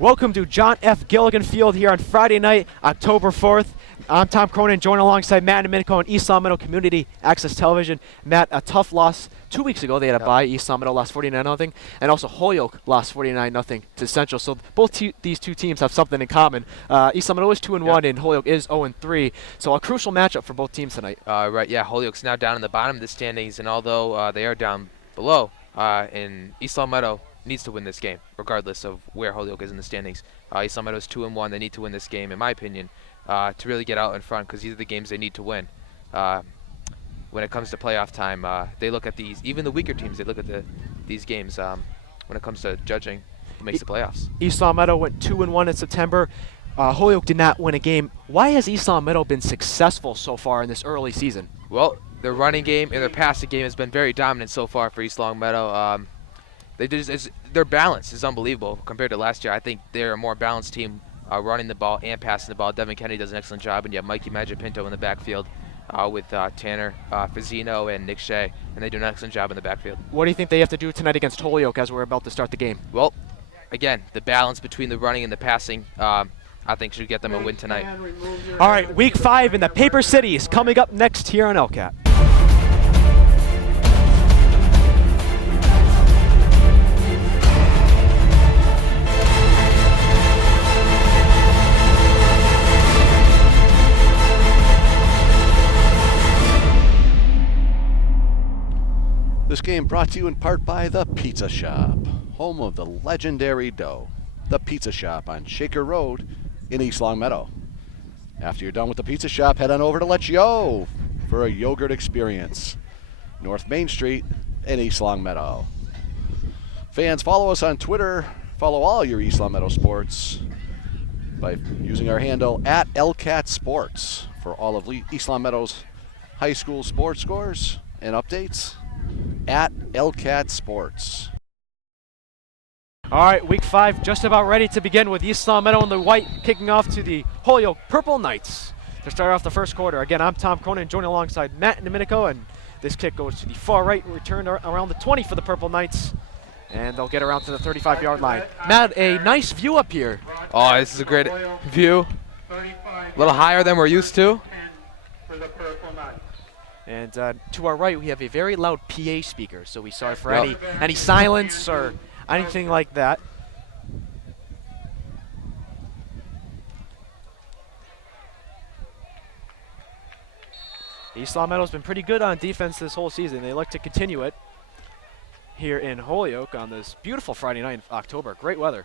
Welcome to John F. Gilligan Field here on Friday night, October 4th. I'm Tom Cronin, joined alongside Matt Domenico on East Long Meadow Community Access Television. Matt, a tough loss 2 weeks ago. They had a bye. East Long Meadow lost 49-0, and also Holyoke lost 49-0 to Central. So both these two teams have something in common. East Long Meadow is 2-1, and Holyoke is 0-3. So a crucial matchup for both teams tonight. Right, yeah, Holyoke's now down in the bottom of the standings, and although they are down below, in East Long Meadow needs to win this game, regardless of where Holyoke is in the standings. East Long Meadow is 2-1. They need to win this game, in my opinion, to really get out in front, because these are the games they need to win. When it comes to playoff time, they look at these, even the weaker teams, they look at these games when it comes to judging who makes the playoffs. East Long Meadow went 2-1 in September. Holyoke did not win a game. Why has East Long Meadow been successful so far in this early season? Well, their running game and their passing game has been very dominant so far for East Long Meadow. Their balance is unbelievable compared to last year. I think they're a more balanced team running the ball and passing the ball. Devin Kennedy does an excellent job, and you have Mikey Magic Pinto in the backfield with Tanner Fazzino and Nick Shea, and they do an excellent job in the backfield. What do you think they have to do tonight against Holyoke as we're about to start the game? Well, again, the balance between the running and the passing, I think should get them a win tonight. All right, Week 5 in the Paper Cities coming up next here on LCAT. This game brought to you in part by The Pizza Shop, home of the legendary dough. The Pizza Shop on Shaker Road in East Long Meadow. After you're done with The Pizza Shop, head on over to Let's Yo for a yogurt experience. North Main Street in East Long Meadow. Fans, follow us on Twitter. Follow all your East Long Meadow sports by using our handle at LCAT Sports for all of East Long Meadow's high school sports scores and updates. At LCAT Sports. All right, Week 5 just about ready to begin with East Long Meadow in the white kicking off to the Holyoke Purple Knights to start off the first quarter. Again, I'm Tom Cronin, joined alongside Matt Domenico, and this kick goes to the far right, returned around the 20 for the Purple Knights, and they'll get around to the 35-yard line. Matt, a nice view up here. Oh, this is a great view. A little higher than we're used to. And to our right, we have a very loud PA speaker, so we sorry for any silence or anything like that. East Long Meadow's been pretty good on defense this whole season. They like to continue it here in Holyoke on this beautiful Friday night in October. Great weather.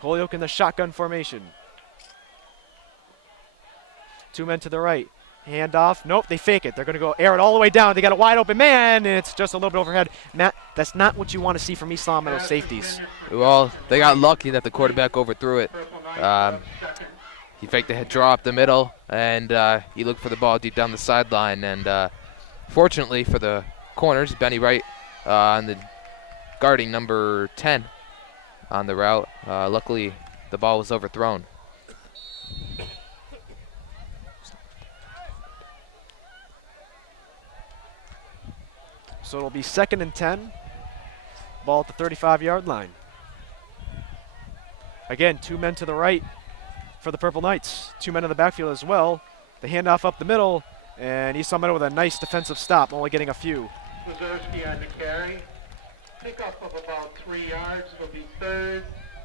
Holyoke in the shotgun formation. Two men to the right. Hand off. Nope, they fake it. They're going to go air it all the way down. They got a wide open man, and it's just a little bit overhead. Matt, that's not what you want to see from East Long Meadow safeties. Well, they got lucky that the quarterback overthrew it. He faked the head draw up the middle, and he looked for the ball deep down the sideline. And fortunately for the corners, Benny Wright on the guarding number 10 on the route. Luckily, the ball was overthrown. So it'll be 2nd and 10. Ball at the 35-yard line. Again, two men to the right for the Purple Knights. Two men in the backfield as well. The handoff up the middle, and East Long Meadow with a nice defensive stop, only getting a few. Wazowski on the carry. Pickup of about 3 yards. Will be 3rd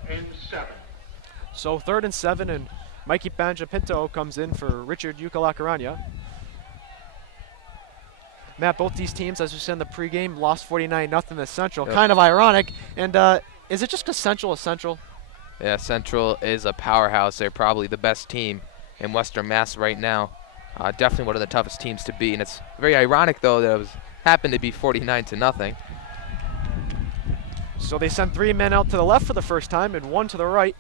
and 7. So 3rd and 7, and Mikey Banja Pinto comes in for Richard Ukalakaranha. Matt, both these teams, as we said in the pregame, lost 49-0 to Central. Yep. Kind of ironic. And is it just because Central is Central? Yeah, Central is a powerhouse. They're probably the best team in Western Mass right now. Definitely one of the toughest teams to beat. And it's very ironic, though, that it happened to be 49-0. So they send 3 men out to the left for the first time and 1 to the right.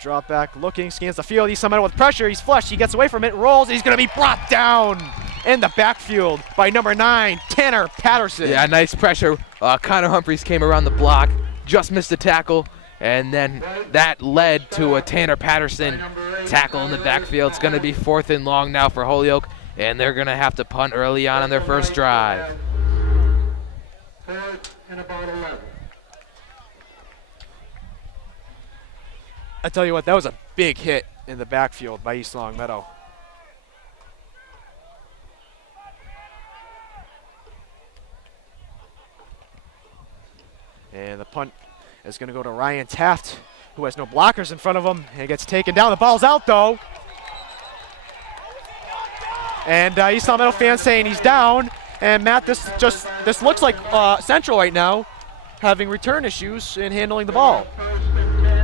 Drop back, looking, scans the field. East Long Meadow with pressure. He's flushed. He gets away from it, rolls, and he's going to be brought down in the backfield by number 9, Tanner Patterson. Yeah, nice pressure. Connor Humphreys came around the block, just missed a tackle, and then that led to a Tanner Patterson tackle in the backfield. It's going to be 4th and long now for Holyoke, and they're going to have to punt early on their first drive. 4th and about 11. I tell you what, that was a big hit in the backfield by East Long Meadow. And the punt is going to go to Ryan Taft, who has no blockers in front of him, and gets taken down. The ball's out, though. And East Long Meadow fans saying he's down. And Matt, this looks like Central right now, having return issues in handling the ball.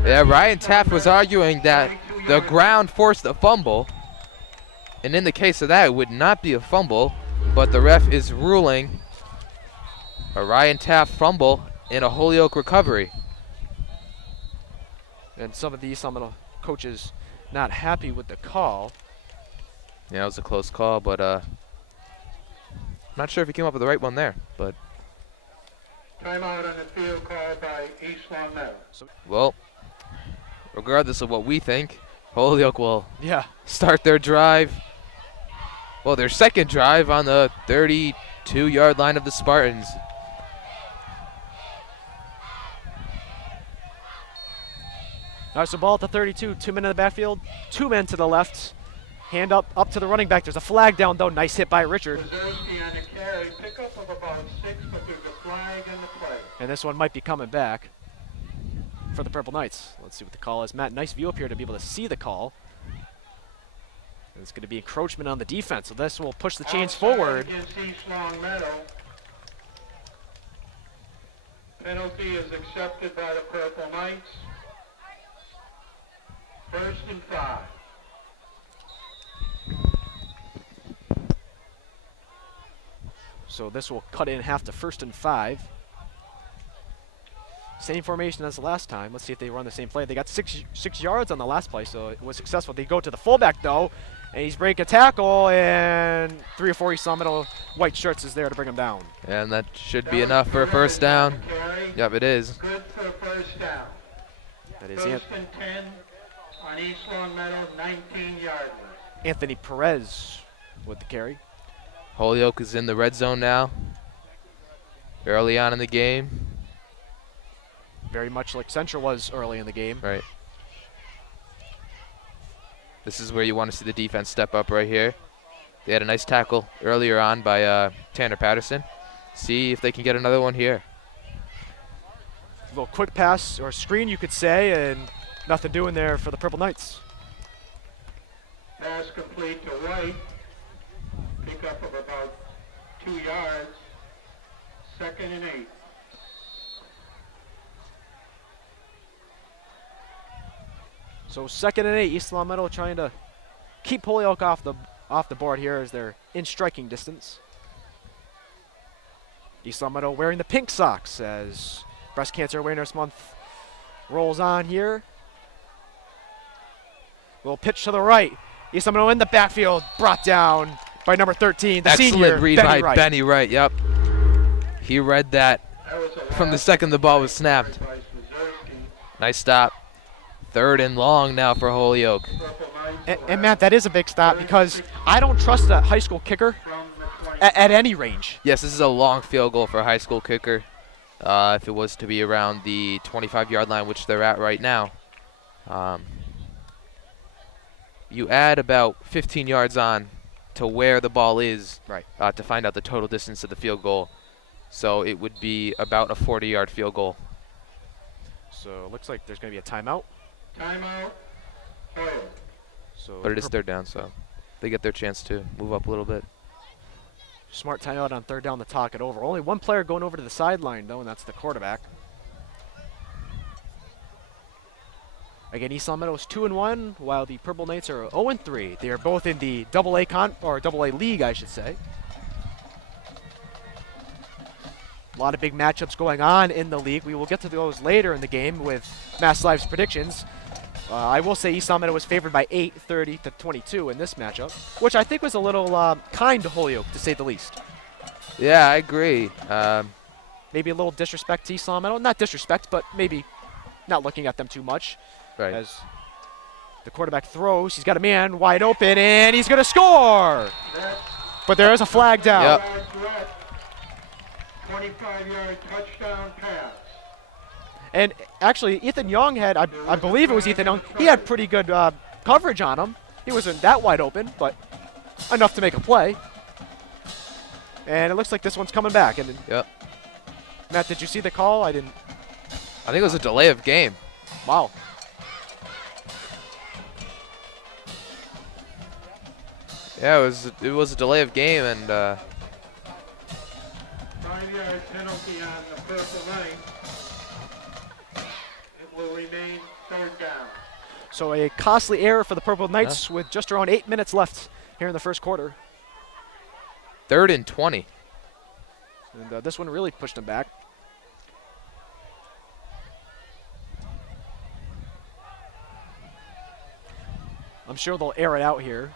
Yeah, Ryan Taft was arguing that the ground forced the fumble. And in the case of that, it would not be a fumble, but the ref is ruling a Ryan Taft fumble in a Holyoke recovery. And some of the East Long Meadow coaches not happy with the call. Yeah, it was a close call, but I'm not sure if he came up with the right one there. But Timeout on the field called by East Long Meadow. well, regardless of what we think, Holyoke will Yeah. start their drive. Well, their second drive on the 32-yard line of the Spartans. All right, so ball at the 32, 2 men in the backfield, 2 men to the left. Hand up to the running back. There's a flag down, though. Nice hit by Richard. Wazowski on the carry, pickup of about 6, but there's a flag in the play. And this one might be coming back for the Purple Knights. Let's see what the call is. Matt, nice view up here to be able to see the call. And it's going to be encroachment on the defense, so this will push the chains Offside forward. Against East Long Meadow. Penalty is accepted by the Purple Knights. 1st and 5. So this will cut in half to 1st and 5. Same formation as the last time. Let's see if they run the same play. They got six yards on the last play, so it was successful. They go to the fullback, though, and he's breaking a tackle, and 3 or 4 East Long Meadow white shirts is there to bring him down. And that should be enough for a first down. Yep, it is. Good for a first down. That is 1st and 10 on East Long Meadow, 19-yard line. Anthony Perez with the carry. Holyoke is in the red zone now. Early on in the game. Very much like Central was early in the game. Right. This is where you want to see the defense step up right here. They had a nice tackle earlier on by Tanner Patterson. See if they can get another one here. A little quick pass or screen, you could say, and nothing doing there for the Purple Knights. Pass complete to White. Pickup of about 2 yards. 2nd and 8. So 2nd and 8, East Long Meadow trying to keep Holyoke off the board here as they're in striking distance. East Long Meadow wearing the pink socks as Breast Cancer Awareness Month rolls on here. Little pitch to the right. East Long Meadow in the backfield, brought down by number 13, the Excellent senior, read Benny by Wright. Benny Wright, yep. He read that from the second the ball was snapped. Nice stop. 3rd and long now for Holyoke. And Matt, that is a big stop because I don't trust a high school kicker at any range. Yes, this is a long field goal for a high school kicker. If it was to be around the 25-yard line, which they're at right now. You add about 15 yards on to where the ball is, right, to find out the total distance of the field goal. So it would be about a 40-yard field goal. So it looks like there's going to be a timeout. Timeout. So But it is 3rd down, so they get their chance to move up a little bit. smart timeout on 3rd down to talk it over. Only one player going over to the sideline, though, and that's the quarterback. Again, East Long Meadow is 2-1, while the Purple Knights are 0-3. They are both in the AA league, I should say. A lot of big matchups going on in the league. We will get to those later in the game with Mass Live's predictions. I will say East Long Meadow was favored by 8, 30-22 in this matchup, which I think was a little kind to Holyoke, to say the least. Yeah, I agree. Maybe a little disrespect to East Long Meadow. Not disrespect, but maybe not looking at them too much. Right. As the quarterback throws, he's got a man wide open, and he's going to score! But there is a flag down. Yep. 25-yard touchdown pass. And actually, Ethan Young had, I believe it was Ethan Young, he had pretty good coverage on him. He wasn't that wide open, but enough to make a play. And it looks like this one's coming back. And Yep. Matt, did you see the call? I didn't. I think it was a delay of game. Wow. Yeah, it was a delay of game, and 5-yard penalty on the Purple Knights. It will remain third down. So a costly error for the Purple Knights with just around 8 minutes left here in the first quarter. 3rd and 20. And this one really pushed them back. I'm sure they'll air it out here.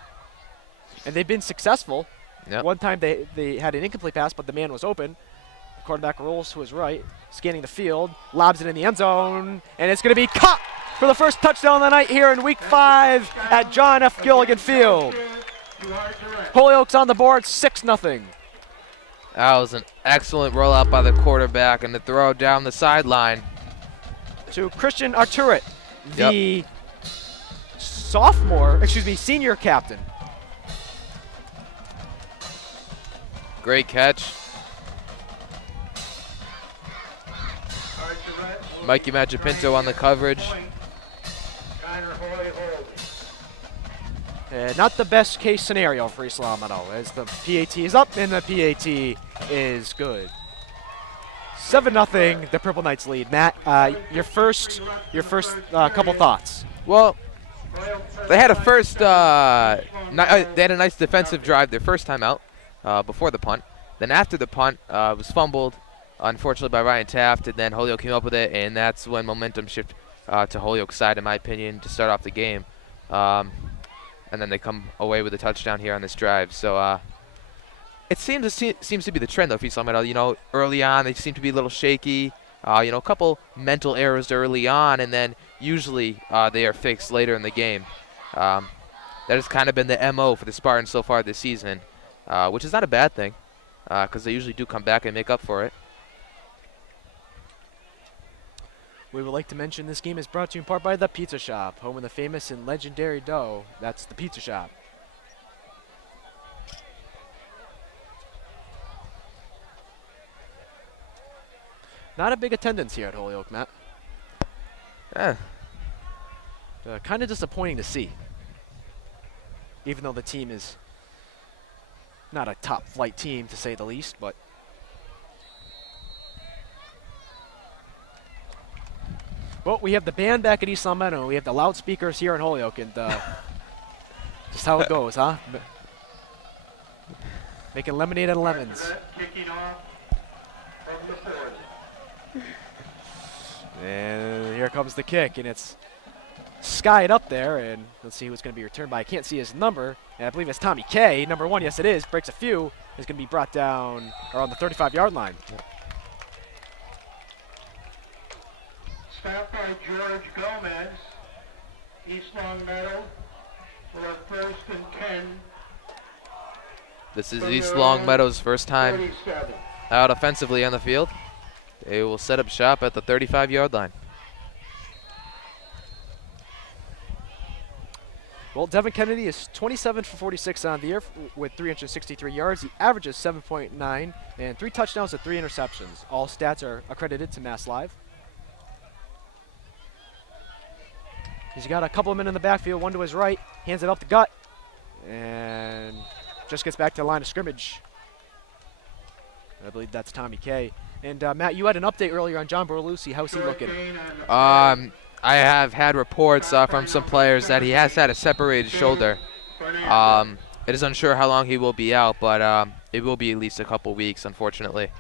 And they've been successful. Yep. One time they had an incomplete pass, but the man was open. The quarterback rolls to his right, scanning the field, lobs it in the end zone, and it's going to be caught for the first touchdown of the night here in Week 5 at John F. Gilligan Field. Holyoke's on the board, 6-0. That was an excellent rollout by the quarterback and the throw down the sideline. To Christian Arturit, the senior captain. Great catch. Mikey Magipinto on the coverage. Not the best case scenario for East Long Meadow, as the PAT is up and the PAT is good. 7-0, the Purple Knights lead. Matt, your first couple thoughts. Well, they had a they had a nice defensive drive their first time out before the punt. Then after the punt, it was fumbled, unfortunately, by Ryan Taft, and then Holyoke came up with it, and that's when momentum shifted to Holyoke's side, in my opinion, to start off the game. And then they come away with a touchdown here on this drive. So it seems to be the trend, though, for East Long Meadow. You know, early on, they seem to be a little shaky. You know, a couple mental errors early on, and then usually they are fixed later in the game. That has kind of been the MO for the Spartans so far this season, which is not a bad thing, because they usually do come back and make up for it. We would like to mention this game is brought to you in part by The Pizza Shop, home of the famous and legendary dough. That's The Pizza Shop. Not a big attendance here at Holyoke, Matt. Kind of disappointing to see, even though the team is not a top flight team, to say the least, but well, we have the band back at East Long Meadow. We have the loudspeakers here in Holyoke, and just how it goes, huh? Making lemonade and lemons. Kicking off from the 40. And here comes the kick, and it's skied up there, and let's see who's going to be returned by. I can't see his number, and I believe it's Tommy K. Number 1, yes it is, breaks a few, is going to be brought down around the 35-yard line. Stopped by George Gomez. East Long Meadow for a 1st and 10. This is East Long Meadow's first time 37. out offensively on the field. They will set up shop at the 35-yard line. Well, Devin Kennedy is 27 for 46 on the year with 363 yards. He averages 7.9 and 3 touchdowns and 3 interceptions. All stats are accredited to Mass Live. He's got a couple of men in the backfield, one to his right, hands it up the gut, and just gets back to the line of scrimmage. I believe that's Tommy K. And Matt, you had an update earlier on John Borlucci. How's he looking? I have had reports from some players that he has had a separated shoulder. It is unsure how long he will be out, but it will be at least a couple weeks, unfortunately.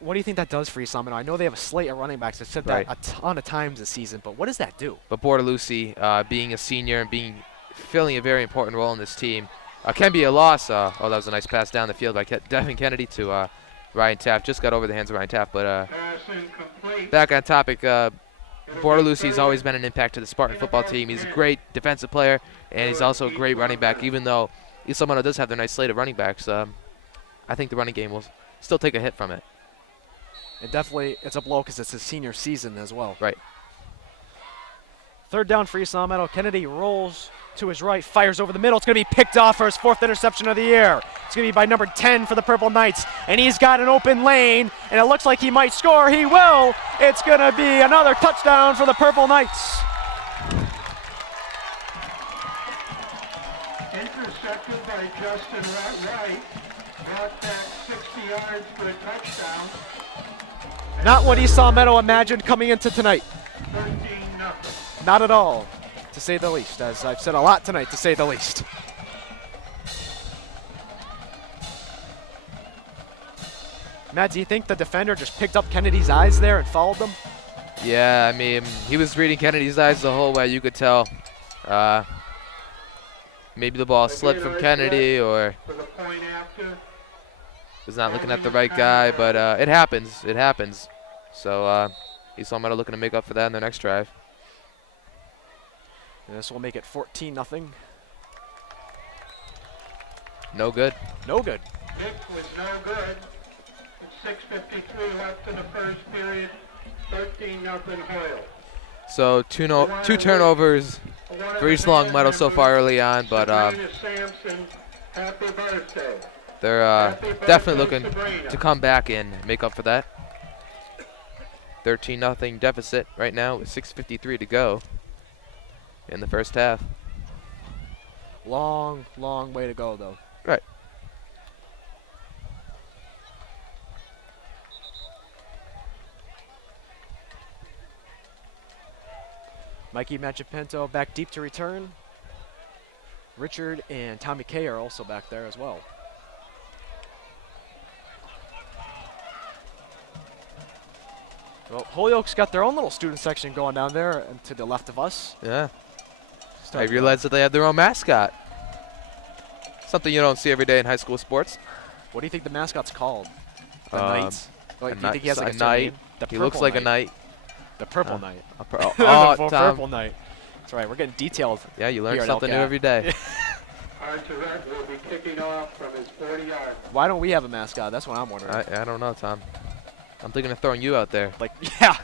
What do you think that does for East Long Meadow? I know they have a slate of running backs that said that a ton of times this season, but what does that do? But Borlucci, being a senior and filling a very important role in this team, can be a loss. Oh, that was a nice pass down the field by Devin Kennedy to Ryan Taft. Just got over the hands of Ryan Taft, but back on topic, Borlucci's always been an impact to the Spartan football team. He's a great defensive player, and he's also a great running back. Even though East Long Meadow does have their nice slate of running backs, I think the running game will still take a hit from it. And definitely it's a blow because it's his senior season as well. Right. Third down for East Meadow. Kennedy rolls to his right, fires over the middle. It's going to be picked off for his 4th interception of the year. It's going to be by number 10 for the Purple Knights. And he's got an open lane, and it looks like he might score. He will. It's going to be another touchdown for the Purple Knights. Intercepted by Justin Wright. Brought back 60 yards for a touchdown. Not what East Meadow imagined coming into tonight. 13-0. Not at all, to say the least, as I've said a lot tonight, to say the least. Matt, do you think the defender just picked up Kennedy's eyes there and followed them? Yeah, I mean, he was reading Kennedy's eyes the whole way. You could tell. Maybe the ball slipped from Kennedy, or For the point after. was not looking at the right guy. But it happens. It happens. So East Meadow looking to make up for that in their next drive. And this will make it 14-0. No good. No good. Pick was no good. With 6:53 left in the first period. 13-0 Holyoke. So two turnovers for East Long Meadow so far early on, but Sampson, happy birthday. they're definitely looking to come back and make up for that. 13-0 deficit right now with 6:53 to go in the first half. Long, long way to go, though. Right. Mikey Machipento back deep to return. Richard and Tommy Kay are also back there as well. Well, Holyoke's got their own little student section going down there and to the left of us. Yeah. I realized that they have their own mascot. Something you don't see every day in high school sports. What do you think the mascot's called? The Knights? Like, do you think he has like a knight. name? The He looks Purple like a Knight. knight. The Purple Knight. Oh, The Tom. Purple Knight. That's right. We're getting detailed. Yeah, you learn here at something new LCAT. every day. Arturette will be kicking off from his 40-yard. Why don't we have a mascot? That's what I'm wondering. I don't know, Tom. I'm thinking of throwing you out there. Like, yeah.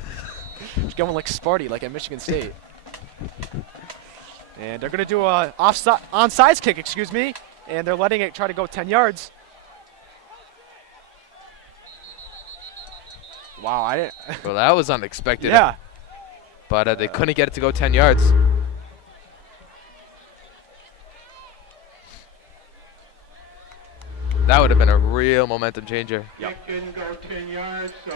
Just going like Sparty, like at Michigan State. And they're going to do a onside kick, excuse me. And they're letting it try to go 10 yards. Wow, I didn't. Well, that was unexpected. Yeah. But they couldn't get it to go 10 yards. That would have been a real momentum changer. Yep. Kick didn't go 10 yards, so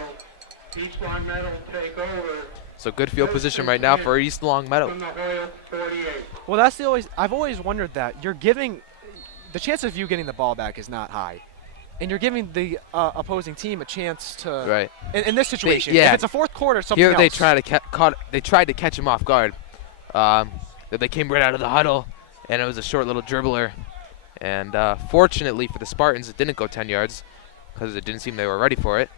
East Long Meadow will take over So good field position right now for East Long Meadow. from the Holyoke 48. Well, that's I've always wondered that. You're giving, the chance of you getting the ball back is not high. And you're giving the opposing team a chance to, Right. in this situation, yeah. if it's a fourth quarter, something Here else. they tried to catch him off guard. They came right out of the huddle, and it was a short little dribbler. And fortunately for the Spartans, it didn't go 10 yards because it didn't seem they were ready for it.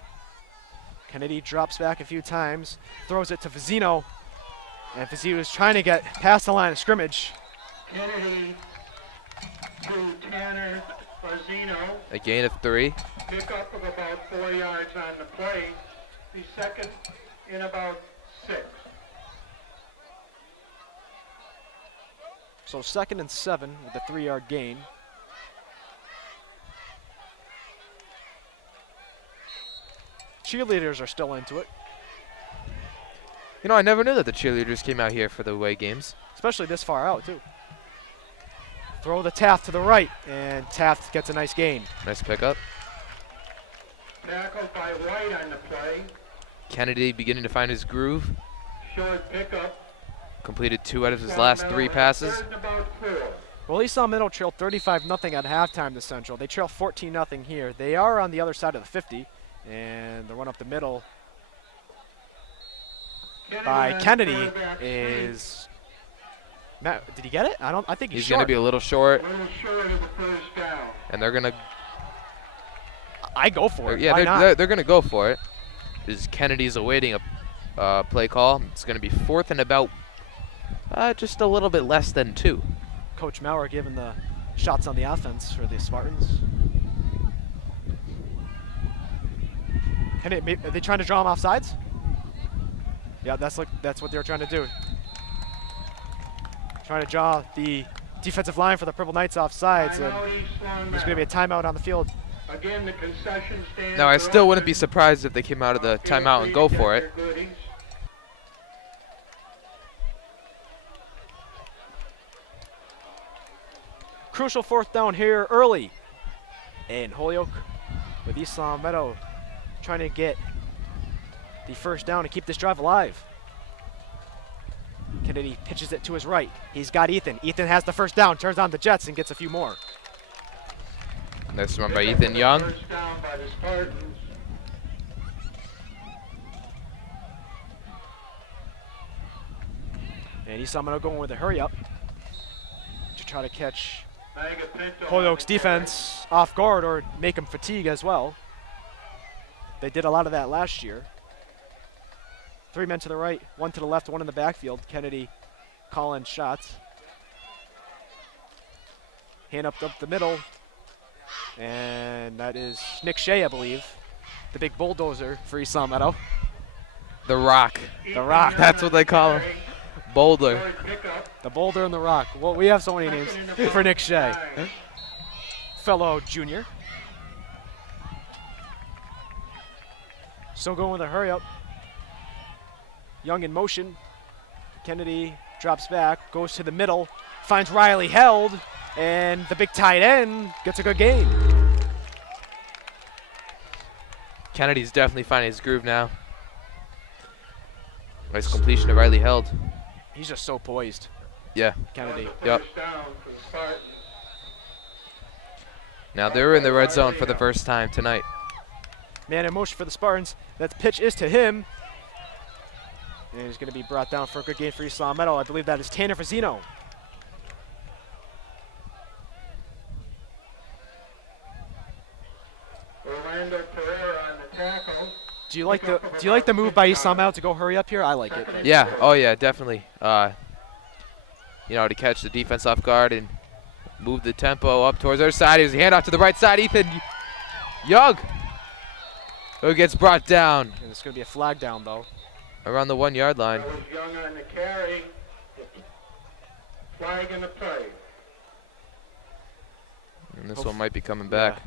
Kennedy drops back a few times, throws it to Fazzino. And Fazzino is trying to get past the line of scrimmage. Kennedy to Tanner Fazzino. A gain of 3. Pickup of about 4 yards on the play. The second in about 6. So 2nd and 7 with a 3-yard gain. Cheerleaders are still into it, You know, I never knew that the cheerleaders came out here for the away games. especially this far out, too. Throw the Taft to the right, and Taft gets a nice gain. Nice pickup. Tackled by White on the play. Kennedy beginning to find his groove. Short pickup. Completed 2 out of his East last Long 3 Meadow passes. has third and about 4. Well, East Long Meadow trailed 35-0 at halftime to Central. They trail 14-0 here. They are on the other side of the 50, and the run up the middle by on Kennedy quarterback sneak. is. Matt, did he get it? I think he's He's going to short. be a little short, A little short of the first down. and they're going to I go for it. yeah, Why not? they're going to go for it. As Kennedy's awaiting a play call. It's going to be 4th and about just a little bit less than 2. Coach Maurer giving the shots on the offense for the Spartans. Are they trying to draw him off sides? Yeah, that's what they were trying to do. Trying to draw the defensive line for the Purple Knights off sides, and there's going to be a timeout on the field. Again, the concession stand. Now, I still wouldn't be surprised if they came out of the timeout and go for it. Crucial 4th down here early. And Holyoke with East Long Meadow trying to get the 1st down to keep this drive alive. Kennedy pitches it to his right. He's got Ethan. Ethan has the 1st down, turns on the Jets, and gets a few more. Nice run by Ethan Young. First down by the Spartans. And East Long Meadow going with a hurry up to try to catch Pinto Holyoke's defense off guard or make them fatigue as well. They did a lot of that last year. 3 men to the right, 1 to the left, 1 in the backfield. Kennedy calling shots. Hand up the middle. And that is Nick Shea, I believe. The big bulldozer for East Long Meadow. The Rock. The Rock. That's what they call him. Boulder. The Boulder and the Rock. Well, we have so many names for Nick Shea. Fellow junior. Still going with a hurry up. Young in motion. Kennedy drops back, goes to the middle, finds Riley held, and the big tight end gets a good gain. Kennedy's definitely finding his groove now. Nice completion to Riley held. He's just so poised, Yeah. Kennedy. Yep. First down for the Spartans. Now they're in the red zone for the first time tonight. Man in motion for the Spartans. That pitch is to him. And he's going to be brought down for a good gain for East Long Meadow. I believe that is Tanner Frazino. Orlando Pereira on the tackle. Do you like the move by East Long Meadow to go hurry up here? I like it. But Yeah. Oh yeah, definitely. You know, to catch the defense off guard and move the tempo up towards their side. Here's a handoff to the right side. Ethan Young, who gets brought down and it's going to be a flag down though. around the 1 yard line. That was Young on the carry. Flag in the play. And this one might be coming back.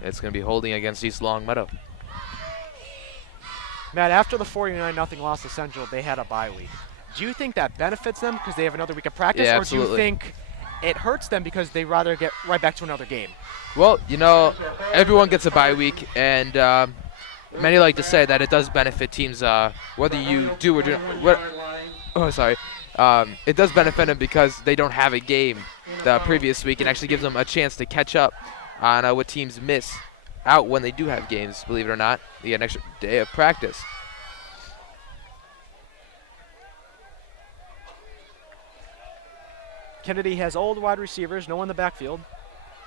It's going to be holding against East Long Meadow. Matt, after the 49-0 loss to Central, they had a bye week. Do you think that benefits them because they have another week of practice, Yeah, or absolutely. do you think it hurts them because they rather get right back to another game? Well, you know, everyone gets a bye week, and many like to say that it does benefit teams, whether you do or do not. Oh, sorry. It does benefit them because they don't have a game the previous week, and actually gives them a chance to catch up on what teams miss out when they do have games, believe it or not. They get an extra day of practice. Kennedy has old wide receivers, no one in the backfield.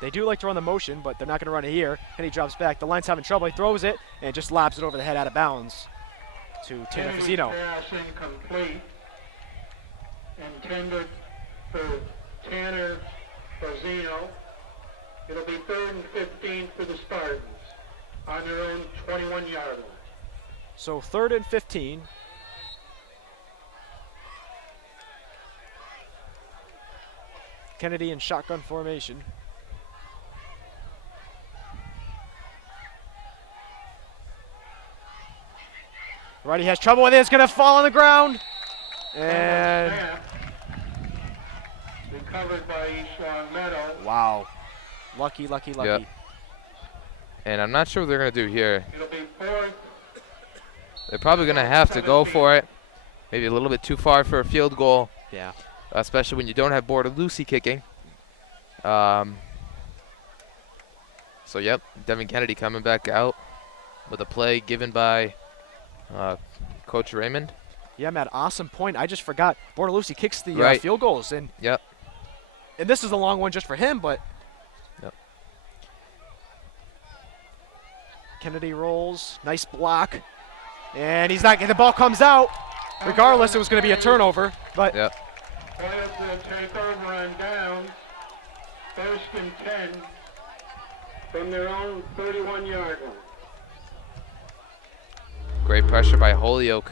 They do like to run the motion, but they're not going to run it here. And he drops back. The line's having trouble. He throws it and just lobs it over the head out of bounds to Tanner Frazino. Pass incomplete. Intended for Tanner Frazino. It'll be 3rd and 15 for the Spartans on their own 21-yard line. So 3rd and 15. Kennedy in shotgun formation. Righty has trouble with it. It's going to fall on the ground. And Recovered by East Long Meadow. wow. Lucky, lucky, lucky. Yep. And I'm not sure what they're going to do here. It'll be 4th. They're probably going to have to go for it. Maybe a little bit too far for a field goal. Yeah. Especially when you don't have Bortolucci kicking. So, yep, Devin Kennedy coming back out with a play given by Coach Raymond. Yeah, Matt, awesome point. I just forgot. Bortolucci kicks the Right. field goals. And Yep. and this is a long one just for him, but Yep. Kennedy rolls. Nice block. And he's not getting the ball comes out. regardless, it was going to be a turnover. But Yep. Holyoke will take over on downs. 1st and 10 from their own 31-yard line. Great pressure by Holyoke.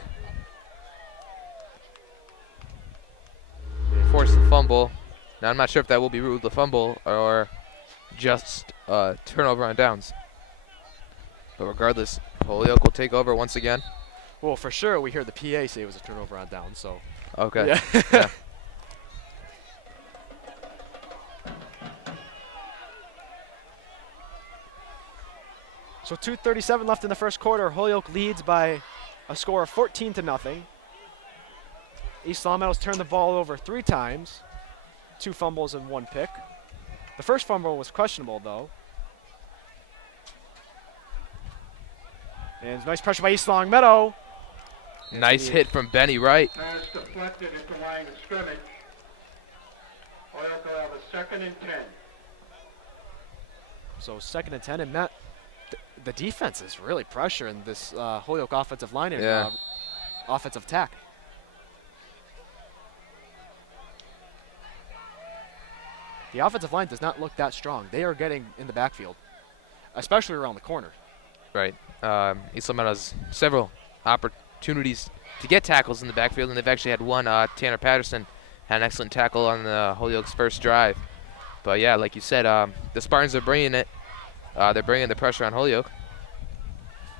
Forced the fumble. Now I'm not sure if that will be ruled a fumble or just turnover on downs. But regardless, Holyoke will take over once again. well, for sure, we heard the PA say it was a turnover on down. So Okay. yeah. Yeah. So 2:37 left in the first quarter. Holyoke leads by a score of 14-0. East Long Meadow's turned the ball over 3 times, 2 fumbles and 1 pick. The first fumble was questionable, though. And nice pressure by East Long Meadow. Nice hit from Benny Wright. Pass deflected at the line of scrimmage. Holyoke will have a 2nd and 10. So 2nd and 10, and Matt, the defense is really pressuring this Holyoke offensive line and Yeah. offensive attack. The offensive line does not look that strong. They are getting in the backfield, especially around the corner. Right. East Long Meadow has several opportunities to get tackles in the backfield, and they've actually had one. Tanner Patterson had an excellent tackle on the Holyoke's first drive. But yeah, like you said, the Spartans are bringing it. They're bringing the pressure on Holyoke.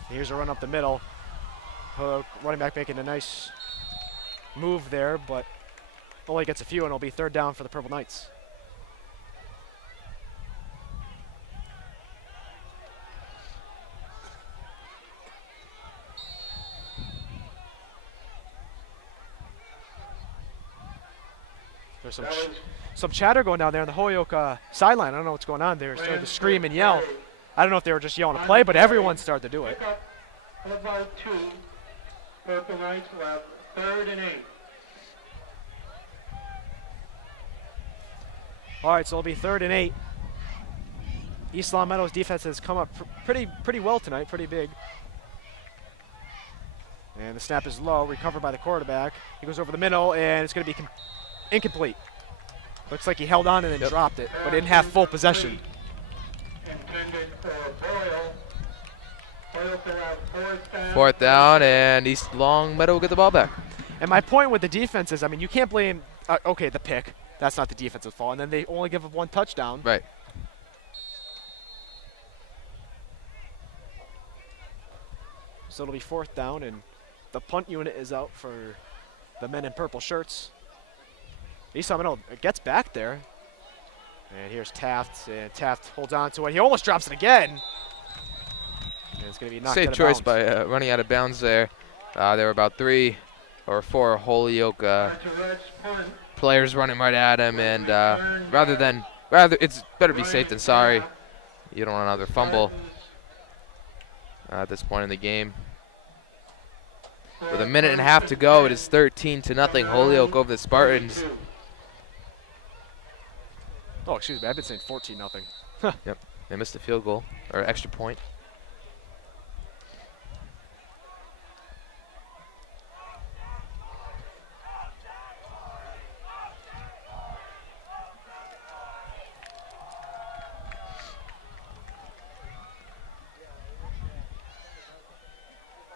Here's a run up the middle. Holyoke running back making a nice move there, but only gets a few, and it'll be 3rd down for the Purple Knights. There's some chatter going down there on the Holyoke sideline. I don't know what's going on. They're starting to scream and yell. I don't know if they were just yelling a play, but everyone started to do it. Pick up about 2. Purple Knights will have 3rd and 8. All right, so it'll be 3rd and 8. East Long Meadow's defense has come up pretty well tonight, pretty big. And the snap is low, recovered by the quarterback. He goes over the middle, and it's going to be incomplete. Looks like he held on and then dropped it, but didn't have full possession. Intended for Boyle. Holyoke will have 4th down. 4th down, and East Long Meadow will get the ball back. And my point with the defense is, I mean, you can't blame, okay, the pick. That's not the defensive fault. And then they only give up 1 touchdown. Right. So it'll be 4th down, and the punt unit is out for the men in purple shirts. East Long Meadow gets back there. And here's Taft, and Taft holds on to it. He almost drops it again. And it's going to be knocked out Safe of choice bounds. by running out of bounds there. There were about 3 or 4 Holyoke That's a Reds punt. players running right at him, and rather it's better be safe than sorry. You don't want another fumble at this point in the game. With a minute and a half to go, it is 13-0 Holyoke over the Spartans. Oh, excuse me. I've been saying 14-0. Yep, they missed a field goal or extra point.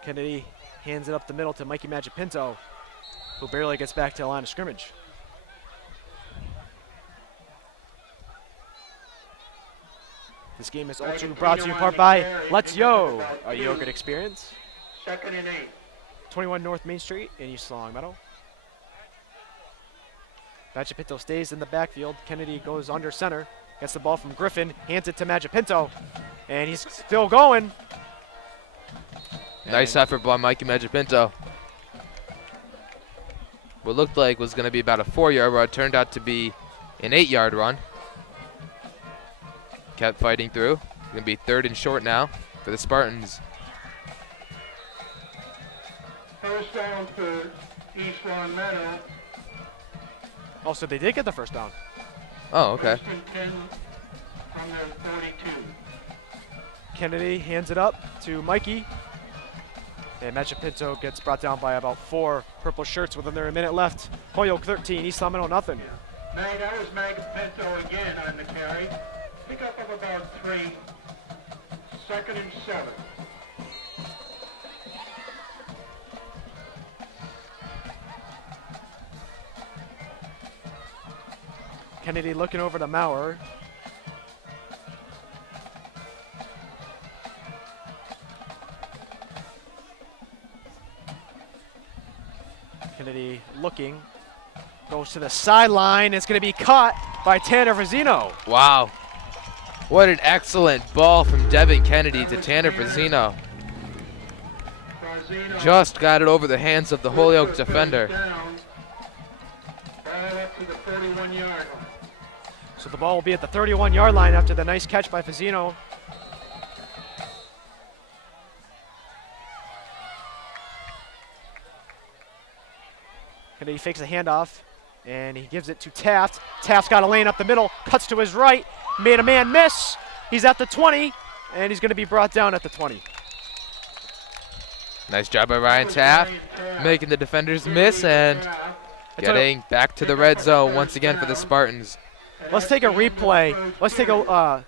Kennedy hands it up the middle to Mikey Magipinto, who barely gets back to the line of scrimmage. This game is also brought to you in part by Let's Yo, a yogurt experience. 2nd and 8. 21 North Main Street in East Long Meadow. Magipinto stays in the backfield. Kennedy goes under center, gets the ball from Griffin, hands it to Magipinto, and he's still going. Nice effort by Mikey Magipinto. What looked like was going to be about a 4-yard run turned out to be an 8-yard run. Kept fighting through. It's going to be 3rd and short now for the Spartans. 1st down for East Long Meadow. Oh, so they did get the 1st down. Oh, okay. 1st and 10 from their 42. Kennedy hands it up to Mikey. And Pinto gets brought down by about 4 purple shirts with under a minute left. Holyoke 13, East Long Meadow nothing. That was Pinto again on the carry. Pick up of about 3. 2nd and 7. Kennedy looking over to Maurer. Kennedy looking, goes to the sideline. It's going to be caught by Tanner Frazino. Wow. What an excellent ball from Devin Kennedy to Tanner Frazino. Just got it over the hands of the Holyoke defender. So the ball will be at the 31-yard line after the nice catch by Frazino. Kennedy fakes a handoff, and he gives it to Taft. Taft's got a lane up the middle, cuts to his right, made a man miss. He's at the 20, and he's going to be brought down at the 20. Nice job by Ryan Taft, making the defenders miss and getting back to the red zone once again for the Spartans. Let's take a replay. Let's take a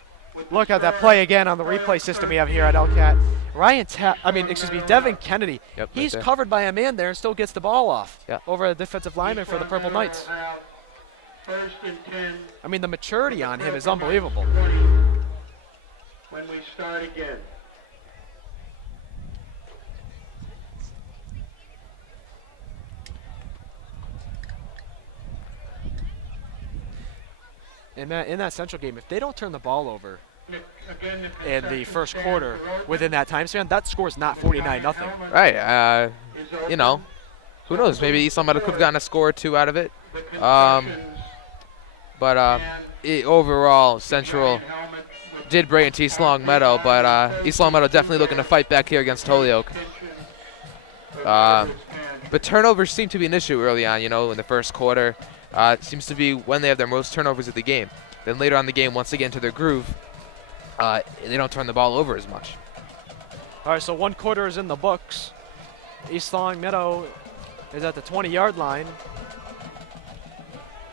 look at that play again on the replay system we have here at LCAT. Devin Kennedy. Yep, He's right covered by a man there and still gets the ball off Yeah. over a defensive lineman for the Purple Knights. 1st and 10. I mean, the maturity on him is unbelievable. When we start again. In that Central game, if they don't turn the ball over in the first quarter within that time span, that score is not 49-0. Right. You know, who knows? Maybe East Long Meadow could have gotten a score or 2 out of it. Overall, Central did break into East Long Meadow, but East Long Meadow definitely looking to fight back here against Holyoke. But turnovers seem to be an issue early on, in the first quarter. It seems to be when they have their most turnovers of the game. Then later on in the game, once they get into their groove, they don't turn the ball over as much. All right, so 1 quarter is in the books. East Long Meadow is at the 20-yard line,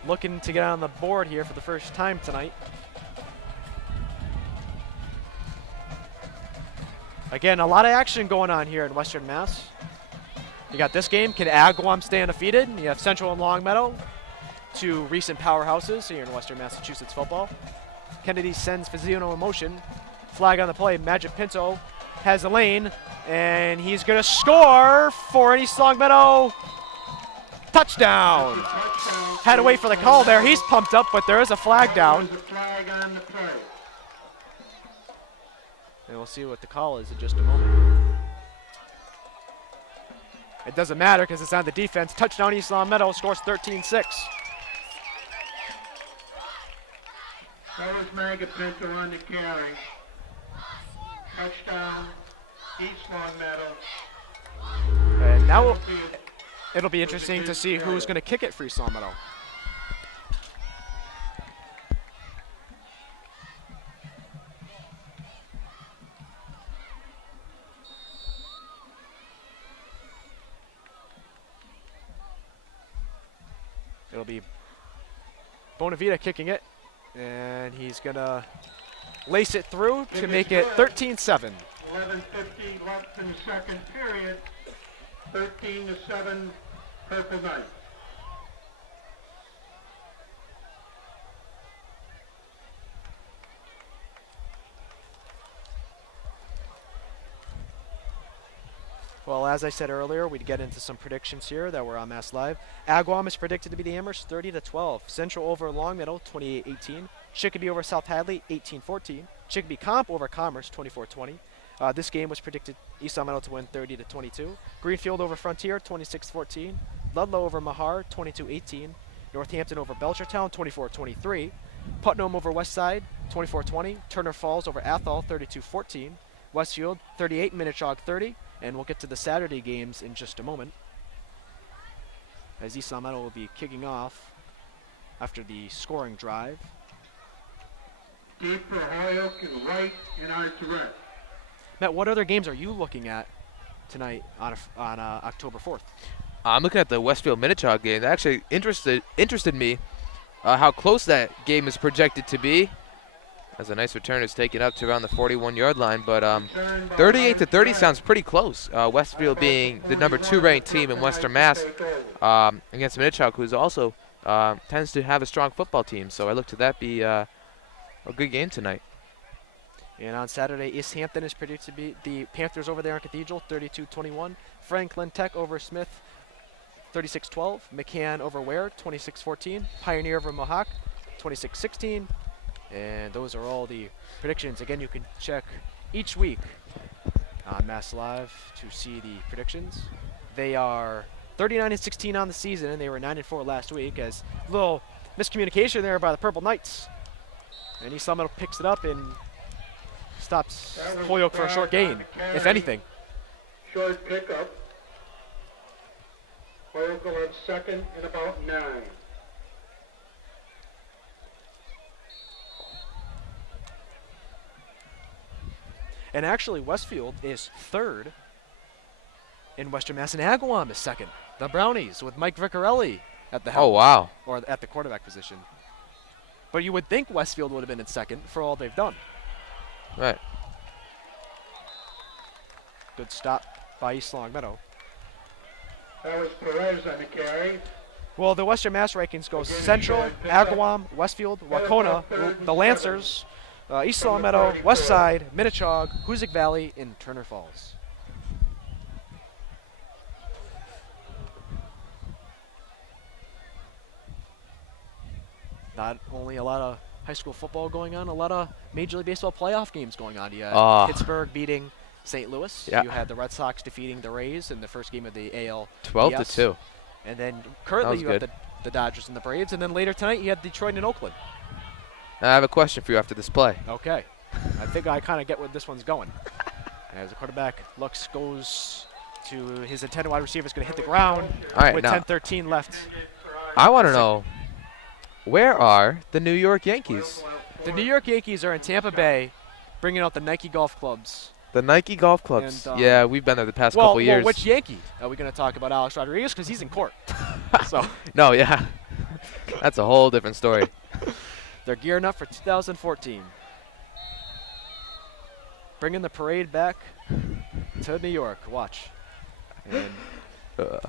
looking to get on the board here for the first time tonight. Again, a lot of action going on here in Western Mass. You got this game. Can Agawam stay undefeated? You have Central and Long Meadow, 2 recent powerhouses here in Western Massachusetts football. Kennedy sends Fazino in motion. Flag on the play. Magic Pinto has a lane, and he's going to score for an East Long Meadow touchdown. Had to wait for the call there. He's pumped up, but there is a flag down. And we'll see what the call is in just a moment. It doesn't matter because it's on the defense. Touchdown East Long Meadow, scores 13-6. That was Pinto on the carry. Touchdown, East Long Meadow. And now it'll be interesting to see who's going to kick it for East Long Meadow. It'll be Bonavita kicking it, and he's going to lace it through to make it 13-7. 11:50 left in the second period. 13-7, Purple Knights. Well, as I said earlier, we'd get into some predictions here that were on Mass Live. Agawam is predicted to be the Amherst 30-12. Central over Long Meadow 28-18. Chicopee over South Hadley 18-14. Chicopee Comp over Commerce 24-20. This game was predicted East Long Meadow to win 30-22. Greenfield over Frontier 26-14. Ludlow over Mahar 22-18. Northampton over Belchertown 24-23. Putnam over Westside 24-20. Turner Falls over Athol 32-14. Westfield 38, Minnetonka 30. And we'll get to the Saturday games in just a moment, as East Long Meadow will be kicking off after the scoring drive. Deep for Holyoke and right in our direct. Matt, what other games are you looking at tonight on October 4th. I'm looking at the Westfield Minichog game. That actually interested me how close that game is projected to be. As a nice return is taken up to around the 41-yard line, but 38-30 sounds pretty close. Westfield being the number 2 ranked team in Western Mass against Minichog, who's also tends to have a strong football team. So I look to that be a good game tonight. And on Saturday, East Hampton is predicted to beat the Panthers over there in Cathedral, 32-21. Franklin Tech over Smith, 36-12. McCann over Ware, 26-14. Pioneer over Mohawk, 26-16. And those are all the predictions. Again, you can check each week on Mass Live to see the predictions. They are 39-16 on the season, and they were 9-4 last week. As a little miscommunication there by the Purple Knights. And East Long Meadow picks it up and stops Holyoke for a short gain, if anything. Short pickup. Holyoke will have second and about 9. And actually, Westfield is 3rd in Western Mass, and Agawam is 2nd. The Brownies with Mike Vicarelli at the helm. Oh, wow. Or at the quarterback position. But you would think Westfield would have been in 2nd for all they've done. Right. Good stop by East Long Meadow. That was Perez on the carry. Well, the Western Mass rankings go Central, Agawam, Westfield, Wacona, the Lancers, East Long Meadow, West Side, Minichog, Hoosick Valley, and Turner Falls. Not only a lot of high school football going on, a lot of Major League Baseball playoff games going on. You had Pittsburgh beating St. Louis. Yeah. You had the Red Sox defeating the Rays in the first game of the AL. 12-2. And then currently you have the Dodgers and the Braves. And then later tonight you have Detroit and Oakland. I have a question for you after this play. Okay. I think I kind of get where this one's going. As the quarterback goes to his intended wide receiver, is going to hit the ground with 10:13 left. I want to know, where are the New York Yankees? The New York Yankees are in Tampa Bay, bringing out the Nike golf clubs. The Nike golf clubs. And, yeah, we've been there the past couple years. Well, which Yankee? Are we going to talk about Alex Rodriguez? Because he's in court. So no, yeah. That's a whole different story. They're gearing up for 2014. Bringing the parade back to New York. Watch. And the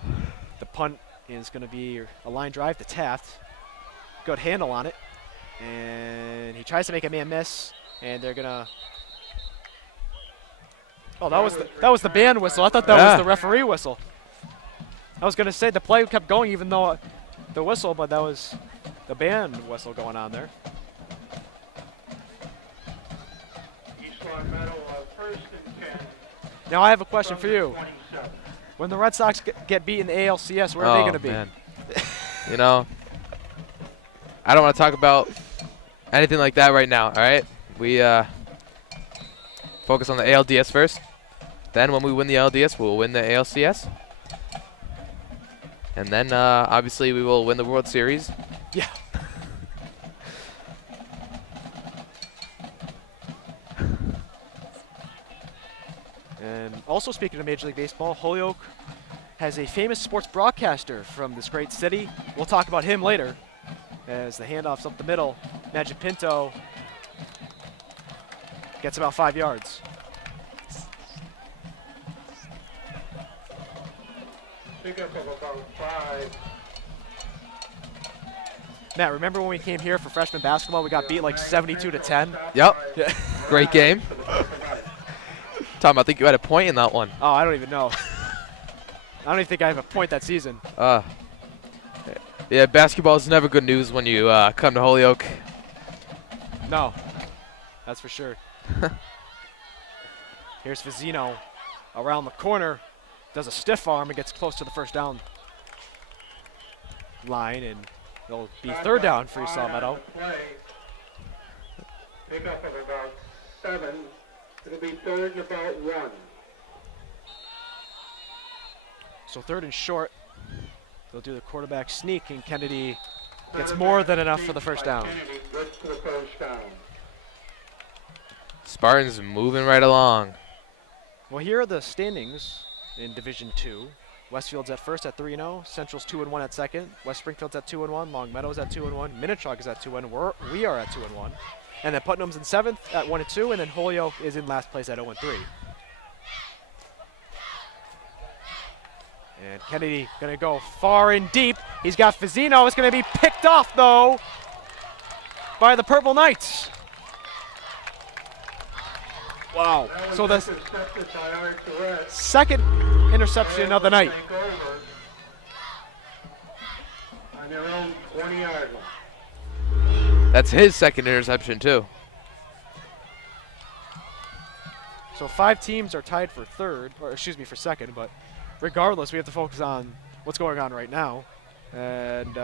punt is going to be a line drive to Taft. Good handle on it. And he tries to make a man miss. And they're going to... Oh, that was the band whistle. I thought that was the referee whistle. I was going to say the play kept going even though the whistle, but that was the band whistle going on there. East Long Meadow, first and 10. Now I have a question for you. When the Red Sox get beat in the ALCS, where are they going to be? Man. You know, I don't want to talk about anything like that right now, all right? We focus on the ALDS first. Then when we win the ALDS, we'll win the ALCS. And then, obviously, we will win the World Series. Yeah. And also speaking of Major League Baseball, Holyoke has a famous sports broadcaster from this great city. We'll talk about him later as the handoff's up the middle. Magic Pinto gets about 5 yards. Pickup of about 5. Matt, remember when we came here for freshman basketball, we got beat like 72-10? Yep. Yeah. Great game. Tom, I think you had a point in that one. Oh, I don't even know. I don't even think I have a point that season. Yeah, basketball is never good news when you come to Holyoke. No, that's for sure. Here's Vizino around the corner, does a stiff arm and gets close to the first down line, and it'll be third down for East Long Meadow. Pickup of about 7. It'll be third and about 1. So third and short. They'll do the quarterback sneak, and Kennedy gets more than enough for the first down. Spartans moving right along. Well, here are the standings in Division 2. Westfield's at first at 3-0. Central's 2-1 at second. West Springfield's at 2-1. Long Meadow's at 2-1. Minnetonka is at 2-1. We are at 2-1. And then Putnam's in 7th at 1-2. And then Holyoke is in last place at 0-3. And Kennedy going to go far and deep. He's got Fazzino. It's going to be picked off, though, by the Purple Knights. Wow. So the second interception of the night. On their own 20-yard line. That's his second interception, too. So 5 teams are tied for third, or excuse me, for second, but regardless, we have to focus on what's going on right now. And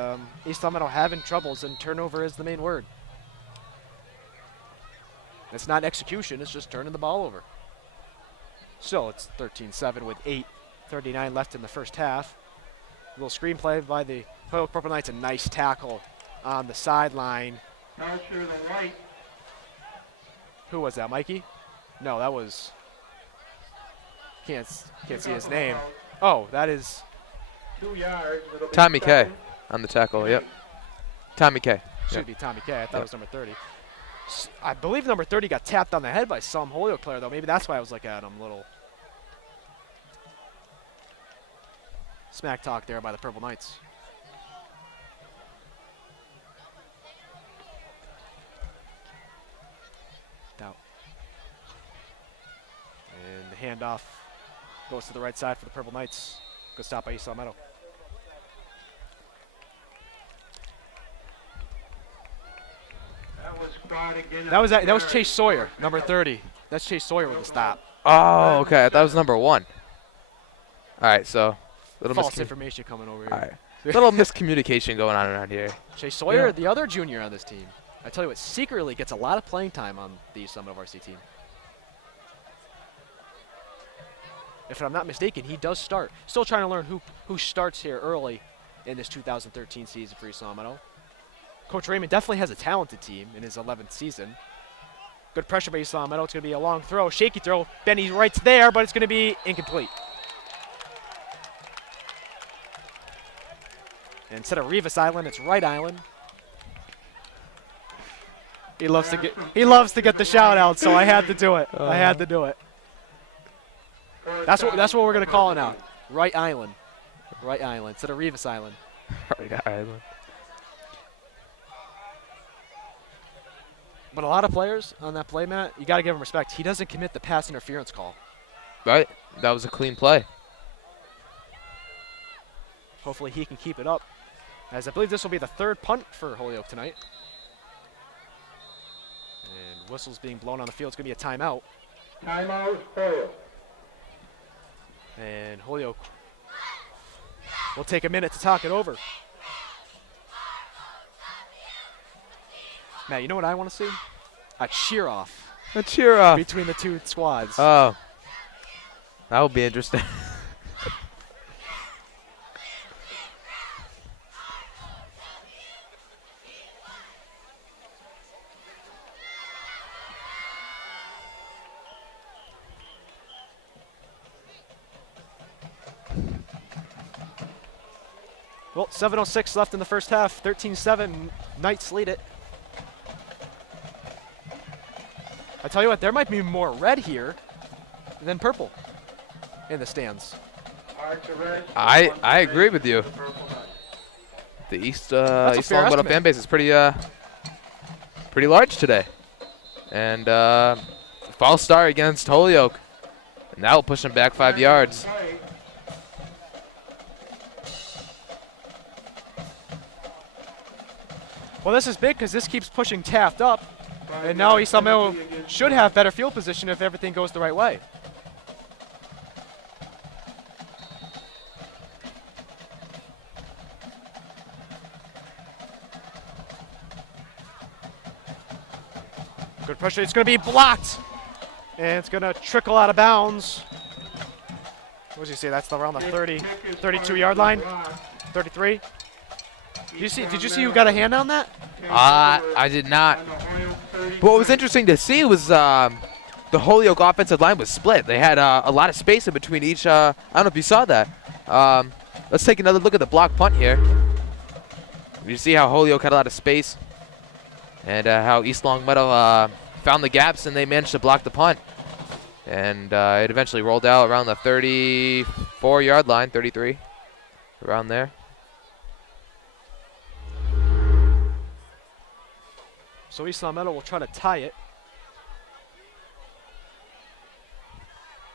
East Meadow having troubles, and turnover is the main word. It's not execution, it's just turning the ball over. Still, it's 13-7 with 8:39 left in the first half. A little screenplay by the Holyoke Purple Knights, a nice tackle on the sideline. Not sure the white. Who was that, Mikey? No, that was, can't see his name. Oh, that is 2 yards. It'll be Tommy K second. on the tackle, yep. Tommy K. should Yep. be Tommy K. I thought Yep. it was number 30. I believe number 30 got tapped on the head by some Holyoke player, though. Maybe that's why I was looking at him. Little smack talk there by the Purple Knights. Out. And the handoff goes to the right side for the Purple Knights. Good stop by East Meadow. That was squad again. That was Chase Sawyer, number 30. That's Chase Sawyer with the stop. Oh, okay. I thought it was number 1. All right, so little False information coming over here. All right. Little miscommunication going on around here. Chase Sawyer, Yeah. the other junior on this team. I tell you what, secretly gets a lot of playing time on the East Meadow varsity team. If I'm not mistaken, he does start. Still trying to learn who starts here early in this 2013 season for East Meadow. Coach Raymond definitely has a talented team in his 11th season. Good pressure by East Meadow. It's going to be a long throw, shaky throw. Benny Wright's there, but it's going to be incomplete. And instead of Rivas Island, it's Wright Island. He loves to get the shout out, so I had to do it. I had to do it. That's what we're gonna call it now. Wright Island. Wright Island instead of Rivas Island. Island. But a lot of players on that play, Matt, you got to give him respect. He doesn't commit the pass interference call. Right. That was a clean play. Hopefully he can keep it up, as I believe this will be the 3rd punt for Holyoke tonight. And whistles being blown on the field. It's going to be a timeout. Timeout, Holyoke. And Holyoke will take a minute to talk it over. Matt, you know what I want to see? A cheer off A cheer off. between the two squads. Oh. That would be interesting. Well, 7:06 left in the first half. 13-7. Knights lead it. I tell you what, there might be more red here than purple in the stands. I agree with you. The East That's a East fair Long Meadow estimate. fan base is pretty large today, and false start against Holyoke, and that will push them back 5 yards. Well, this is big because this keeps pushing Taft up, and now East Meadow should have better field position if everything goes the right way. Good pressure. It's going to be blocked, and it's going to trickle out of bounds. What did you say? That's around the 30, 32-yard line, 33. Did you see who got a hand on that? I did not. But what was interesting to see was the the Holyoke offensive line was split. They had a lot of space in between each. I don't know if you saw that. Let's take another look at the block punt here. You see how Holyoke had a lot of space and how East Longmeadow found the gaps and they managed to block the punt. And it eventually rolled out around the 34-yard line, 33, around there. So East Longmeadow will try to tie it.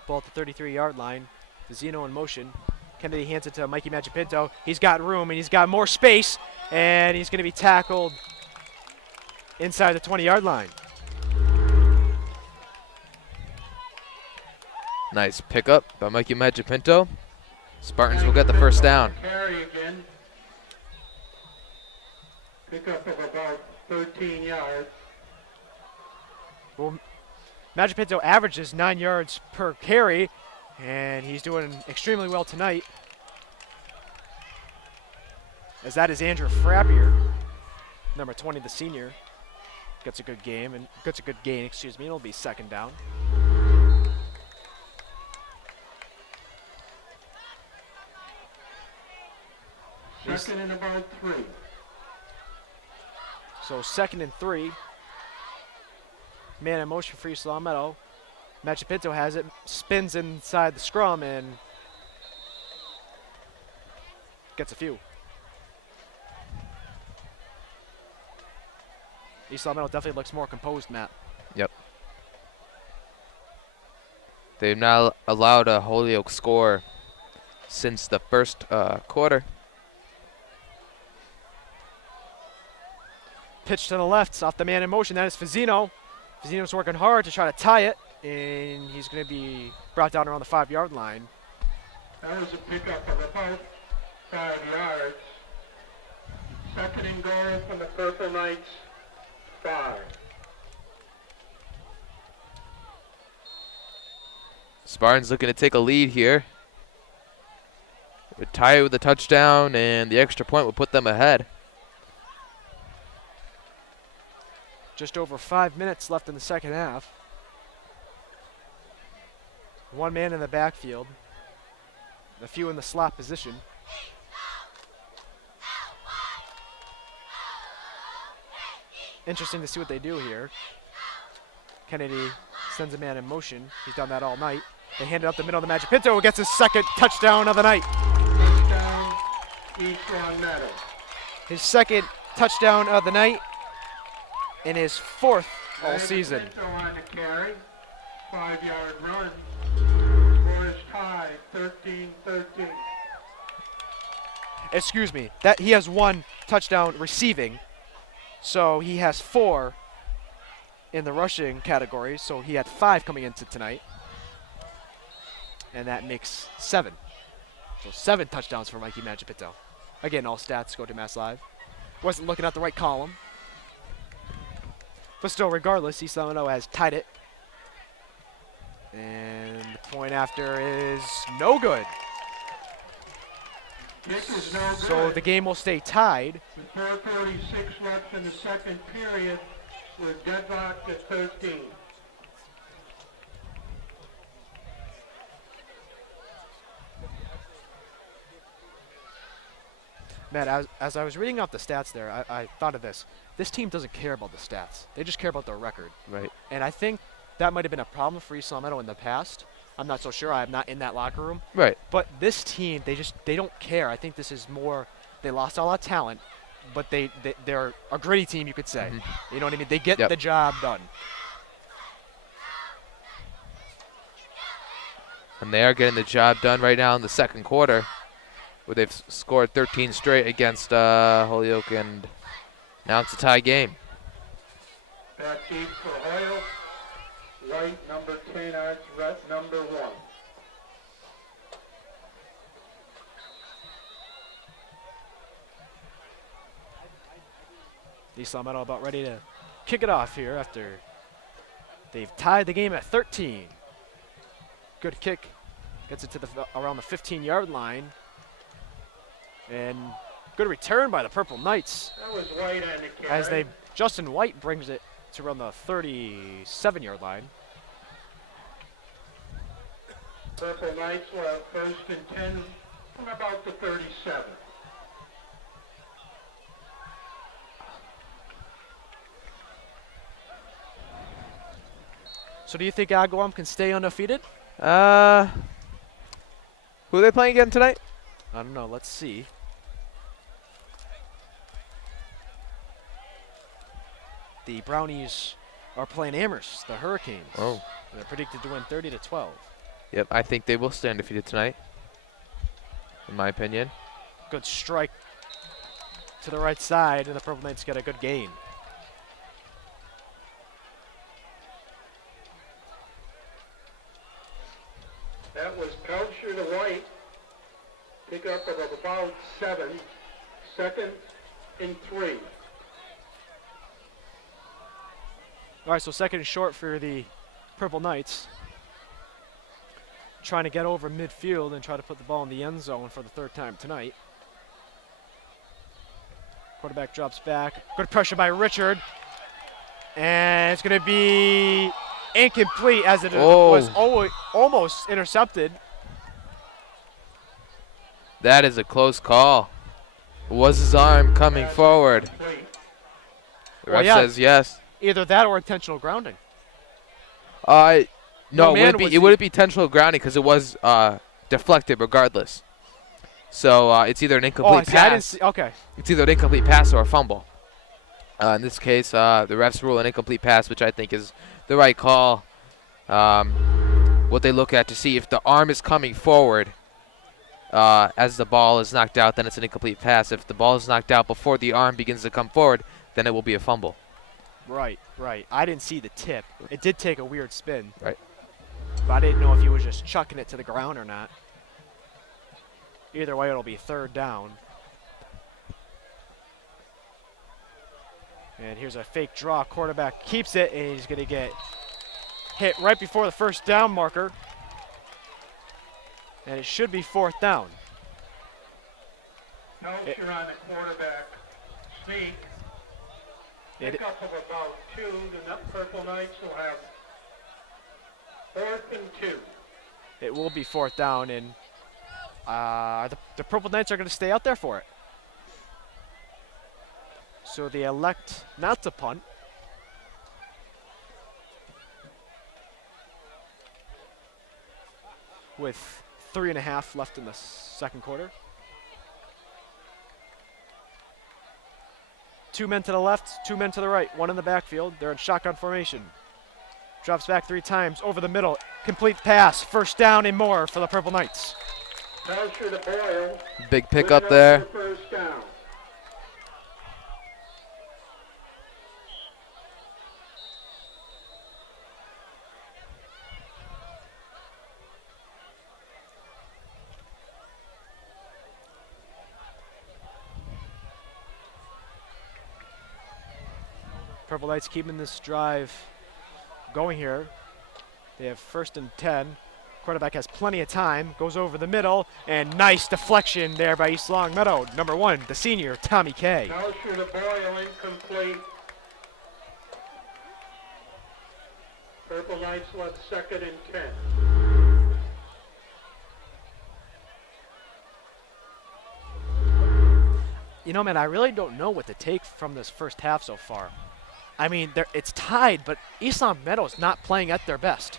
Ball at the 33-yard line. Zeno in motion. Kennedy hands it to Mikey Magipinto. He's got room and he's got more space, and he's going to be tackled inside the 20-yard line. Nice pickup by Mikey Magipinto. Spartans will get the first down. Carry again. Pickup of about 13 yards. Well, Magipinto averages 9 yards per carry, and he's doing extremely well tonight. As that is Andrew Frappier, number 20, the senior. Gets a good game and gets a good gain, excuse me. It'll be second down. Second and about 3. So 2nd and 3. Man in motion for East Longmeadow. Magipinto has it, spins inside the scrum and gets a few. East Longmeadow definitely looks more composed, Matt. Yep. They've now allowed a Holyoke score since the first quarter. Pitch to the left, off the man in motion. That is Fazzino. Fazzino's working hard to try to tie it, and he's going to be brought down around the 5-yard line. That was a pickup of about 5 yards. Second and goal from the Purple Knights, 5. Spartans looking to take a lead here. Would tie it with a touchdown, and the extra point will put them ahead. Just over 5 minutes left in the second half. One man in the backfield. A few in the slot position. Interesting to see what they do here. Kennedy sends a man in motion. He's done that all night. They hand it up the middle of the Magipinto, who gets his second touchdown of the night. Touchdown, East Longmeadow. His second touchdown of the night and his 4th all season. On the carry, 5-yard run. Score is tied, 13-13. Excuse me, that he has 1 touchdown receiving, so he has 4 in the rushing category, so he had 5 coming into tonight, and that makes 7. So 7 touchdowns for Mikey Magipinto. Again, all stats go to Mass Live. Wasn't looking at the right column. But still, regardless, East Longmeadow has tied it. And the point after is no good. This is no good. So the game will stay tied. With 4:46 left in the second period, we're deadlocked at 13. Matt, as I was reading off the stats there, I thought of this. This team doesn't care about the stats. They just care about their record. Right. And I think that might have been a problem for East Longmeadow in the past. I'm not so sure. I'm not in that locker room. Right. But this team, they don't care. I think this is more, they lost a lot of talent, but they're a gritty team, you could say. Mm-hmm. You know what I mean? They get Yep. the job done. And they are getting the job done right now in the second quarter, where they've scored 13 straight against Holyoke, and now it's a tie game. Back deep for Holyoke. Right, number 10, Arts, right, number 1. East Longmeadow about ready to kick it off here after they've tied the game at 13. Good kick. Gets it to around the 15-yard line. And good return by the Purple Knights. That was White on the carry. As Justin White brings it to around the 37-yard line. Purple Knights will have first and 10 from about the 37. So do you think Agawam can stay undefeated? Who are they playing again tonight? I don't know. Let's see. The Brownies are playing Amherst, the Hurricanes. Oh. They're predicted to win 30-12. Yep, I think they will stand defeated tonight, in my opinion. Good strike to the right side, and the Purple Knights get a good gain. That was Pelcher to White. Pickup of about 7. Second and 3. All right, so second and short for the Purple Knights. Trying to get over midfield and try to put the ball in the end zone for the third time tonight. Quarterback drops back. Good pressure by Richard. And it's going to be incomplete as it was almost intercepted. That is a close call. Was his arm coming forward? The ref says yes. Either that or intentional grounding. No, it wouldn't be intentional grounding because it was deflected regardless. So it's either an incomplete pass. Okay. It's either an incomplete pass or a fumble. In this case, the refs rule an incomplete pass, which I think is the right call. What they look at to see if the arm is coming forward as the ball is knocked out, then it's an incomplete pass. If the ball is knocked out before the arm begins to come forward, then it will be a fumble. Right. I didn't see the tip. It did take a weird spin. Right. But I didn't know if he was just chucking it to the ground or not. Either way, it'll be third down. And here's a fake draw. Quarterback keeps it, and he's going to get hit right before the first down marker. And it should be fourth down. Pelcher on the quarterback sneak. Pickup of about 2. The Purple Knights will have fourth and 2. It will be fourth down, and the Purple Knights are going to stay out there for it. So they elect not to punt. With 3.5 left in the second quarter. 2 men to the left, 2 men to the right, 1 in the backfield. They're in shotgun formation. Drops back 3 times, over the middle, complete pass, first down and more for the Purple Knights. Pelcher to Boyle. Big pickup there. First down. Purple Knights keeping this drive going here. They have first and 10. Quarterback has plenty of time, goes over the middle, and nice deflection there by East Long Meadow. Number 1, the senior, Tommy Kay. Pelcher to Boyle, incomplete. Purple Knights left second and 10. You know, man, I really don't know what to take from this first half so far. I mean, it's tied, but East Long Meadow's not playing at their best.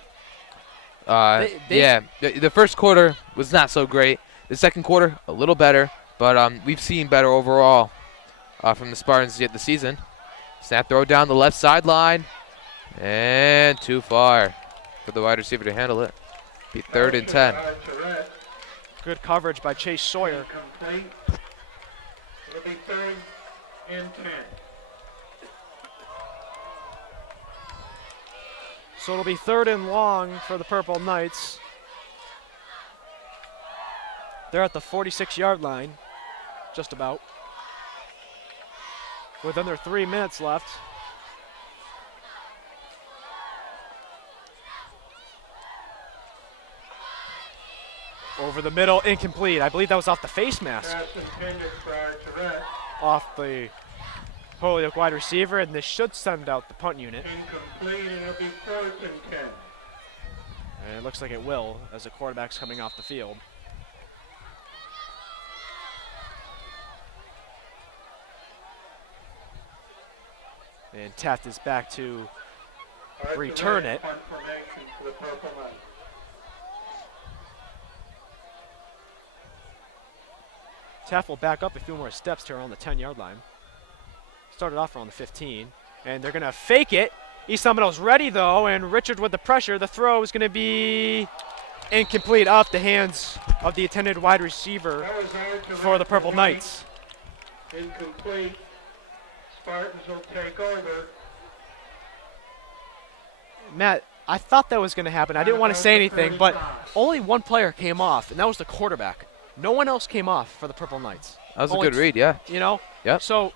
Yeah, the first quarter was not so great. The second quarter, a little better, but we've seen better overall from the Spartans yet this season. Snap throw down the left sideline, and too far for the wide receiver to handle it. Be third and 10. Good coverage by Chase Sawyer. Complete. It'll be third and 10. So it'll be third and long for the Purple Knights. They're at the 46-yard line, just about. With under 3 minutes left. Over the middle, incomplete. I believe that was off the face mask. Pass intended for Arturette. Off the Holyoke wide receiver, and this should send out the punt unit. Incomplete, and it'll be fourth and 10. And it looks like it will as the quarterback's coming off the field. And Taft is back to return it. Taft will back up a few more steps to around the 10-yard line. Started off around the 15, and they're going to fake it. East Long Meadow's ready, though, and Richard with the pressure. The throw is going to be incomplete off the hands of the intended wide receiver for the Purple Knights. Incomplete. Spartans will take over. Matt, I thought that was going to happen. I didn't want to say anything, but only one player came off, and that was the quarterback. No one else came off for the Purple Knights. That was a good read, yeah. You know? Yep. So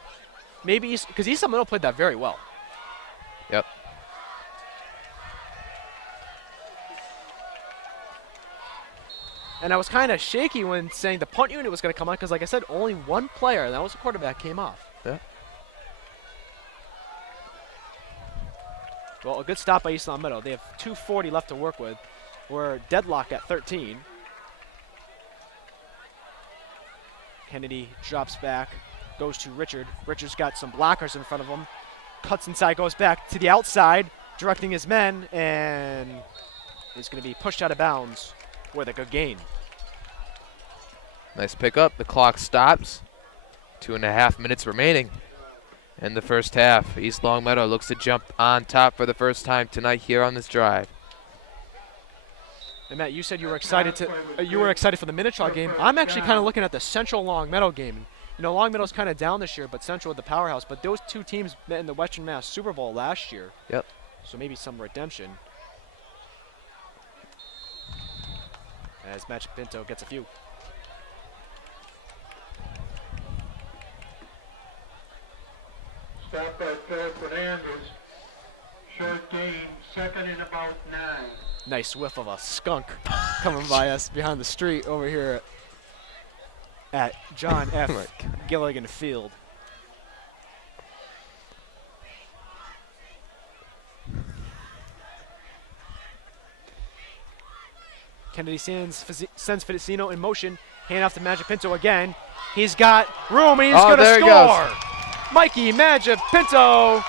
maybe, because East Long Meadow played that very well. Yep. And I was kind of shaky when saying the punt unit was going to come on because, like I said, only one player, and that was the quarterback, came off. Yeah. Well, a good stop by East Long Meadow. They have 2:40 left to work with. We're deadlocked at 13. Kennedy drops back, goes to Richard. Richard's got some blockers in front of him. Cuts inside, goes back to the outside, directing his men, and is going to be pushed out of bounds with a good gain. Nice pickup. The clock stops. 2.5 minutes remaining in the first half. East Long Meadow looks to jump on top for the first time tonight here on this drive. And Matt, you said you were excited for the Minichaw game. I'm actually kind of looking at the Central Long Meadow game. You know, Long Meadow's kind of down this year, but Central with the powerhouse. But those two teams met in the Western Mass Super Bowl last year. Yep. So maybe some redemption. As Match Pinto gets a few. Stop by Philip Fernandez. Short gain, second and about 9. Nice whiff of a skunk coming by us behind the street over here at John F. Gilligan Field. Kennedy sends Fiticino in motion. Hand off to Magic Pinto again. He's got room and he's going to score. Mikey Magic Pinto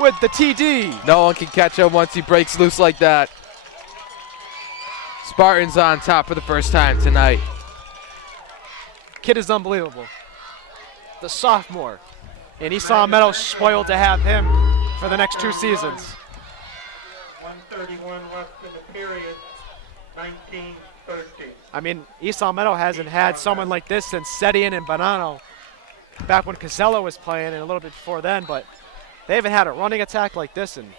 with the TD. No one can catch him once he breaks loose like that. Spartans on top for the first time tonight. Kid is unbelievable. The sophomore. And East Long Meadow spoiled to have him for the next 2 seasons. 131 left in the period. 19-13. I mean, East Long Meadow hasn't had someone like this since Setian and Bonanno back when Casella was playing and a little bit before then, but they haven't had a running attack like this in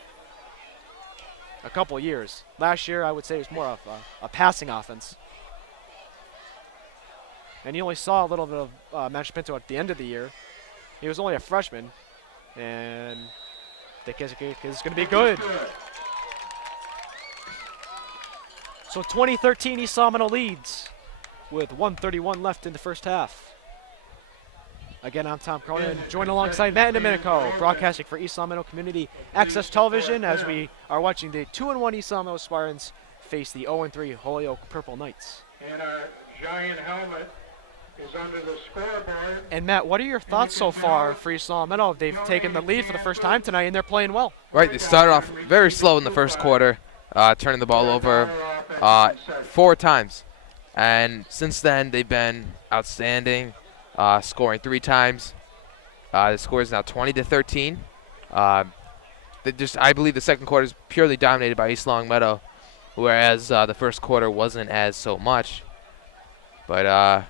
a couple years. Last year, I would say it was more of a passing offense. And you only saw a little bit of Magic Pinto at the end of the year. He was only a freshman, and I think it's going to be good. So 2013, East Long Meadow leads with 1:31 left in the first half. Again, I'm Tom Cronin, joined alongside Matt Domenico, broadcasting for East Long Meadow Community Access Television as we are watching the 2-1 East Long Meadow Spartans face the 0-3 Holyoke Purple Knights. And our giant helmet is under the scoreboard. And Matt, what are your thoughts so far for East Long Meadow? They've taken the lead for the first time tonight, and they're playing well. Right, they started off very slow in the first quarter, turning the ball over 4 times. And since then, they've been outstanding. Scoring 3 times. The score is now 20-13. I believe the second quarter is purely dominated by East Long Meadow, whereas the first quarter wasn't as so much. But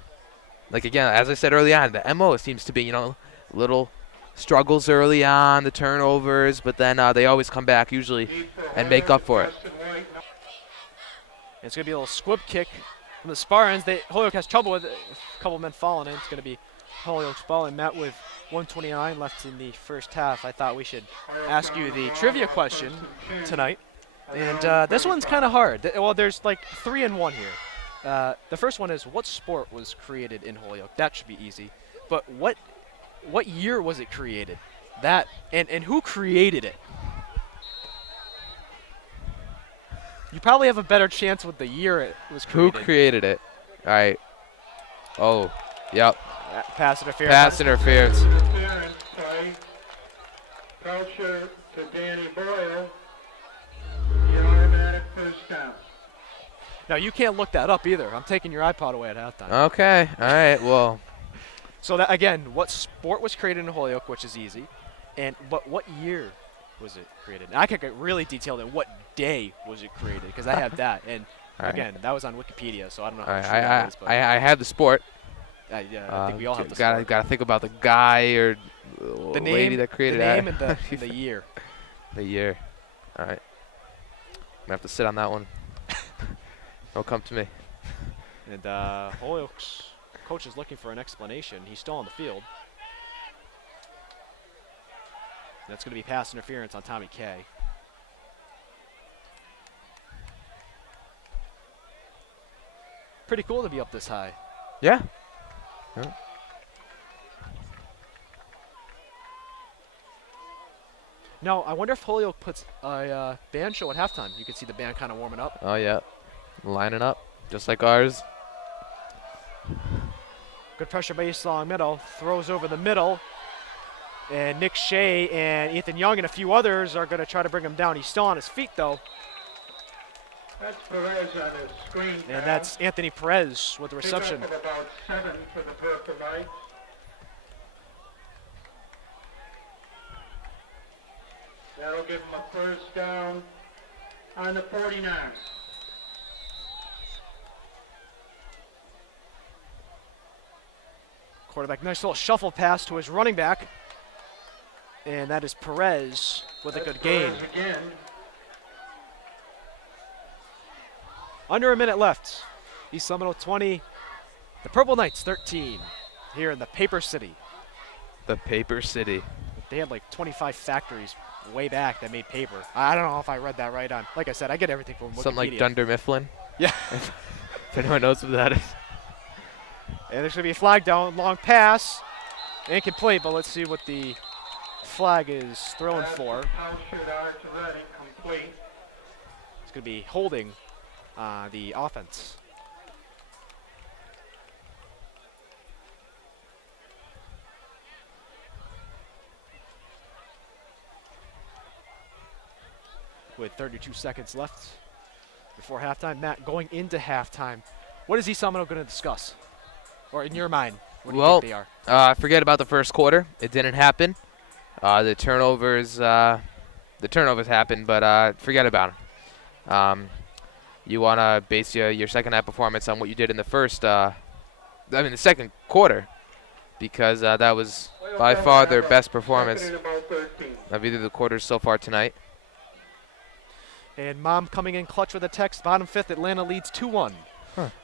like again, as I said early on, the MO seems to be little struggles early on, the turnovers, but then they always come back usually and make up for it. It's going to be a little squib kick from the Spartans. Holyoke has trouble with it. A couple men falling in. It's going to be Holyoke's ball, and Matt with 1:29 left in the first half. I thought we should ask you the trivia question tonight. And this one's kind of hard. Well, there's like 3 in 1 here. The first one is, what sport was created in Holyoke? That should be easy. But what year was it created? That and who created it? You probably have a better chance with the year it was Who created. created it? All right. Oh, yep. Pass interference. Pass interference. Interference play. Culture to Danny Boyle. The automatic first down. No, you can't look that up either. I'm taking your iPod away at halftime. Okay. All right. Well, So that again, what sport was created in Holyoke, which is easy, and what year was it created? And I could get really detailed in what day was it created because I have that. And all right. again, that was on Wikipedia, so I don't know All how right. true that is. But I had the sport. yeah, I think we all have the gotta sport. gotta think about the guy or The name, lady that created the name, that. and the year. The year. All right. I'm gonna have to sit on that one. Don't come to me. And Holyoke's coach is looking for an explanation. He's still on the field. That's going to be pass interference on Tommy Kay. Pretty cool to be up this high. Yeah. No, I wonder if Holyoke puts a band show at halftime. You can see the band kind of warming up. Oh yeah. Lining up, just like ours. Good pressure by East Long Meadow. Throws over the middle. And Nick Shea and Ethan Young and a few others are going to try to bring him down. He's still on his feet, though. That's Perez on his screen. And that's Anthony Perez with the Pick reception. up at about 7 for the Purple Knights. That'll give him a first down on the 49. Quarterback, nice little shuffle pass to his running back. And that is Perez with a That's good gain. Perez again. Under a minute left. East Seminole 20, the Purple Knights 13 here in the Paper City. The Paper City. They had like 25 factories way back that made paper. I don't know if I read that right on. Like I said, I get everything from Wikipedia. Something like Dunder Mifflin. Yeah. If anyone knows what that is. And there's going to be a flag down, long pass. Incomplete, but let's see what the flag is throwing for. How should Archuleta complete? It's going to be holding the offense. With 32 seconds left before halftime. Matt, going into halftime, what is East Seminole going to discuss? Or in your mind, what do you think they are? Forget about the first quarter. It didn't happen. The turnovers happened, but forget about them. You want to base your second half performance on what you did in the the second quarter, because that was by far their best performance of either the quarters so far tonight. And Mom coming in clutch with a text. Bottom fifth, Atlanta leads 2-1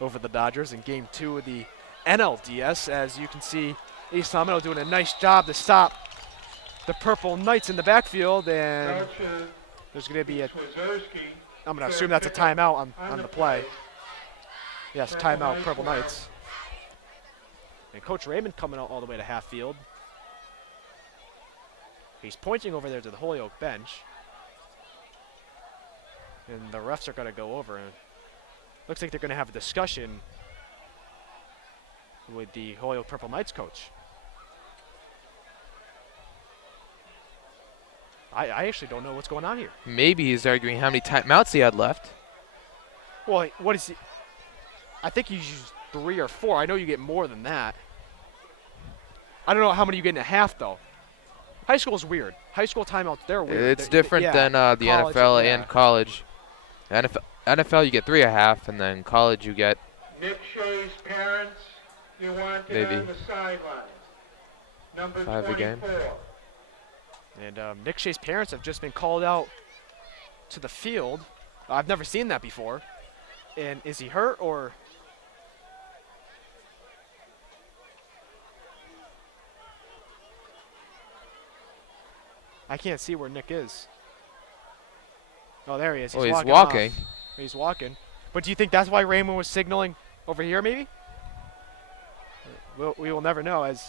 over the Dodgers in Game 2 of the NLDS. As you can see, East Seminole doing a nice job to stop the Purple Knights in the backfield. And there's going to be I'm going to assume that's a timeout on the play. Yes, timeout, Purple Knights. And Coach Raymond coming out all the way to half field. He's pointing over there to the Holyoke bench. And the refs are going to go over. And looks like they're going to have a discussion with the Holyoke Purple Knights coach. I actually don't know what's going on here. Maybe he's arguing how many timeouts he had left. Well, what is he? I think he's used 3 or 4. I know you get more than that. I don't know how many you get in a half, though. High school is weird. High school timeouts, they're weird. It's different than the college, NFL yeah. and college. NFL you get 3 a half, and then college you get Nick Shea's parents, you want Maybe on the sidelines. Number 5 a game. 24. And Nick Shea's parents have just been called out to the field. I've never seen that before. And is he hurt or? I can't see where Nick is. Oh, there he is. He's walking. walking. Off. He's walking. But do you think that's why Raymond was signaling over here, maybe? We will never know, as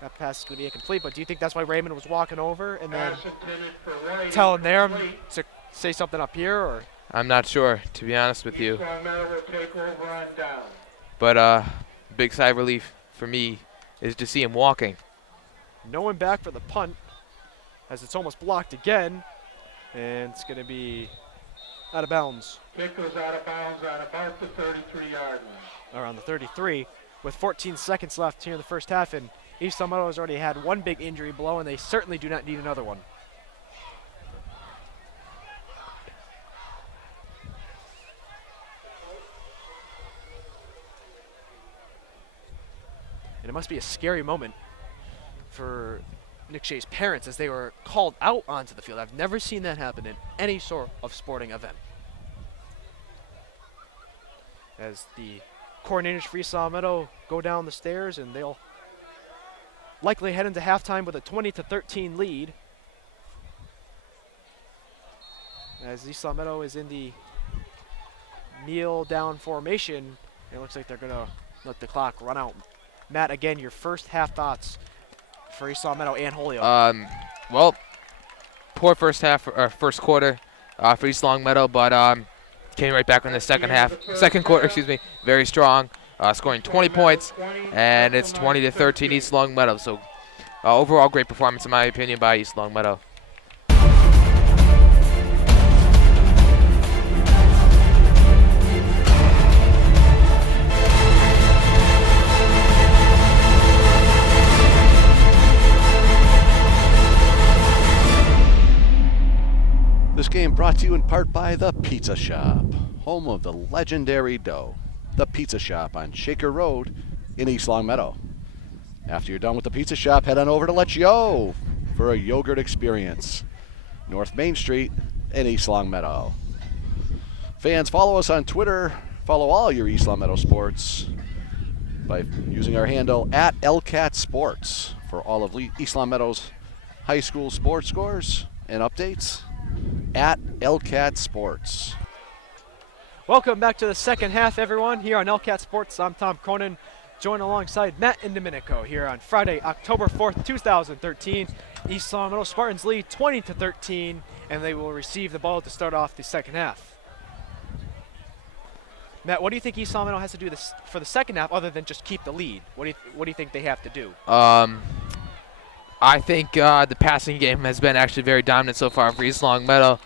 that pass is going to be incomplete. But do you think that's why Raymond was walking over and then Pass intended for White, telling them incomplete. to say something up here, or? I'm not sure, to be honest with you. East Long Meadow will take over on down. But big sigh of relief for me is to see him walking. No one back for the punt, as it's almost blocked again, and it's going to be out of bounds. Kick goes out of bounds on about the 33-yard line. Around the 33, with 14 seconds left here in the first half, and East Long Meadow has already had one big injury blow, and they certainly do not need another one. And it must be a scary moment for Nick Shea's parents as they were called out onto the field. I've never seen that happen in any sort of sporting event. As the coordinators for East Long Meadow go down the stairs, and they'll likely head into halftime with a 20-13 lead. As East Long Meadow is in the kneel down formation, it looks like they're going to let the clock run out. Matt, again, your first half thoughts for East Long Meadow and Holyoke. Well, poor first half or first quarter for East Long Meadow, but came right back in the second quarter, excuse me, very strong, scoring 20 points, and it's 20-13 East Long Meadow. So overall, great performance in my opinion by East Long Meadow. This game brought to you in part by The Pizza Shop, home of the legendary dough. The Pizza Shop on Shaker Road in East Long Meadow. After you're done with The Pizza Shop, head on over to Let's Yo for a yogurt experience. North Main Street in East Long Meadow. Fans, follow us on Twitter. Follow all your East Long Meadow sports by using our handle at LCAT Sports for all of East Long Meadow's high school sports scores and updates. At LCAT Sports. Welcome back to the second half, everyone, here on LCAT Sports. I'm Tom Cronin, joined alongside Matt and Domenico here on Friday, October 4th, 2013. East Long Meadow Spartans lead 20-13, and they will receive the ball to start off the second half. Matt, what do you think East Long Meadow has to do this for the second half other than just keep the lead? What do you think they have to do? I think the passing game has been actually very dominant so far for East Long Meadow.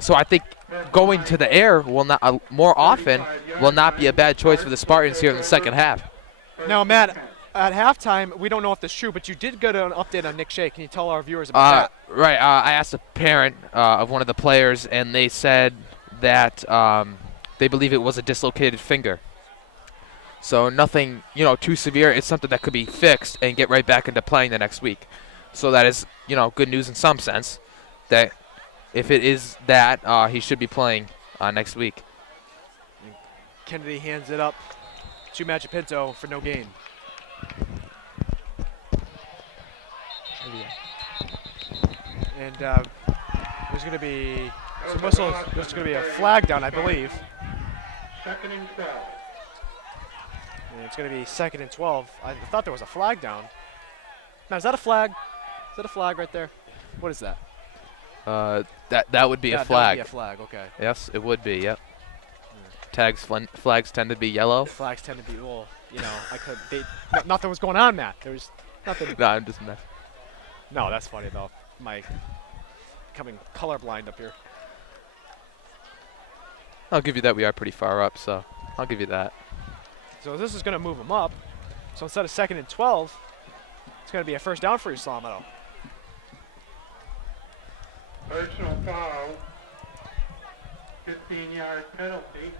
So I think going to the air will not more often will not be a bad choice for the Spartans here in the second half. Now, Matt, at halftime, we don't know if this is true, but you did get an update on Nick Shea. Can you tell our viewers about that? Right. I asked a parent of one of the players, and they said that they believe it was a dislocated finger. So nothing, too severe. It's something that could be fixed and get right back into playing the next week. So that is, good news in some sense. That if it is that, he should be playing next week. Kennedy hands it up to Machipinto for no gain. And there's going to be some whistles. There's going to be a flag down, I believe. Second and 12. And it's going to be 2nd and 12. I thought there was a flag down. Now, is that a flag? Is that a flag right there? What is that? That would be a flag. That would be a flag, okay. Yes, it would be, yep. Flags tend to be yellow. Flags tend to be, nothing was going on, Matt. There was nothing. No, I'm just messing. No, that's funny, though. My becoming colorblind up here. I'll give you that. We are pretty far up, so I'll give you that. So this is going to move them up. So instead of 2nd and 12, it's going to be a first down for East Long Meadow. Personal foul. 15-yard penalty.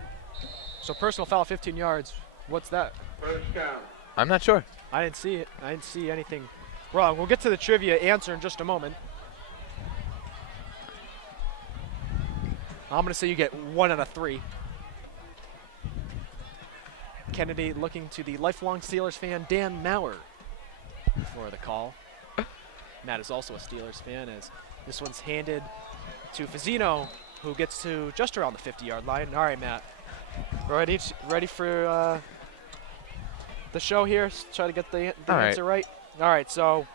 So personal foul, 15 yards. What's that? First down. I'm not sure. I didn't see it. I didn't see anything wrong. We'll get to the trivia answer in just a moment. I'm going to say you get 1 out of 3. Kennedy looking to the lifelong Steelers fan, Dan Maurer, for the call. Matt is also a Steelers fan, as this one's handed to Fazzino, who gets to just around the 50-yard line. All right, Matt. Ready for the show here? Try to get the answer right. All right, so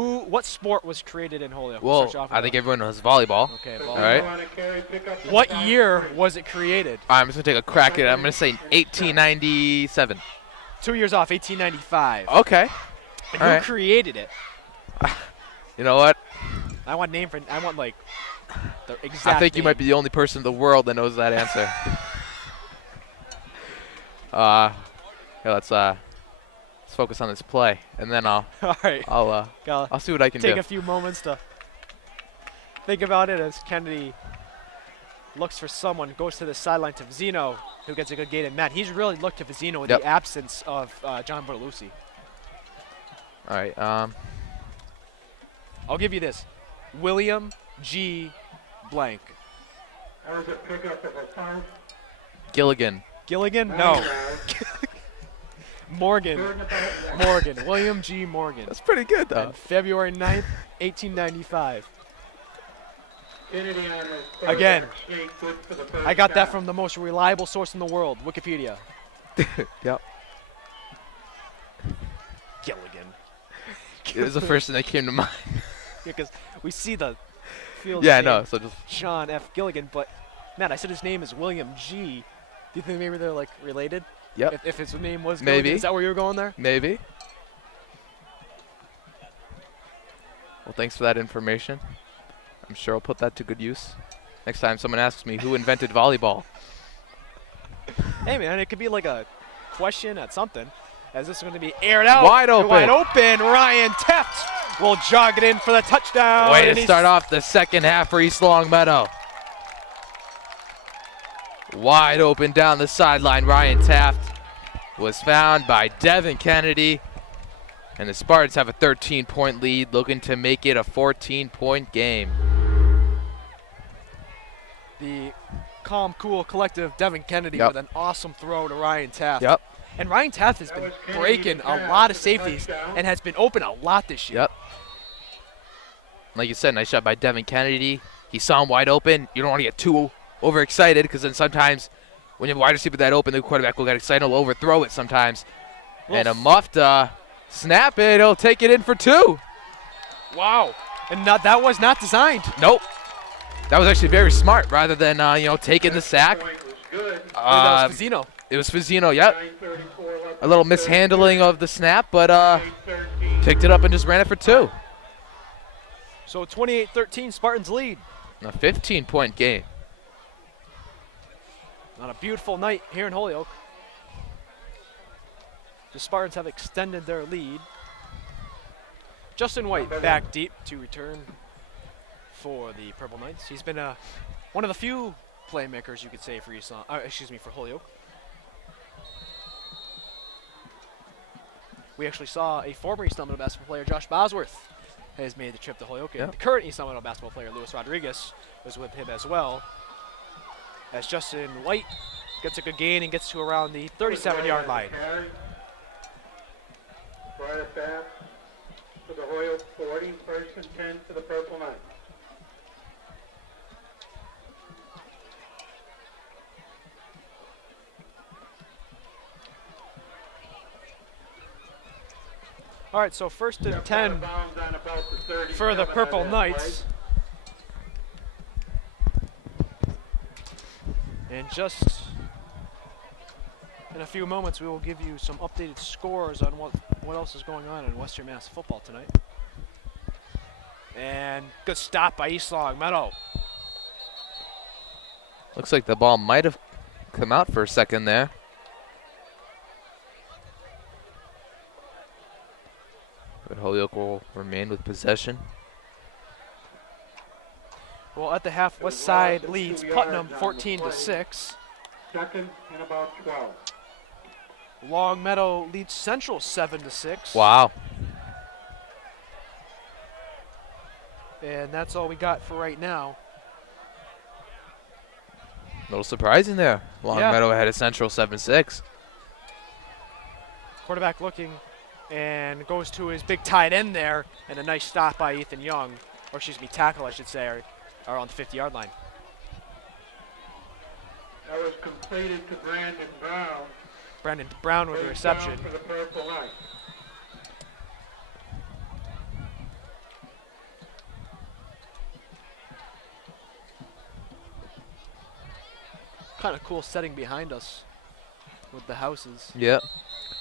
What sport was created in Holyoke? Well, We'll start off with I think that. everyone knows volleyball. Okay, All well, right. On a carry, pick up the what top year three. was it created? I'm just going to take a crack at it. I'm going to say 1897. 2 years off, 1895. Okay. And all who right. created it? You know what? I want like the exact I think you name. might be the only person in the world that knows that answer. Yeah, let's focus on this play, and then All right. I'll see what I can Take do. a few moments to think about it as Kennedy looks for someone, goes to the sideline to Vizino, who gets a good gain. And Matt, he's really looked to Vizino in Yep. the absence of John Bertolucci. All right. I'll give you this. William G. Blank. That was a pickup of a foul. Gilligan. Gilligan? Nine No. yards. Morgan. Third and about one. Morgan. William G. Morgan. That's pretty good, though. And February 9th, 1895. Kennedy on the Again, quarterback sneak, good for the first I got that down. from the most reliable source in the world, Wikipedia. Yep. Gilligan. It was the first thing that came to mind. Because we see the field Yeah, I name, know. So just John F. Gilligan, but Matt, I said his name is William G. Do you think maybe they're like related? Yep. If his name was Maybe. Gilligan, is that where you were going there? maybe. Well, thanks for that information. I'm sure I'll put that to good use. Next time someone asks me who invented volleyball. Hey man, it could be like a question at something. As this is going to be aired out. Wide open. Wide open. Ryan Teft will jog it in for the touchdown. Way and to he's- start off the second half for East Longmeadow. Wide open down the sideline. Ryan Taft was found by Devin Kennedy. And the Spartans have a 13-point lead, looking to make it a 14-point game. The calm, cool, collective Devin Kennedy Yep. with an awesome throw to Ryan Taft. Yep. And Ryan Taft has been breaking a lot of safeties and has been open a lot this year. Yep. Like you said, nice shot by Devin Kennedy. He saw him wide open. You don't want to get too overexcited because then sometimes when you have a wide receiver that open, the quarterback will get excited and will overthrow it sometimes. And a muffed snap it. He'll take it in for 2. Wow. And that was not designed. Nope. That was actually very smart rather than, taking the sack. Point was good. That was Vizino. It was Fazino, yep. 9:34 left. A little mishandling of the snap, but 8:13. picked it up and just ran it for 2. So 28-13, Spartans lead. A 15-point game. On a beautiful night here in Holyoke. The Spartans have extended their lead. Justin White back deep to return for the Purple Knights. He's been one of the few playmakers you could say for for Holyoke. We actually saw a former East Longmeadow basketball player, Josh Bosworth, has made the trip to Holyoke. And Yep. the current East Longmeadow basketball player, Luis Rodriguez, was with him as well. As Justin White gets a good gain and gets to around the 37-yard line. Carry. Brought it back to the Holyoke 40, first and 10 for the Purple Knights. All right, so first and 10 Bounds on about the 37 for the of Purple that Knights. play. And just in a few moments, we will give you some updated scores on what else is going on in Western Mass football tonight. And good stop by East Longmeadow. Looks like the ball might have come out for a second there. But Holyoke will remain with possession. Well, at the half, West Side leads Putnam 14-6. Second and about 12. Longmeadow leads Central 7-6. Wow. And that's all we got for right now. A little surprising there. Longmeadow ahead of Central 7-6. Quarterback looking and goes to his big tight end there, and a nice stop by Ethan Young, or excuse me, tackle I should say, are on the 50-yard line. That was completed to Brandon Brown. Brandon Brown with the First reception. down for the Purple Knights. kind of cool setting behind us with the houses. Yep.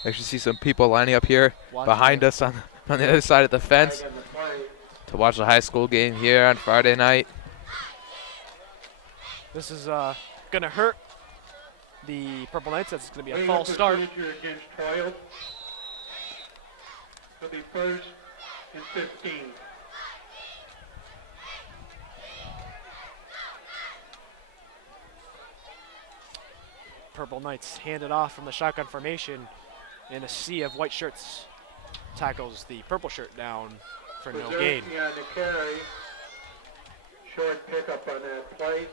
Actually see some people lining up here Watching behind it. us on the other side of the fence Flag on the play. to watch the high school game here on Friday night. This is going to hurt the Purple Knights. That's going to be a Clean false up start. procedure against Holyoke. It'll be 1st and 15. Purple Knights hand it off from the shotgun formation, and a sea of white shirts tackles the purple shirt down for no gain. Berserky on the carry. Short pickup on that play.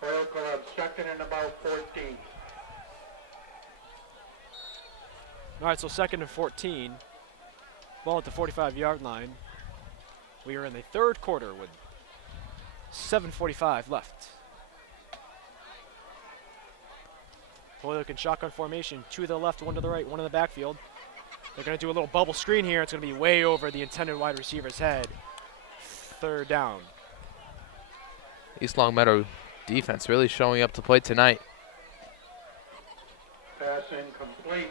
Holyoke will have 2nd and about 14. All right, so 2nd and 14. Ball at the 45-yard line. We are in the 3rd quarter with 7:45 left. Holyoke in shotgun formation, 2 to the left, 1 to the right, 1 in the backfield. They're going to do a little bubble screen here. It's going to be way over the intended wide receiver's head. 3rd down. East Longmeadow defense really showing up to play tonight. Pass incomplete.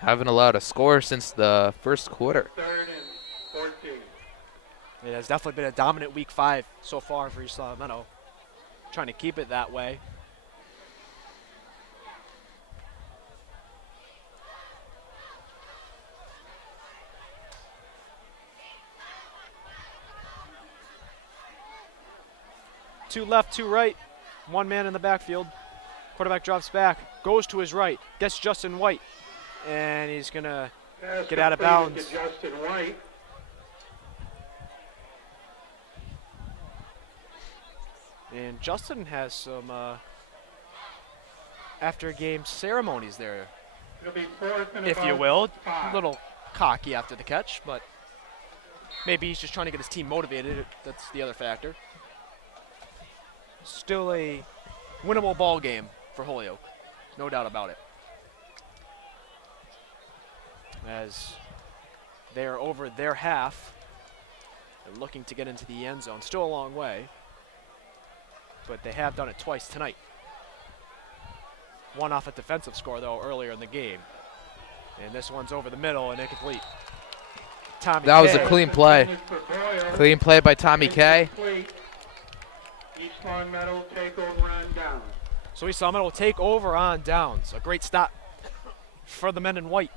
Haven't allowed a score since the 1st quarter. 3rd and 14. It has definitely been a dominant week 5 so far for East Longmeadow. Trying to keep it that way. Two left, 2 right. 1 man in the backfield. Quarterback drops back, goes to his right, gets Justin White, and he's going to Pass get out of completed bounds. to Justin White. And Justin has some after-game ceremonies there, It'll be 4th and if you about will. 5. A little cocky after the catch, but maybe he's just trying to get his team motivated. That's the other factor. Still a winnable ball game for Holyoke, no doubt about it. As they are over their half, they're looking to get into the end zone. Still a long way, but they have done it twice tonight. One off a defensive score, though, earlier in the game. And this one's over the middle and incomplete. Tommy That was Kay. a clean play. Intended for Boyle. Clean play by Tommy Kay. Incomplete. East Longmeadow take over on down. So East Longmeadow will take over on downs. A great stop for the men in white.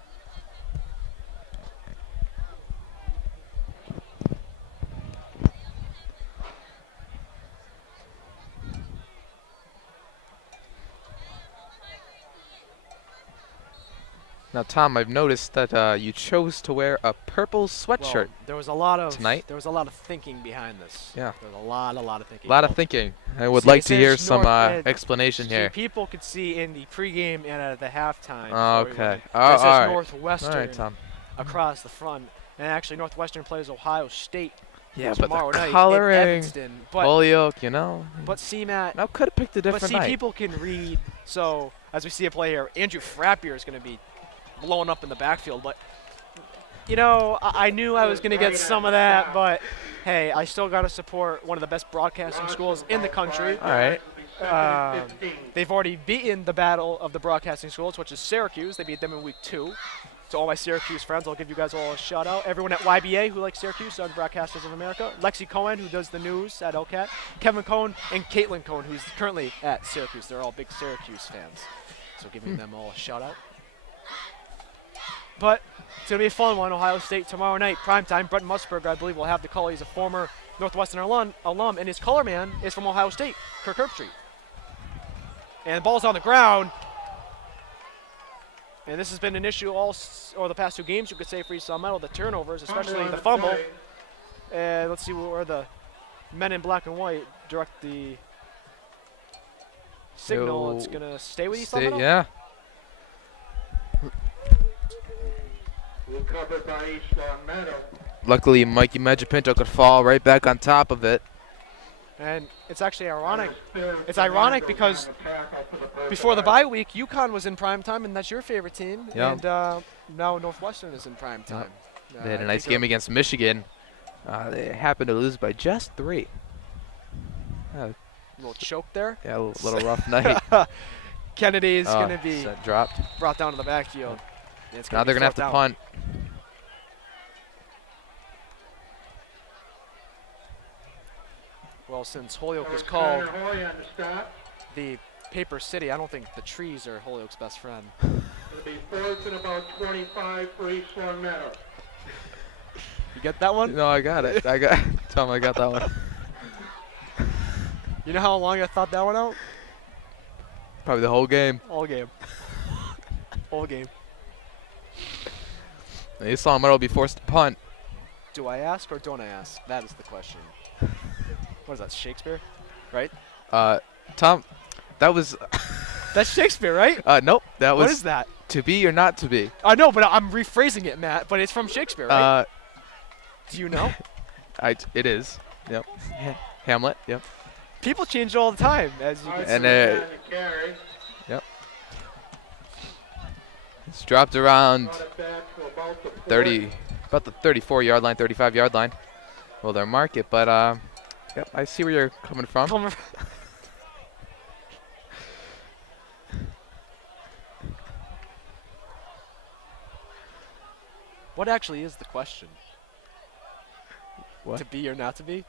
Now, Tom, I've noticed that you chose to wear a purple sweatshirt. Well, there was a lot of tonight? There was a lot of thinking behind this. Yeah. There was a lot of thinking. A lot of thinking. I would See, like it to hear says some North Ed. explanation See, here. people could see in the pregame and at the halftime. before we Okay. went. Oh, It says all right. Northwestern All right, Tom. across the front, and actually Northwestern plays Ohio State Yeah, but tomorrow the night in coloring, Evanston. But Holyoke, you know. see, Matt. Now could have picked a But different see, night. people can read. So as we see a play here, Andrew Frappier is going to be blowing up in the backfield. But you know, I knew I was going to get some of that. But hey, I still got to support one of the best broadcasting schools in the country. All right. They've already beaten the battle of the broadcasting schools, which is Syracuse. They beat them in week 2. To all my Syracuse friends, I'll give you guys all a shout out. Everyone at YBA who likes Syracuse, on Broadcasters of America. Lexi Cohen, who does the news at LCAT. Kevin Cohen and Caitlin Cohen, who's currently at Syracuse. They're all big Syracuse fans. So giving them all a shout out. But it's going to be a fun one. Ohio State tomorrow night, primetime. Brent Musburger, I believe, will have the call. He's a former Northwestern alum, and his color man is from Ohio State, Kirk Herbstreit. And the ball's on the ground. And this has been an issue or the past 2 games, you could say, for East Longmeadow, the turnovers, especially the fumble. And let's see where the men in black and white direct the signal. It's going to stay with East Longmeadow? Yeah. Recovered by East Longmeadow. Luckily, Mikey Medjapinto could fall right back on top of it. And it's actually ironic. It's ironic because before the bye week, UConn was in prime time, and that's your favorite team. Yep. And now Northwestern is in prime time. They had a nice game against Michigan. They happened to lose by just 3. little choke there. Yeah, a little rough night. Kennedy is going to be set dropped. brought down to the backfield. Now they're going to have to punt. Well, since Holyoke That is was called Connor Hoy on the stop. the Paper City, I don't think the trees are Holyoke's best friend. It'll be 4th and about 25 for East Long Meadow. You get that one? No, I got it. Tom, I got that one. You know how long I thought that one out? Probably the whole game. All game. All game. East Long Meadow will be forced to punt. Do I ask or don't I ask? That is the question. What is that, Shakespeare? Right? Tom, that was... That's Shakespeare, right? Nope. That was What is that? To be or not to be. I know, but I'm rephrasing it, Matt. But it's from Shakespeare, right? Do you know? It is. Yep. Hamlet. Yep. People change it all the time, as you can And see. On the carry. Yep. It's dropped around Brought it back to about the 30, about the 34-yard line, 35-yard line. Well, they'll mark it, but yep, I see where you're coming from. What actually is the question? What? To be or not to be?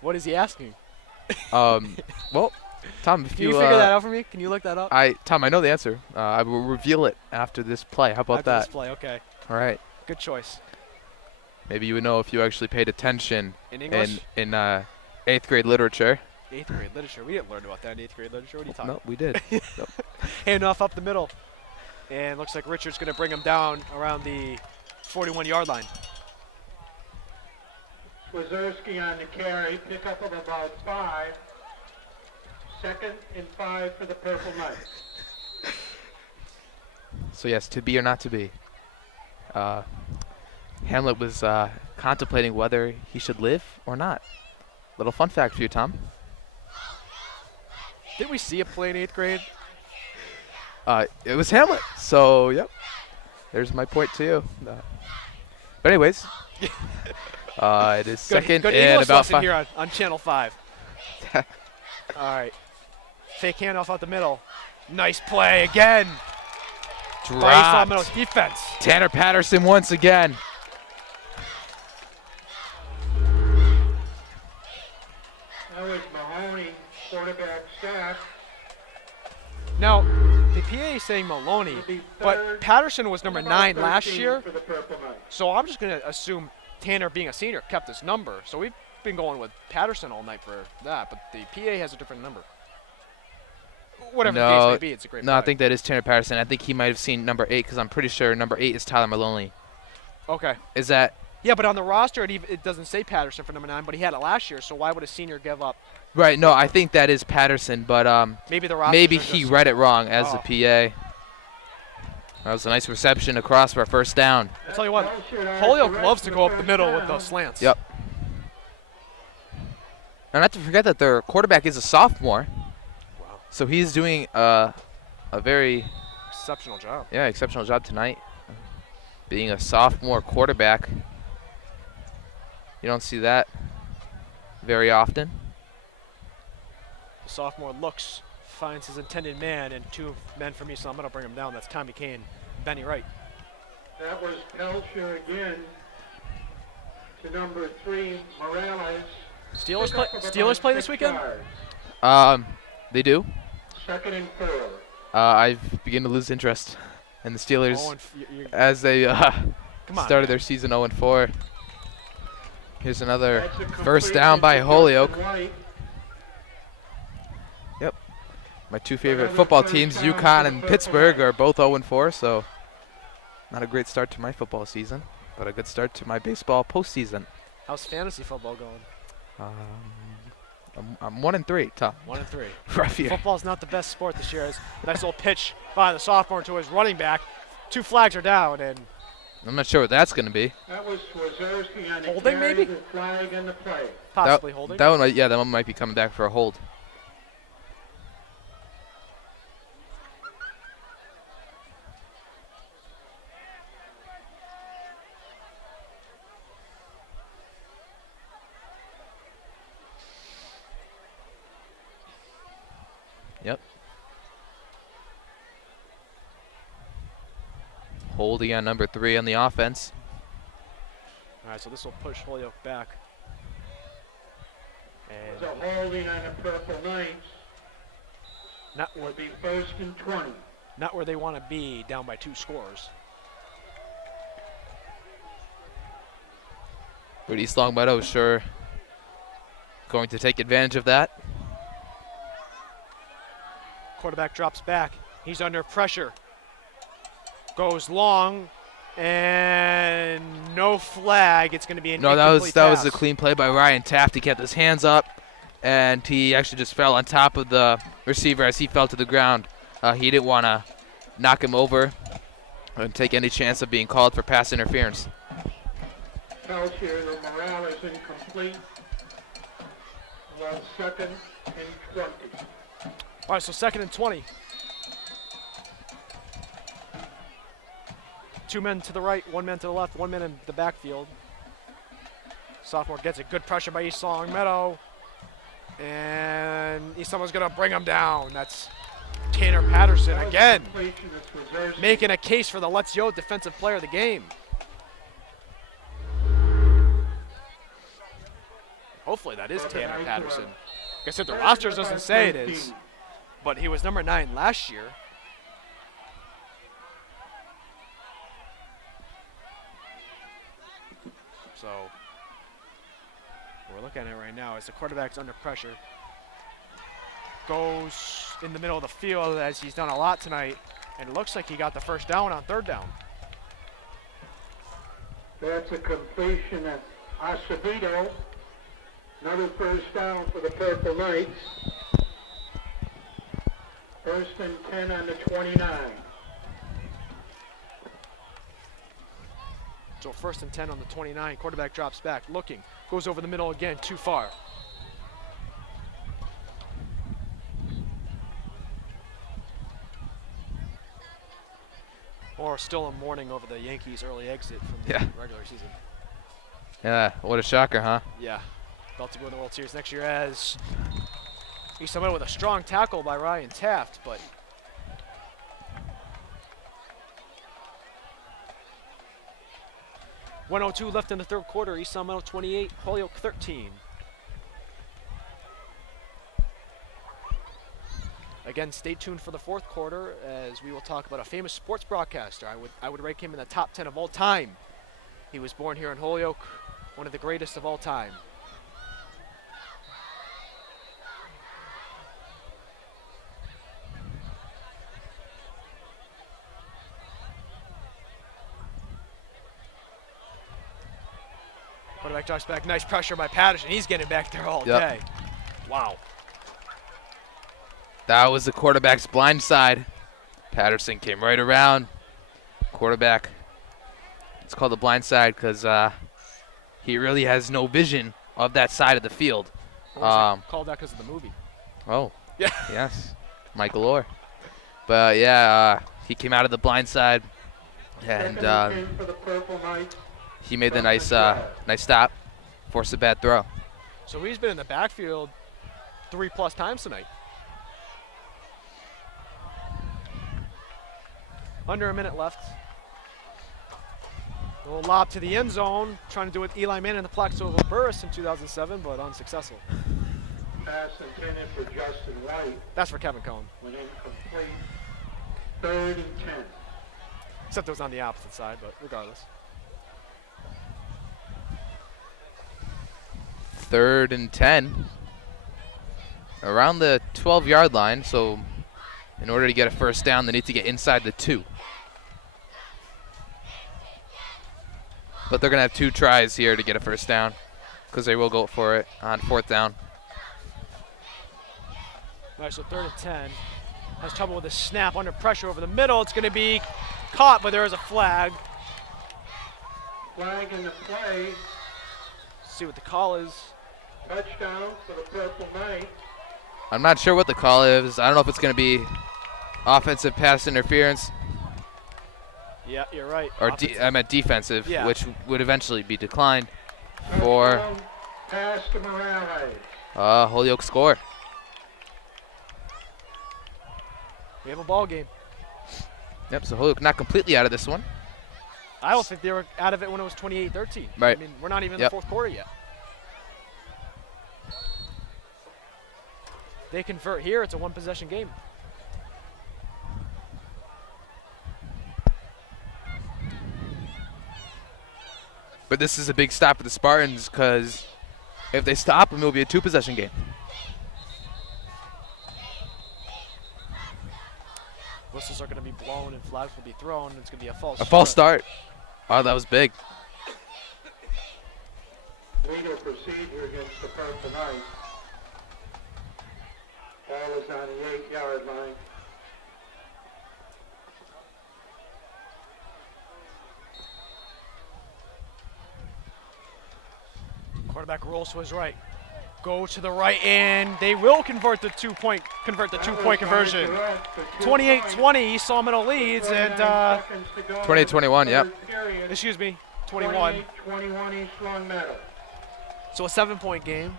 What is he asking? Well, Tom, if Can you figure that out for me? Can you look that up? Tom, I know the answer. I will reveal it after this play. How about After that? this play, okay. All right. Good choice. Maybe you would know if you actually paid attention In English? in 8th grade literature. 8th grade literature. We didn't learn about that in 8th grade literature. What are you talking No, we did. about? Handoff up the middle. And looks like Richard's going to bring him down around the 41-yard line. Wazerski on the carry. Pickup of about 5. 2nd and 5 for the Purple Knights. So yes, to be or not to be. Hamlet was contemplating whether he should live or not. Little fun fact for you, Tom. Did we see a play in 8th grade? It was Hamlet. So yep, there's my point to you. But anyways, it is second good and English about lesson 5. here on Channel 5. All right. Fake handoff out the middle. Nice play again. By East Long Meadow's defense. Tanner Patterson once again. That was Mahoney, quarterback sack. Now, the PA is saying Maloney, It'll be but 3rd Patterson was number and about 9 last 13 year. For the Purple Knights. So I'm just going to assume Tanner, being a senior, kept his number. So we've been going with Patterson all night for that, but the PA has a different number. Whatever the case may be, it's a great No, play. I think that is Tanner Patterson. I think he might have seen number 8 because I'm pretty sure number 8 is Tyler Maloney. Okay. Is that Yeah, but on the roster, it doesn't say Patterson for number 9, but he had it last year, so why would a senior give up? right? No, I think that is Patterson, but Maybe the roster. maybe he read it wrong as Oh. a PA. That was a nice reception across for a first down. I'll tell you what, That should add Holyoke the loves rest to of go the up the first middle with down. those slants. Yep. And not to forget that their quarterback is a sophomore. Wow. So he's doing a very Exceptional job. exceptional job tonight. Being a sophomore quarterback. You don't see that very often. The sophomore looks, finds his intended man, and 2 men from East Long Meadow bring him down. That's Tommy Kane, Benny Wright. That was Pelcher again to number 3, Morales. Steelers play this weekend? They do. 2nd and 4. I've begun to lose interest in the Steelers Oh, and you're, as they come on, started man. their season 0-4. Here's another That's a first complete down by to Holyoke. Justin White. My 2 favorite football teams, UConn and Pittsburgh, are both 0-4, so not a great start to my football season, but a good start to my baseball postseason. How's fantasy football going? I'm 1-3, Tom. 1-3. Rough year. Football's not the best sport this year. Nice little pitch by the sophomore to his running back. 2 flags are down, and I'm not sure what that's going to be. That was Wazerski on the Holding, carry, maybe? the flag and the play. possibly holding. That one, that one might be coming back for a hold. Yep. Holding on number 3 on the offense. All right, so this will push Holyoke back. And So holding on the Purple Knights not will where, be 1st and 20. not where they want to be, down by 2 scores. But East Longmeadow is sure going to take advantage of that. Quarterback drops back. He's under pressure. Goes long, and no flag. It's going to be an No, incomplete that was pass. a clean play by Ryan Taft. He kept his hands up, and he actually just fell on top of the receiver as he fell to the ground. He didn't want to knock him over and take any chance of being called for pass interference. Tells here the morale is incomplete. Well, 2nd and 20. All right, so 2nd and 20. 2 men to the right, 1 man to the left, 1 man in the backfield. Sophomore gets it. Good pressure by East Longmeadow. And East Longmeadow's going to bring him down. That's Tanner Patterson again, Completion is reversed. making a case for the Let's Yo defensive player of the game. Hopefully that is Tanner Patterson. Like I said, the rosters doesn't say it is, but he was number 9 last year. So we're looking at it right now as the quarterback's under pressure. Goes in the middle of the field as he's done a lot tonight, and it looks like he got the first down on 3rd down. That's a completion of Acevedo. Another first down for the Purple Knights. 1st and 10 on the 29. So 1st and 10 on the 29. Quarterback drops back, looking, goes over the middle again, too far. Or still in mourning over the Yankees' early exit from the regular season. Yeah, what a shocker, huh? Yeah, about to go in the World Series next year as East Longmeadow with a strong tackle by Ryan Taft, but .102 left in the 3rd quarter. East Longmeadow 28, Holyoke 13. Again, stay tuned for the 4th quarter as we will talk about a famous sports broadcaster. I would rank him in the top 10 of all time. He was born here in Holyoke, one of the greatest of all time. Quarterback drops back, nice pressure by Patterson. He's getting back there all day. Wow. That was the quarterback's blind side. Patterson came right around. Quarterback, it's called the blind side because he really has no vision of that side of the field. Called that because of the movie. Oh, yeah, yes, Michael Orr. But yeah, he came out of the blind side, and For the Purple Knights. he made the nice stop, forced a bad throw. So he's been in the backfield 3+ times tonight. Under a minute left. A little lob to the end zone, trying to do what Eli Manning and the Plaxico Burris in 2007, but unsuccessful. Pass intended for Justin White. That's for Kevin Cohn. Went incomplete. 3rd and 10. Except it was on the opposite side, but regardless. 3rd and 10. Around the 12-yard line, so in order to get a first down, they need to get inside the 2. But they're going to have 2 tries here to get a first down because they will go for it on 4th down. All right, so 3rd and 10. Has trouble with the snap under pressure over the middle. It's going to be caught, but there is a flag. Flag in the play. Let's see what the call is. Touchdown for the Purple Knights. I'm not sure what the call is. I don't know if it's going to be offensive pass interference. Yeah, you're right. Or I meant defensive, Yeah. which would eventually be declined for Pass to Morales. Holyoke score. We have a ball game. Yep, so Holyoke not completely out of this one. I don't think they were out of it when it was 28-13. Right. I mean, we're not even in the fourth quarter yet. They convert here, it's a one-possession game. But this is a big stop for the Spartans because if they stop them, it'll be a two-possession game. Whistles are going to be blown and flags will be thrown. It's going to be a false start. A false start. Oh, that was big. Legal procedure against the Spartans. Ball is on the 8-yard line. Quarterback rolls to his right. Go to the right, and they will convert the two-point conversion. 28-20, East Middle leads, and 28-21, yep. Excuse me, 21. 28-21 East Long Meadow. So a 7-point game.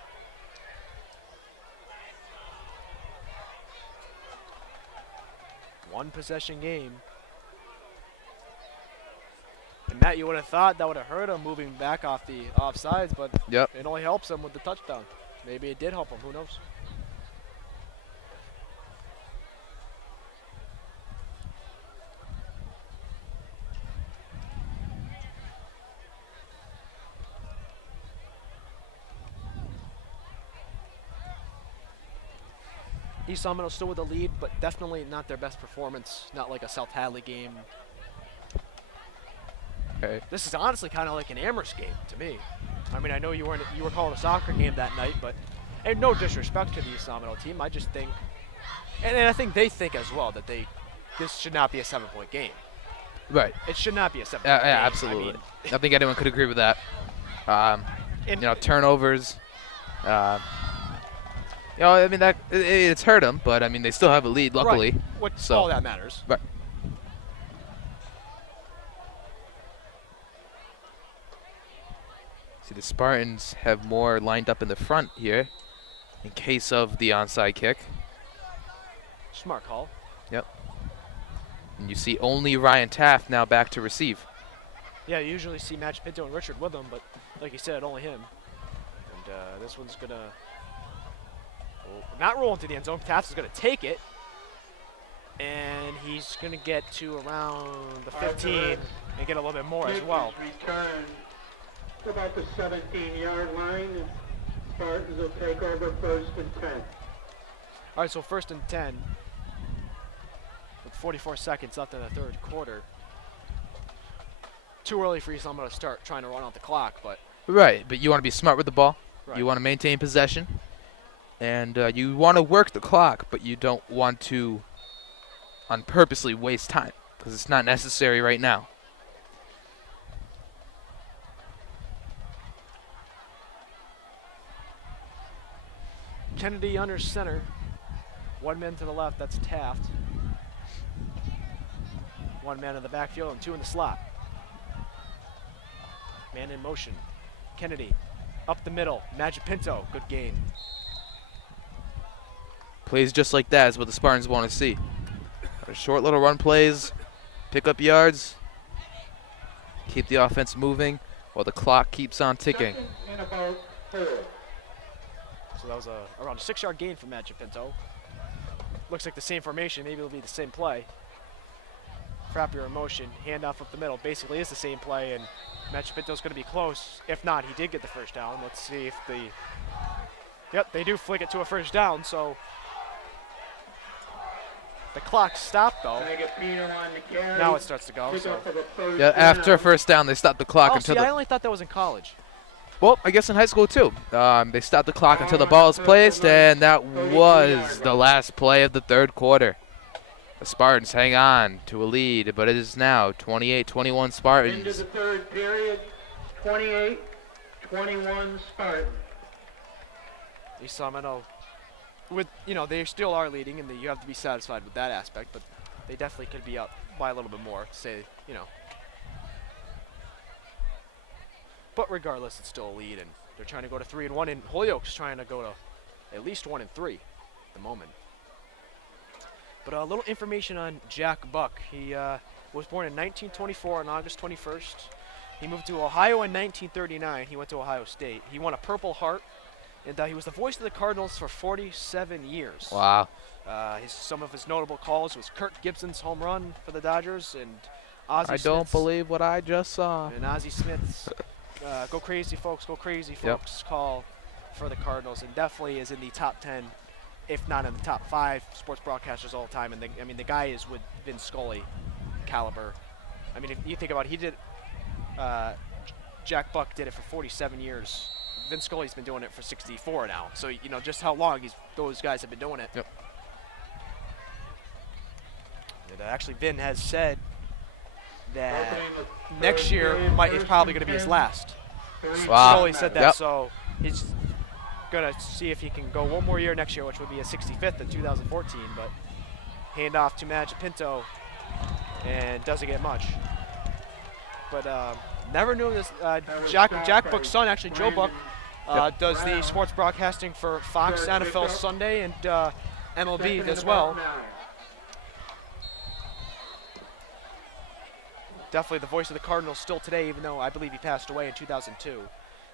One possession game. And Matt, you would have thought that would have hurt him moving back off the offsides, but it only helps him with the touchdown. Maybe it did help him, who knows? East Middle still with the lead, but definitely not their best performance. Not like a South Hadley game. Okay. This is honestly kind of like an Amherst game to me. I mean, I know you were calling a soccer game that night, but and no disrespect to the East Middle team, I just think, and I think they think as well that this should not be a 7-point game. Right. It should not be a 7-point game. Yeah, absolutely. I think anyone could agree with that. Turnovers. I mean it's hurt them, but I mean they still have a lead, luckily. Right. All that matters. Right. See, the Spartans have more lined up in the front here in case of the onside kick. Smart call. Yep. And you see only Ryan Taft now back to receive. Yeah, you usually see Match Pinto and Richard with him, but like you said, only him. And this one's going to not roll into the end zone. Taft is going to take it. And he's going to get to around the 15 and get a little bit more as well. Return to about the 17-yard line. And Spartans will take over 1st and 10. All right, so 1st and 10 with 44 seconds left in the third quarter. Too early for East Middle to start trying to run out the clock, but right. But you want to be smart with the ball. Right. You want to maintain possession, and you want to work the clock, but you don't want to purposely waste time because it's not necessary right now. Kennedy under center. One man to the left, that's Taft. One man in the backfield and two in the slot. Man in motion. Kennedy up the middle. Magic Pinto, good gain. Plays just like that is what the Spartans want to see. Short little run plays, pick up yards, keep the offense moving while the clock keeps on ticking. So that was around a 6-yard gain for Magic Pinto. Looks like the same formation. Maybe it'll be the same play. Frappier in motion, handoff up the middle. Basically is the same play, and Magic Pinto's going to be close. If not, he did get the first down. Let's see if Yep, they do flick it to a first down, so the clock stopped, though. Now it starts to go. So. Yeah, after a first down, they stopped the clock until I only thought that was in college. Well, I guess in high school, too. They stopped the clock until the ball is placed, and that was the last play of the third quarter. The Spartans hang on to a lead, but it is now 28-21 Spartans. Into the third period, 28-21 Spartans. East Middle, they still are leading, and you have to be satisfied with that aspect, but they definitely could be up by a little bit more to say, But regardless, it's still a lead, and they're trying to go to 3-1, and Holyoke's trying to go to at least 1-3 at the moment. But a little information on Jack Buck. He was born in 1924 on August 21st. He moved to Ohio in 1939. He went to Ohio State. He won a Purple Heart, and he was the voice of the Cardinals for 47 years. Wow. Some of his notable calls was Kirk Gibson's home run for the Dodgers and Ozzie I don't Smith's, believe what I just saw. and Ozzie Smith's "Go Crazy Folks, Go Crazy Folks" call for the Cardinals, and definitely is in the top 10, if not in the top 5 sports broadcasters all time. And the guy is with Vince Scully caliber. I mean, if you think about it, he did. Jack Buck did it for 47 years. Vince Scully's been doing it for 64 now. So you know just how long those guys have been doing it. Yep. And, actually, Vin has said that next year is probably going to be his last. Wow. Scully said that, Yep. so he's going to see if he can go one more year next year, which would be a 65th in 2014. But hand off to Magic Pinto, and doesn't get much. But never knew this. Jack Buck's son, actually, Joe Buck, does the sports broadcasting for Fox, NFL Sunday, and MLB as well. Definitely the voice of the Cardinals still today, even though I believe he passed away in 2002.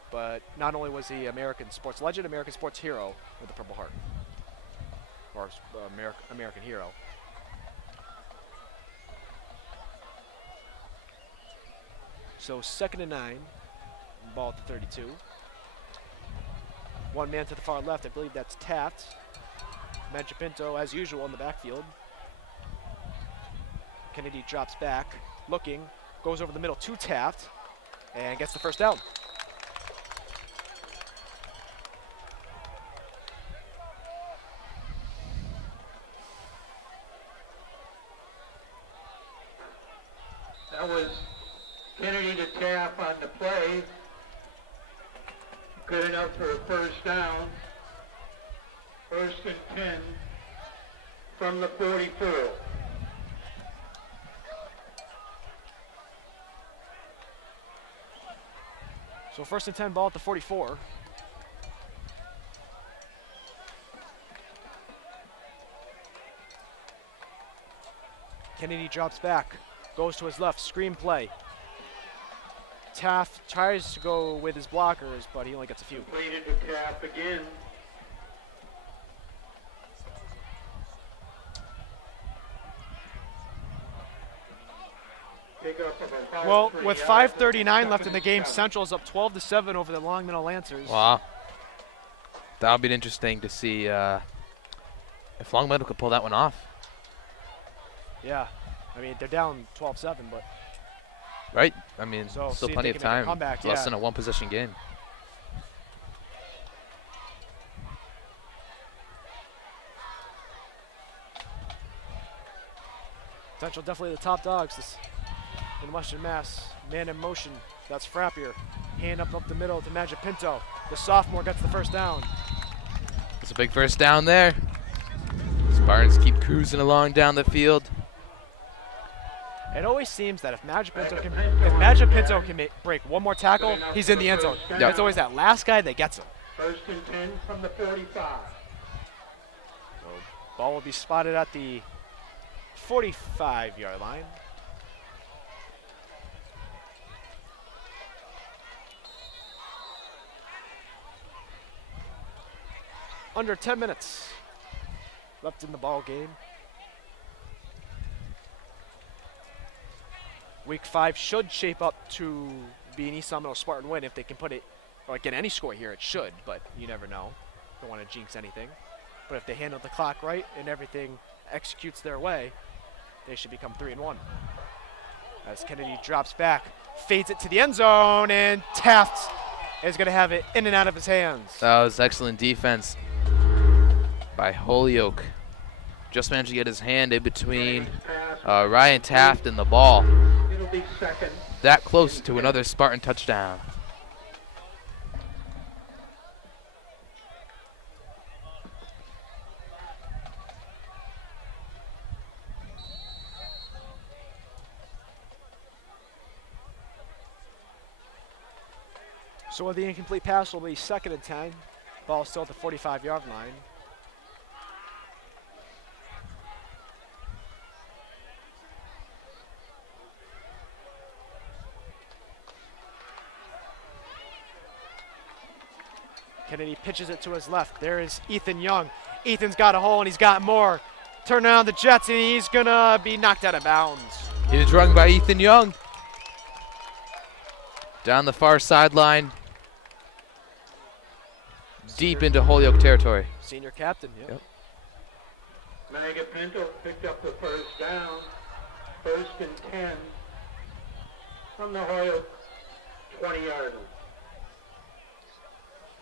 But not only was he American sports legend, American sports hero with the Purple Heart, or American hero. So 2nd and 9, ball at the 32. One man to the far left, I believe that's Taft. Magic Pinto, as usual, in the backfield. Kennedy drops back, looking, goes over the middle to Taft, and gets the first down. That was Kennedy to Taft on the play. Good enough for a first down. 1st and 10 from the 44. So 1st and 10, ball at the 44. Kennedy drops back, goes to his left, screen play. Taft tries to go with his blockers, but he only gets a few. Completed to Taft again. Pickup of about Well, 3 with yards. 5:39 left in the game, Central's up 12-7 over the Long Meadow Lancers. Wow. That'll be interesting to see if Long Meadow could pull that one off. Yeah, I mean they're down 12-7, but Right? I mean, So, still see if plenty they of can make a time. comeback, It's less yeah. than a one-possession game. Central definitely the top dogs in Western Mass. Man in motion, that's Frappier. Hand up the middle to Magic Pinto. The sophomore gets the first down. It's a big first down there. Spartans keep cruising along down the field. It always seems that if Magic Pinto can break one more tackle, he's in the end zone. Yep. It's always that last guy that gets him. 1st and 10 from the 45. Ball will be spotted at the 45-yard line. Under 10 minutes left in the ball game. Week 5 should shape up to be an East Long Spartan win if they can put it, or get any score here. It should, but you never know. Don't want to jinx anything. But if they handle the clock right and everything executes their way, they should become 3-1. As Kennedy drops back, fades it to the end zone, and Taft is going to have it in and out of his hands. That was excellent defense by Holyoke. Just managed to get his hand in between Ryan Taft and the ball. It'll be 2nd. That close to another Spartan touchdown. So the incomplete pass will be 2nd and 10. Ball still at the 45-yard line. Kennedy pitches it to his left. There is Ethan Young. Ethan's got a hole and he's got more. Turn around the Jets and he's gonna be knocked out of bounds. He was rung by Ethan Young. Down the far sideline. Deep into Holyoke territory. Senior captain, Yep. Mega Pinto picked up the first down. 1st and 10 from the Holyoke 20-yard line.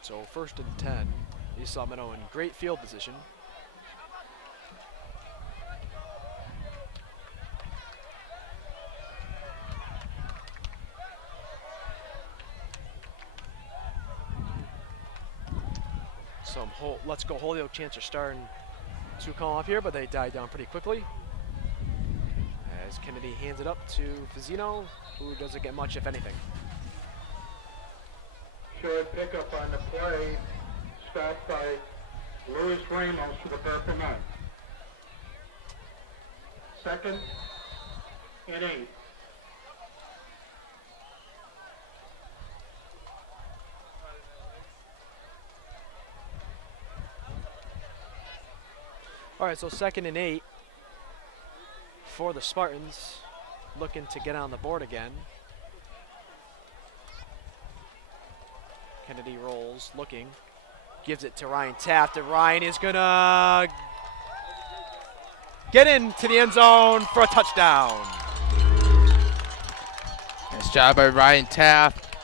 So 1st and 10. East Long Meadow in great field position. Some Let's Go Holyoke chants are starting to call up here, but they died down pretty quickly. As Kennedy hands it up to Fazzino, who doesn't get much, if anything. Short pickup on the play, stopped by Luis Ramos for the Purple Knights. 2nd and 8. All right, so 2nd and 8 for the Spartans, looking to get on the board again. Kennedy rolls, looking, gives it to Ryan Taft, and Ryan is gonna get into the end zone for a touchdown. Nice job by Ryan Taft.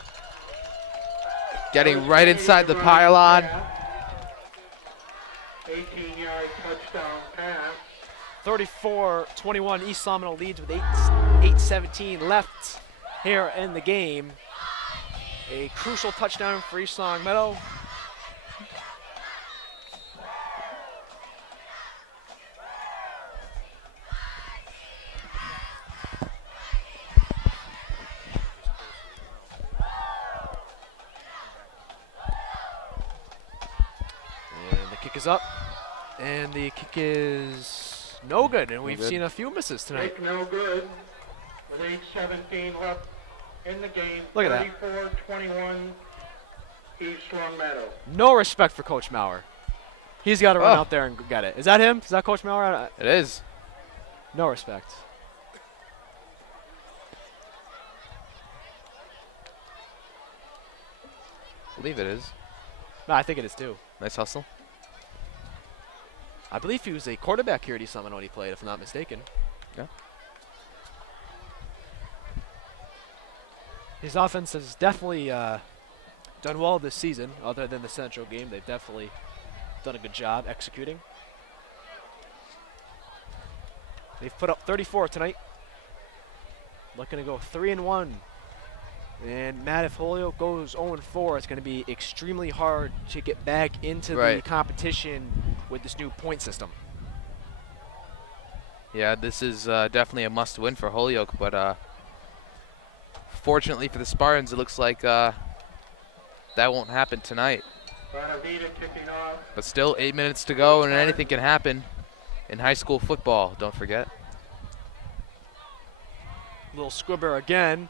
Getting right inside the pylon. 18-yard touchdown pass. 34-21, East Salmon leads with 8:17 left here in the game. A crucial touchdown for East Long Meadow. And the kick is up. And the kick is no good. And we've seen a few misses tonight. Kick no good. With 8:17 left in the game. Look at that. 34-21 East Long Meadow. No respect for Coach Maurer. He's got to run out there and get it. Is that him? Is that Coach Maurer? It is. No respect. I believe it is. No, I think it is too. Nice hustle. I believe he was a quarterback here at East Long Meadow when he played, if I'm not mistaken. Yeah. His offense has definitely done well this season, other than the Central game. They've definitely done a good job executing. They've put up 34 tonight. Looking to go 3-1. And Matt, if Holyoke goes 0-4, it's going to be extremely hard to get back into the competition with this new point system. Yeah, this is definitely a must-win for Holyoke, but fortunately for the Spartans, it looks like that won't happen tonight. Bonavita kicking off. But still 8 minutes to go, and anything can happen in high school football, don't forget. Little squibber again.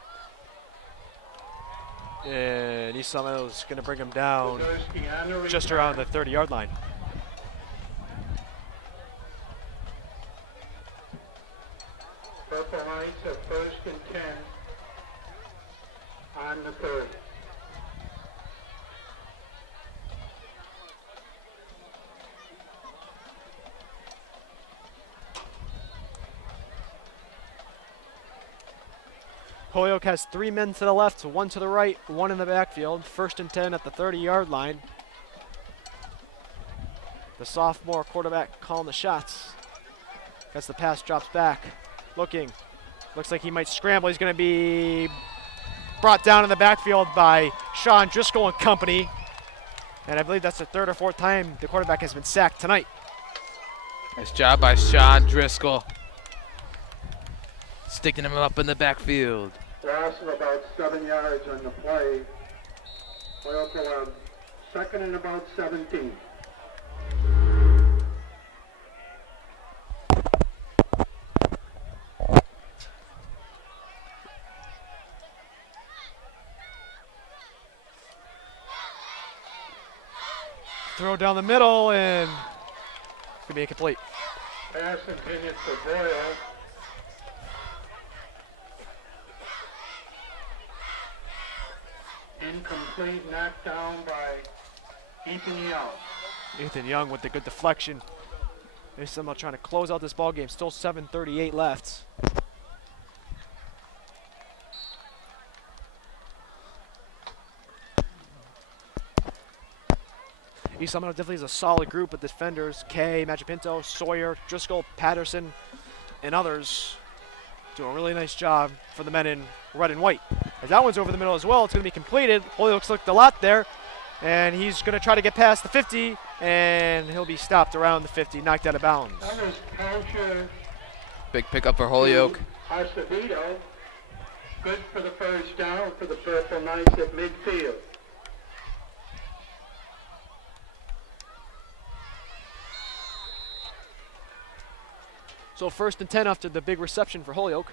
And East Long Meadow is going to bring him down just around the 30-yard line. Purple Knights at 1st and 10 on the 30. Holyoke has 3 men to the left, 1 to the right, 1 in the backfield. 1st and 10 at the 30-yard line. The sophomore quarterback calling the shots. As the pass drops back, looking. Looks like he might scramble. He's going to be brought down in the backfield by Sean Driscoll and company. And I believe that's the 3rd or 4th time the quarterback has been sacked tonight. Nice job by Sean Driscoll. Sticking him up in the backfield. Loss of about 7 yards on the play. Holyoke allowed 2nd and about 17. Throw down the middle, and it's gonna be incomplete. Pass intended for Boyle. Incomplete, knocked down by Ethan Young. Ethan Young with the good deflection. They're somehow trying to close out this ball game. Still 7:38 left. East Summit definitely is a solid group of defenders. Kay, Magipinto, Sawyer, Driscoll, Patterson, and others do a really nice job for the men in red and white. As that one's over the middle as well, it's going to be completed. Holyoke's looked a lot there, and he's going to try to get past the 50, and he'll be stopped around the 50, knocked out of bounds. That was Culture Big pickup for Holyoke. Acevedo. Good for the first down for the Purple Knights at midfield. So 1st and 10 after the big reception for Holyoke.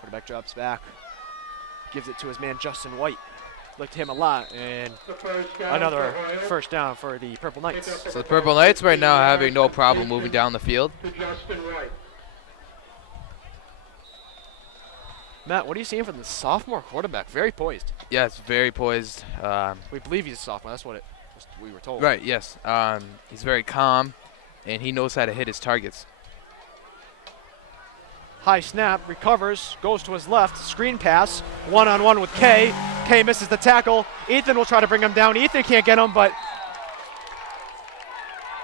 Quarterback drops back, gives it to his man Justin White. Looked to him a lot, and The first down another for Holyoke. first down for the Purple Knights. So the Purple Knights right now having no problem moving down the field. To Justin White. Matt, what are you seeing from the sophomore quarterback? Very poised. Yeah, it's very poised. We believe he's a sophomore. That's what we were told. Right, yes. He's very calm, and he knows how to hit his targets. High snap, recovers, goes to his left, screen pass, one-on-one with Kay. Kay misses the tackle. Ethan will try to bring him down. Ethan can't get him, but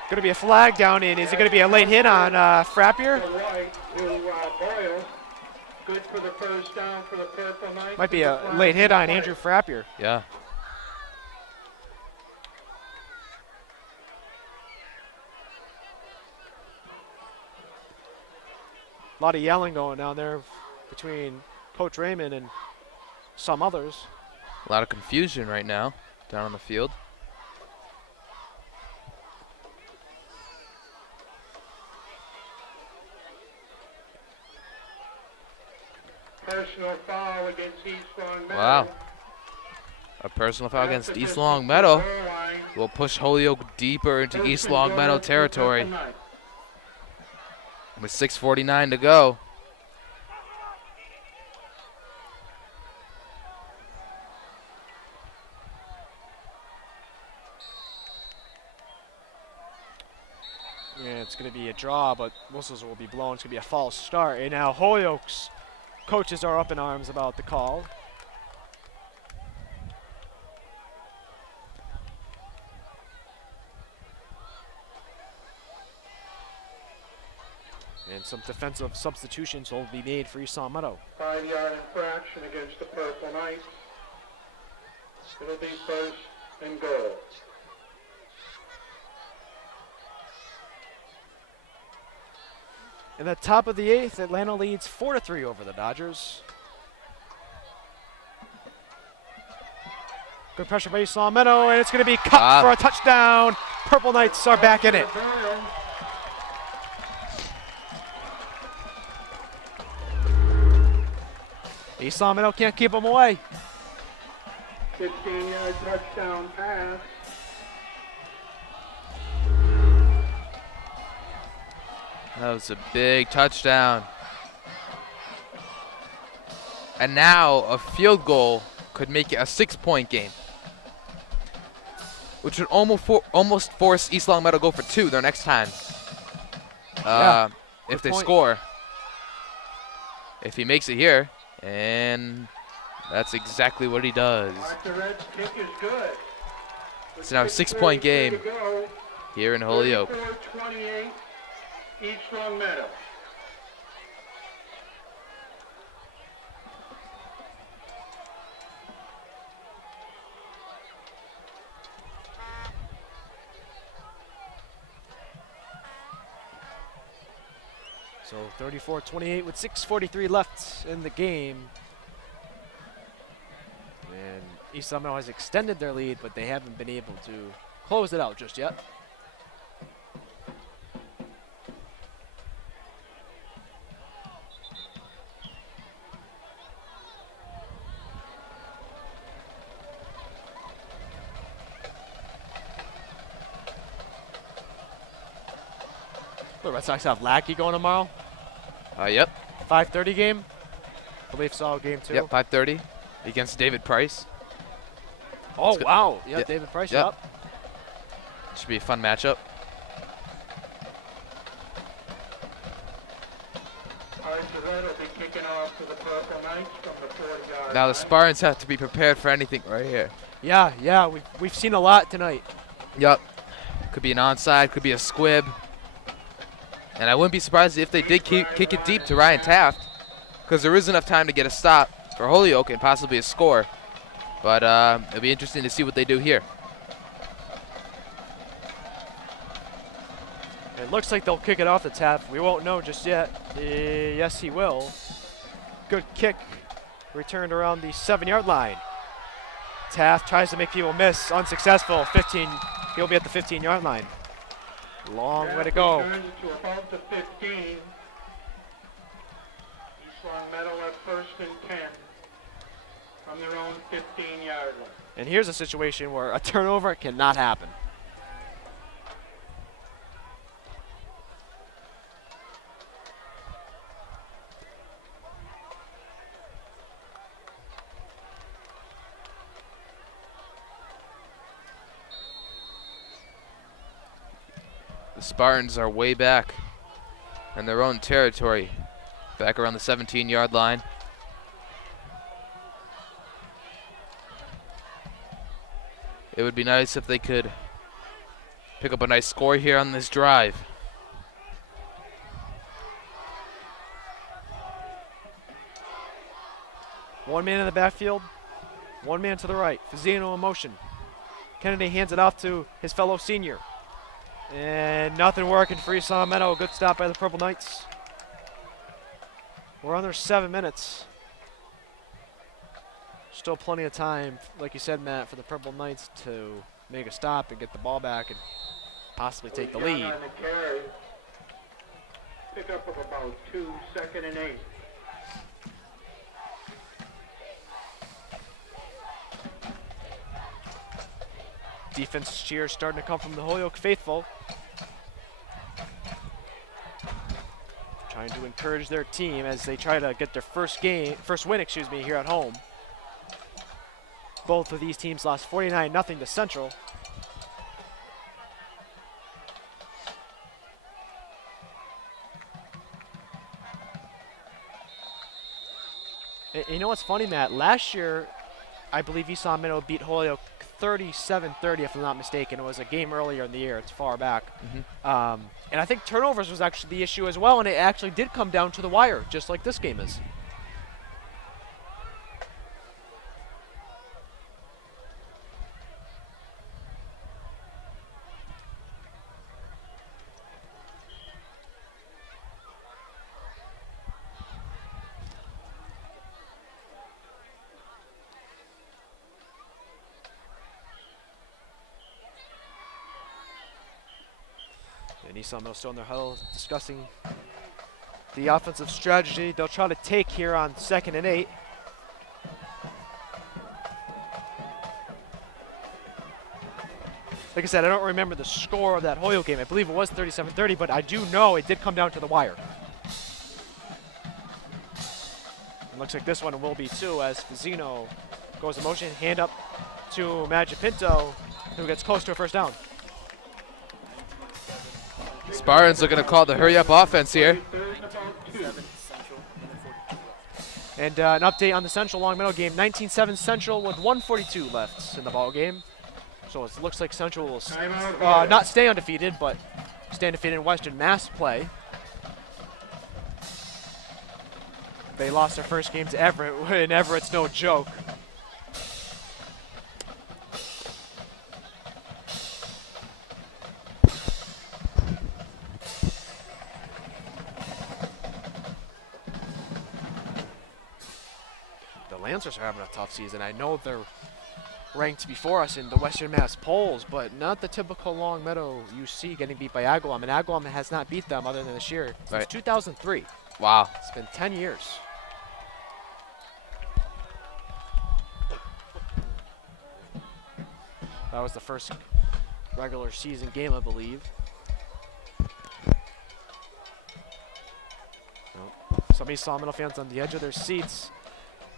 going to be a flag down in. Is it going to be a late hit on Frappier? To White, to Boyle. Good for the first down for the Purple Knights. Might be a late hit on Andrew Frappier. Yeah. A lot of yelling going down there between Coach Raymond and some others. A lot of confusion right now down on the field. Personal foul against East Long Meadow. Wow. A personal foul That's against the East distance Long to Meadow the goal line. will push Holyoke deeper into First East and Long goal Meadow for the territory. Purple Knights. With 6:49 to go. Yeah, it's going to be a draw, but whistles will be blown. It's going to be a false start. And now Holyoke's coaches are up in arms about the call. And some defensive substitutions will be made for East Long Meadow. 5-yard infraction against the Purple Knights. It'll be first and goal. In the top of the 8th, Atlanta leads 4-3 over the Dodgers. Good pressure by East Long Meadow, and it's going to be cut for a touchdown. Purple Knights are back in it. East Long Meadow can't keep them away. 15-yard touchdown pass. That was a big touchdown. And now a field goal could make it a 6-point game, which would almost force East Long Meadow to go for 2 their next time. If they score. If he makes it here, and that's exactly what he does. The Reds' kick is good. It's now a 6-point game here in Holyoke. 34-28, East Long Meadow. So 34-28 with 6:43 left in the game. And East Long Meadow has extended their lead, but they haven't been able to close it out just yet. The Red Sox have Lackey going tomorrow. Yep. 5:30 game. I believe so. Game 2. Yep. 5:30 against David Price. Oh good. wow. Yeah, Yep. David Price. Yep. Yep. Should be a fun matchup. Archibald will be kicking off to the Purple Knights from the 40-yard Now the line. Spartans have to be prepared for anything right here. Yeah. We've seen a lot tonight. Yep. Could be an onside, could be a squib. And I wouldn't be surprised if they did kick it deep to Ryan Taft, because there is enough time to get a stop for Holyoke and possibly a score. But it'll be interesting to see what they do here. It looks like they'll kick it off the tap. We won't know just yet. Yes, he will. Good kick. Returned around the 7-yard line. Taft tries to make people miss. Unsuccessful. 15. He'll be at the 15-yard line. Long way to go. Returns to about the 15. East Long Meadow at 1st and 10 from their own 15-yard line. And here's a situation where a turnover cannot happen. The Spartans are way back in their own territory, back around the 17-yard line. It would be nice if they could pick up a nice score here on this drive. One man in the backfield, one man to the right. Fazzino in motion. Kennedy hands it off to his fellow senior. And nothing working for East Long Meadow. Good stop by the Purple Knights. We're under 7 minutes. Still plenty of time, like you said, Matt, for the Purple Knights to make a stop and get the ball back and possibly take the lead. On the carry. Pick up of about 2, 2nd and 8. Defense cheers starting to come from the Holyoke faithful. Trying to encourage their team as they try to get their first win, here at home. Both of these teams lost 49-0 to Central. And you know what's funny, Matt? Last year, I believe East Long Meadow beat Holyoke 37-30, if I'm not mistaken. It was a game earlier in the year. It's far back. And I think turnovers was actually the issue as well, and it actually did come down to the wire, just like this game is. And East Long Meadow still in their huddle discussing the offensive strategy they'll try to take here on 2nd and 8. Like I said, I don't remember the score of that Holyoke game. I believe it was 37-30, but I do know it did come down to the wire. It looks like this one will be too, as Fazzino goes in motion, hand up to Magipinto, who gets close to a first down. Spartans are going to call the hurry-up offense here. And an update on the Central Long Meadow game. 19-7 Central with 1:42 left in the ball game. So it looks like Central will not stay undefeated, but stay undefeated in Western Mass play. They lost their first game to Everett, and Everett's no joke. Lancers are having a tough season. I know they're ranked before us in the Western Mass polls, but not the typical Long Meadow UC getting beat by Agawam. And Agawam has not beat them other than this year since 2003. Wow. It's been 10 years. That was the first regular season game, I believe. Some East Long Meadow fans on the edge of their seats,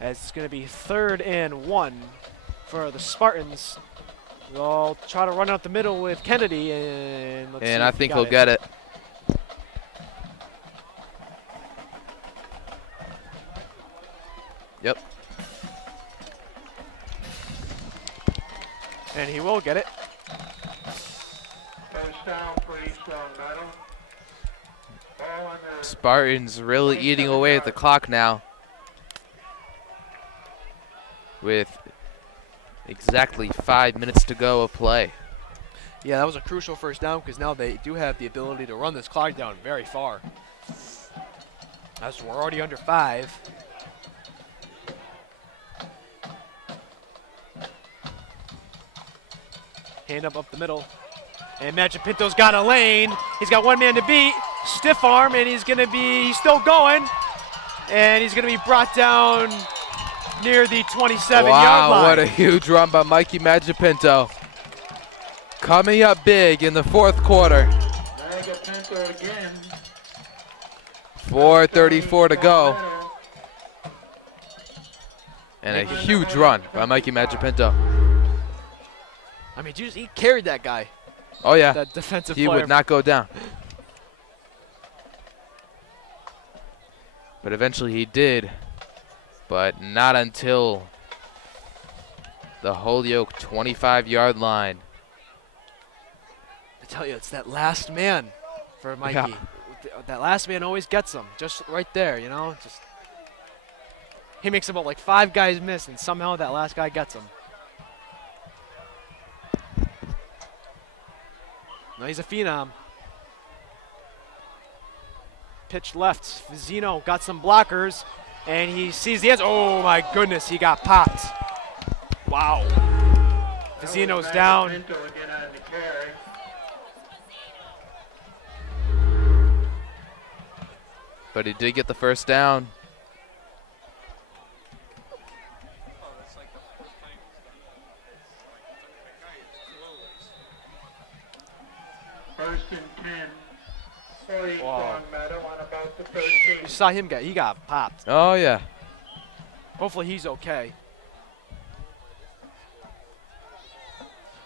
as it's going to be 3rd and 1 for the Spartans. They'll try to run out the middle with Kennedy, and let's see And I if he think got he'll get it. Yep. And he will get it. First down for East Long Meadow. Ball on the Spartans really eating away at the clock now, with exactly 5 minutes to go of play. Yeah, that was a crucial first down because now they do have the ability to run this clock down very far. As we're already under 5. Hand up the middle. And Magic Pinto's got a lane. He's got one man to beat. Stiff arm, and he's still going. And he's going to be brought down near the 27-yard line. Wow, what a huge run by Mikey Magipinto. Coming up big in the 4th quarter. Magipinto again. 4:34 to go. And a huge run by Mikey Magipinto. I mean, he carried that guy. Oh, yeah. That defensive He player. would not go down. But eventually he did. But not until the Holyoke 25-yard line. I tell you, it's that last man for Mikey. Yeah. That last man always gets him, just right there, you know. Just he makes about like 5 guys miss, and somehow that last guy gets him. No, he's a phenom. Pitch left. Vizino got some blockers, and he sees the answer. Oh my goodness, he got popped. Wow. Vizino's down. Magipinto again on the carry. But he did get the first down. First and 10 for East Wow. Long Meadow on about the 13. You saw him he got popped. Oh, yeah. Hopefully he's okay.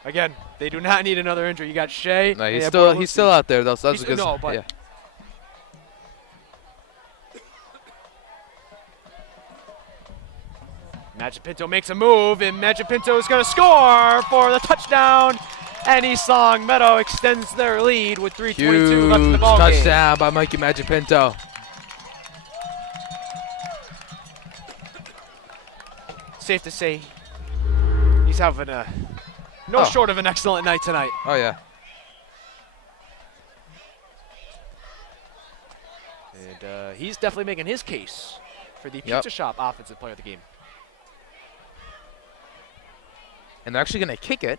Again, they do not need another injury. You got Shea. No, and he's still out there, though. So that's a good no, but yeah. Magipinto makes a move, and Magipinto is going to score for the touchdown. And East Long Meadow extends their lead with 3:22 left in the Huge ball game. touchdown by Mikey Magipinto. Safe to say, he's having a no short of an excellent night tonight. Oh, yeah. And he's definitely making his case for the Pizza Shop Offensive Player of the Game. And they're actually going to kick it,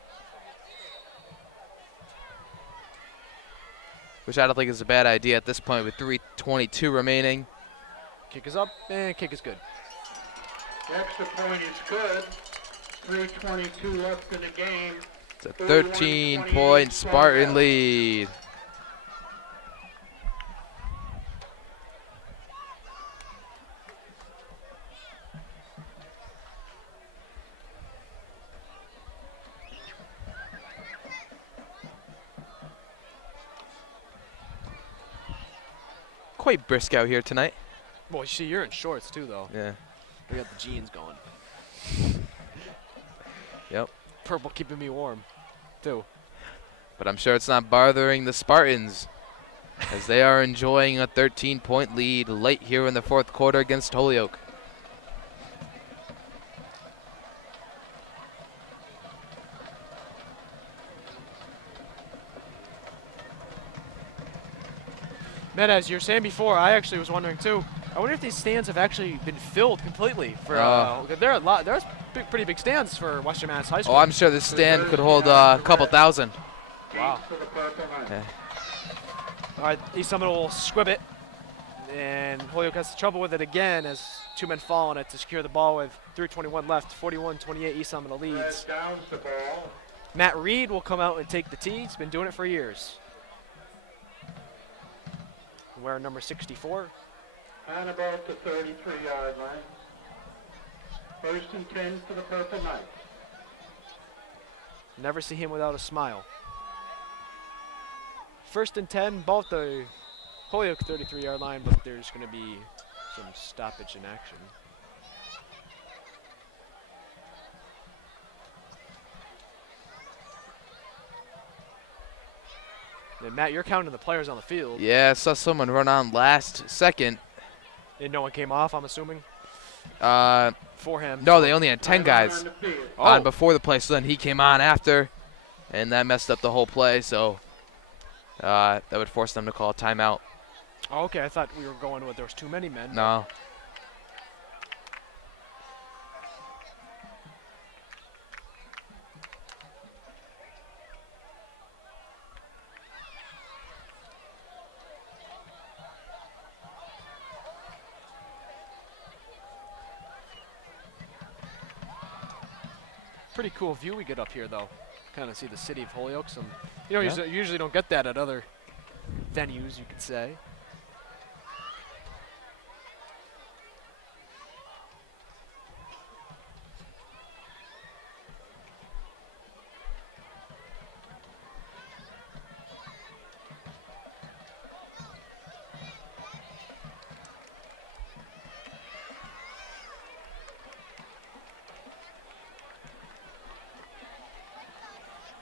which I don't think is a bad idea at this point with 3:22 remaining. Kick is up, and kick is good. The extra point is good. 3:22 left in the game. It's a 13-point Spartan lead. Quite brisk out here tonight. Well, you see, you're in shorts too, though. Yeah. We got the jeans going. Yep. Purple keeping me warm, too. But I'm sure it's not bothering the Spartans, as they are enjoying a 13-point lead late here in the 4th quarter against Holyoke. Matt, as you were saying before, I actually was wondering too. I wonder if these stands have actually been filled completely for. There are a lot. There's pretty big stands for Western Mass High School. Oh, I'm sure this stand could hold a couple thousand. Wow. Yeah. All right, East Summit will squib it, and Holyoke has trouble with it again as 2 men fall on it to secure the ball with 3:21 left. 41-28, East Summit leads. Downs the ball. Matt Reed will come out and take the tee. He's been doing it for years. Wearing number 64. On about the 33-yard line. First and 10 for the Purple Knights. Never see him without a smile. First and 10, both the Holyoke 33-yard line, but there's going to be some stoppage in action. And Matt, you're counting the players on the field. Yeah, I saw someone run on last second. And no one came off, I'm assuming, Uh, for him. no, they only had 10 guys On the field. on before the play, so then he came on after, and that messed up the whole play, so that would force them to call a timeout. Oh, okay, I thought we were going with there was too many men. No. Pretty cool view we get up here, though. Kind of see the city of Holyoke. Some, you know, Yeah. you usually don't get that at other venues, you could say.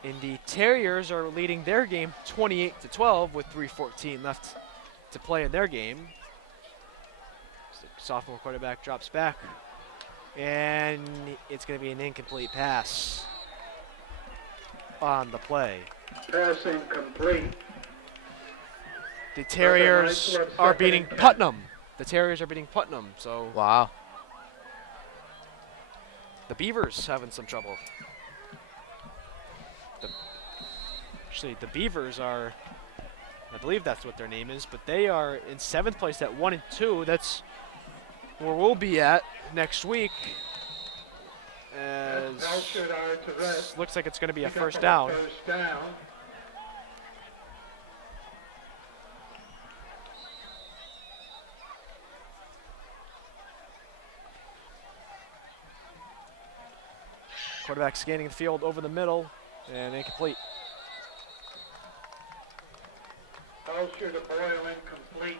And the Terriers are leading their game 28-12 with 3:14 left to play in their game. So sophomore quarterback drops back, and it's going to be an incomplete pass on the play. Pass incomplete. The Terriers are beating Putnam. The Terriers are beating Putnam, so Wow. the Beavers having some trouble. Actually, the Beavers are, I believe that's what their name is, but they are in 7th place at 1-2. That's where we'll be at next week. As Belshard are to rest. looks like it's going to be a Pick up first on down. First down. Quarterback scanning the field over the middle and incomplete. Belshard to Boyle incomplete.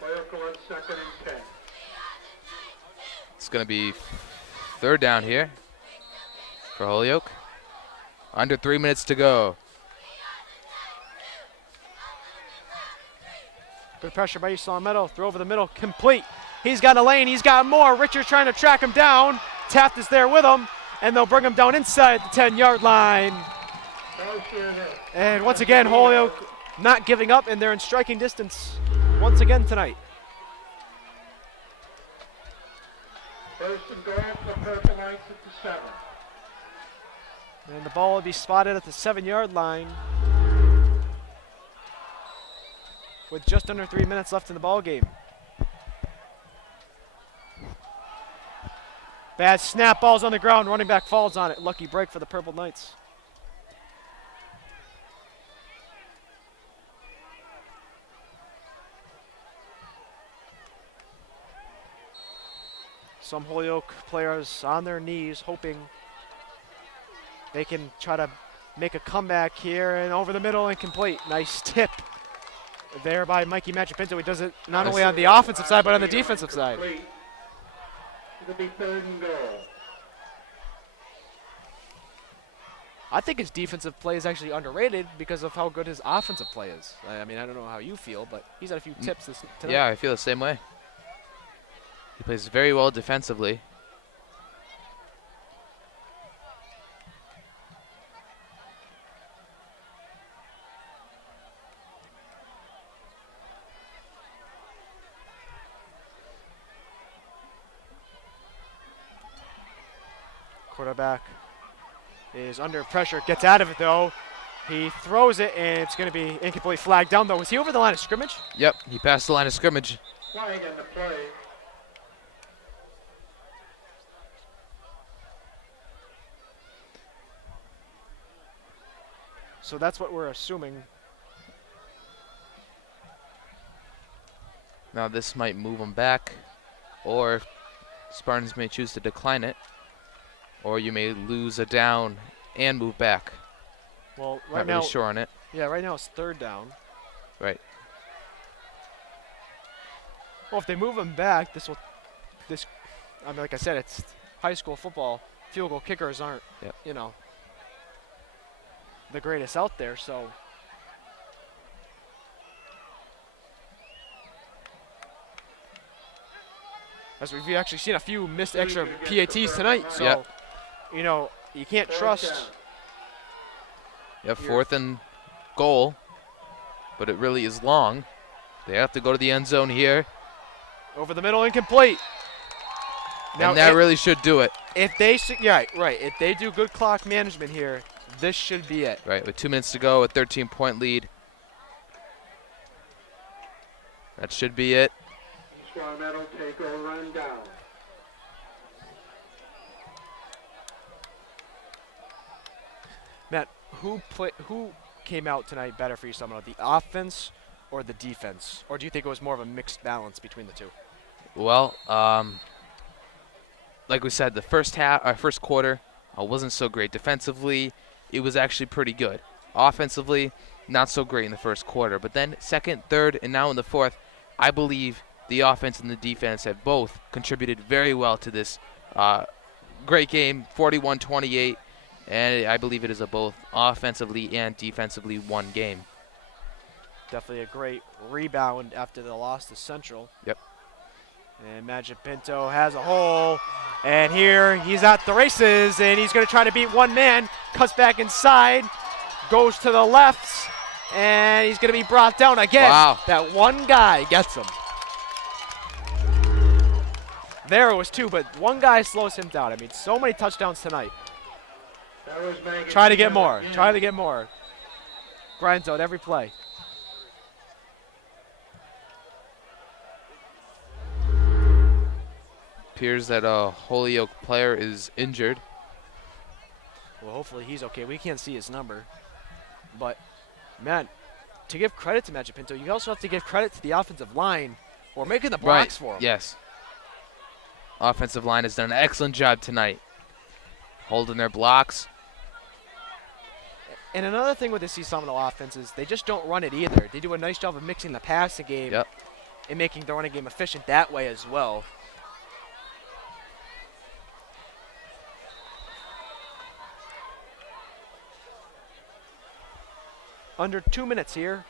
Boyle go on 2nd and 10. It's going to be third down here for Holyoke. Under 3 minutes to go. Good pressure by East Long Meadow. Throw over the middle, complete. He's got a lane, he's got more. Richards trying to track him down. Taft is there with him, and they'll bring him down inside the 10-yard line. Belshard And once again, Holyoke not giving up, and they're in striking distance once again tonight. first and goal for the Purple Knights at the 7. And the ball will be spotted at the 7-yard line with just under 3 minutes left in the ball game. Bad snap, ball's on the ground, running back falls on it. Lucky break for the Purple Knights. Some Holyoke players on their knees hoping they can try to make a comeback here, and over the middle, incomplete. Nice tip there by Mikey Machipinto. He does it not only on the offensive side, but on the defensive side. Incomplete. It'll be 3rd and goal. I think his defensive play is actually underrated because of how good his offensive play is. I mean, I don't know how you feel, but he's had a few tips this tonight. Yeah, I feel the same way. He plays very well defensively. Quarterback is under pressure, gets out of it though. He throws it, and it's going to be incomplete. Flag down though. Was he over the line of scrimmage? Yep, he passed the line of scrimmage. Flag on the play. So that's what we're assuming. Now this might move them back, or Spartans may choose to decline it, or you may lose a down and move back. Well, Not right now, really sure on it. yeah, right now it's 3rd down. Right. Well, if they move him back, I mean, like I said, it's high school football. Field goal kickers aren't, Yep. you know, the greatest out there, so. As we've actually seen a few missed extra PATs tonight, so, Yep. you know, you can't trust. Yeah, 4th and goal, but it really is long. They have to go to the end zone here. Over the middle, incomplete. And that really should do it. If they, yeah, right. If they do good clock management here, this should be it. Right, with 2 minutes to go, a 13-point lead. That should be it. East Long Meadow take over and down. Matt, who came out tonight better for you, Seminole? The offense or the defense? Or do you think it was more of a mixed balance between the two? Well, like we said, the first quarter wasn't so great. Defensively, it was actually pretty good. Offensively, not so great in the first quarter. But then 2nd, 3rd, and now in the 4th, I believe the offense and the defense have both contributed very well to this great game, 41-28. And I believe it is a both offensively and defensively won game. Definitely a great rebound after the loss to Central. Yep. And Magic Pinto has a hole. And here he's at the races, and he's going to try to beat one man. Cuts back inside, goes to the left, and he's going to be brought down again. Wow. That one guy gets him. There it was 2, but one guy slows him down. I mean, so many touchdowns tonight. Try to get more. Try to get more. Grinds out every play. Appears that a Holyoke player is injured. Well, hopefully he's okay. We can't see his number. But, man, to give credit to Magic Pinto, you also have to give credit to the offensive line for making the blocks for him. Yes. Offensive line has done an excellent job tonight, holding their blocks. And another thing with the East Seminole offense is they just don't run it either. They do a nice job of mixing the passing game and making the running game efficient that way as well. Under 2 minutes here.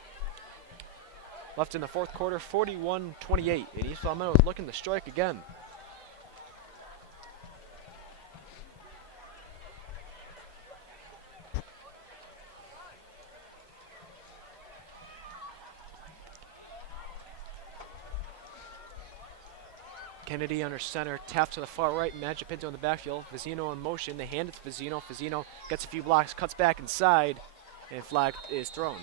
Left in the 4th quarter, 41-28. And East Palmetto is looking to strike again. Kennedy under center, tap to the far right, Magic Pinto in the backfield. Vizino in motion, they hand it to Vizino. Vizino gets a few blocks, cuts back inside, and flag is thrown.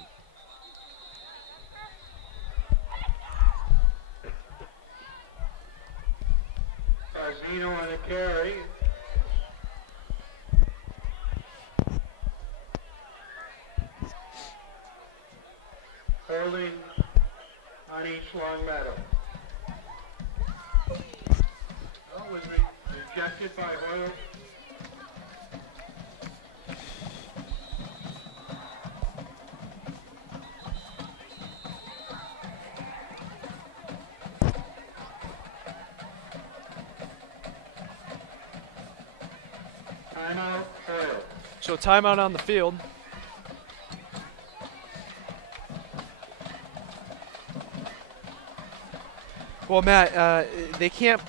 Vizino on the carry. Holding on East Long Meadow. Was rejected by Holyoke. Timeout, Holyoke. So timeout on the field. Well, Matt, they can't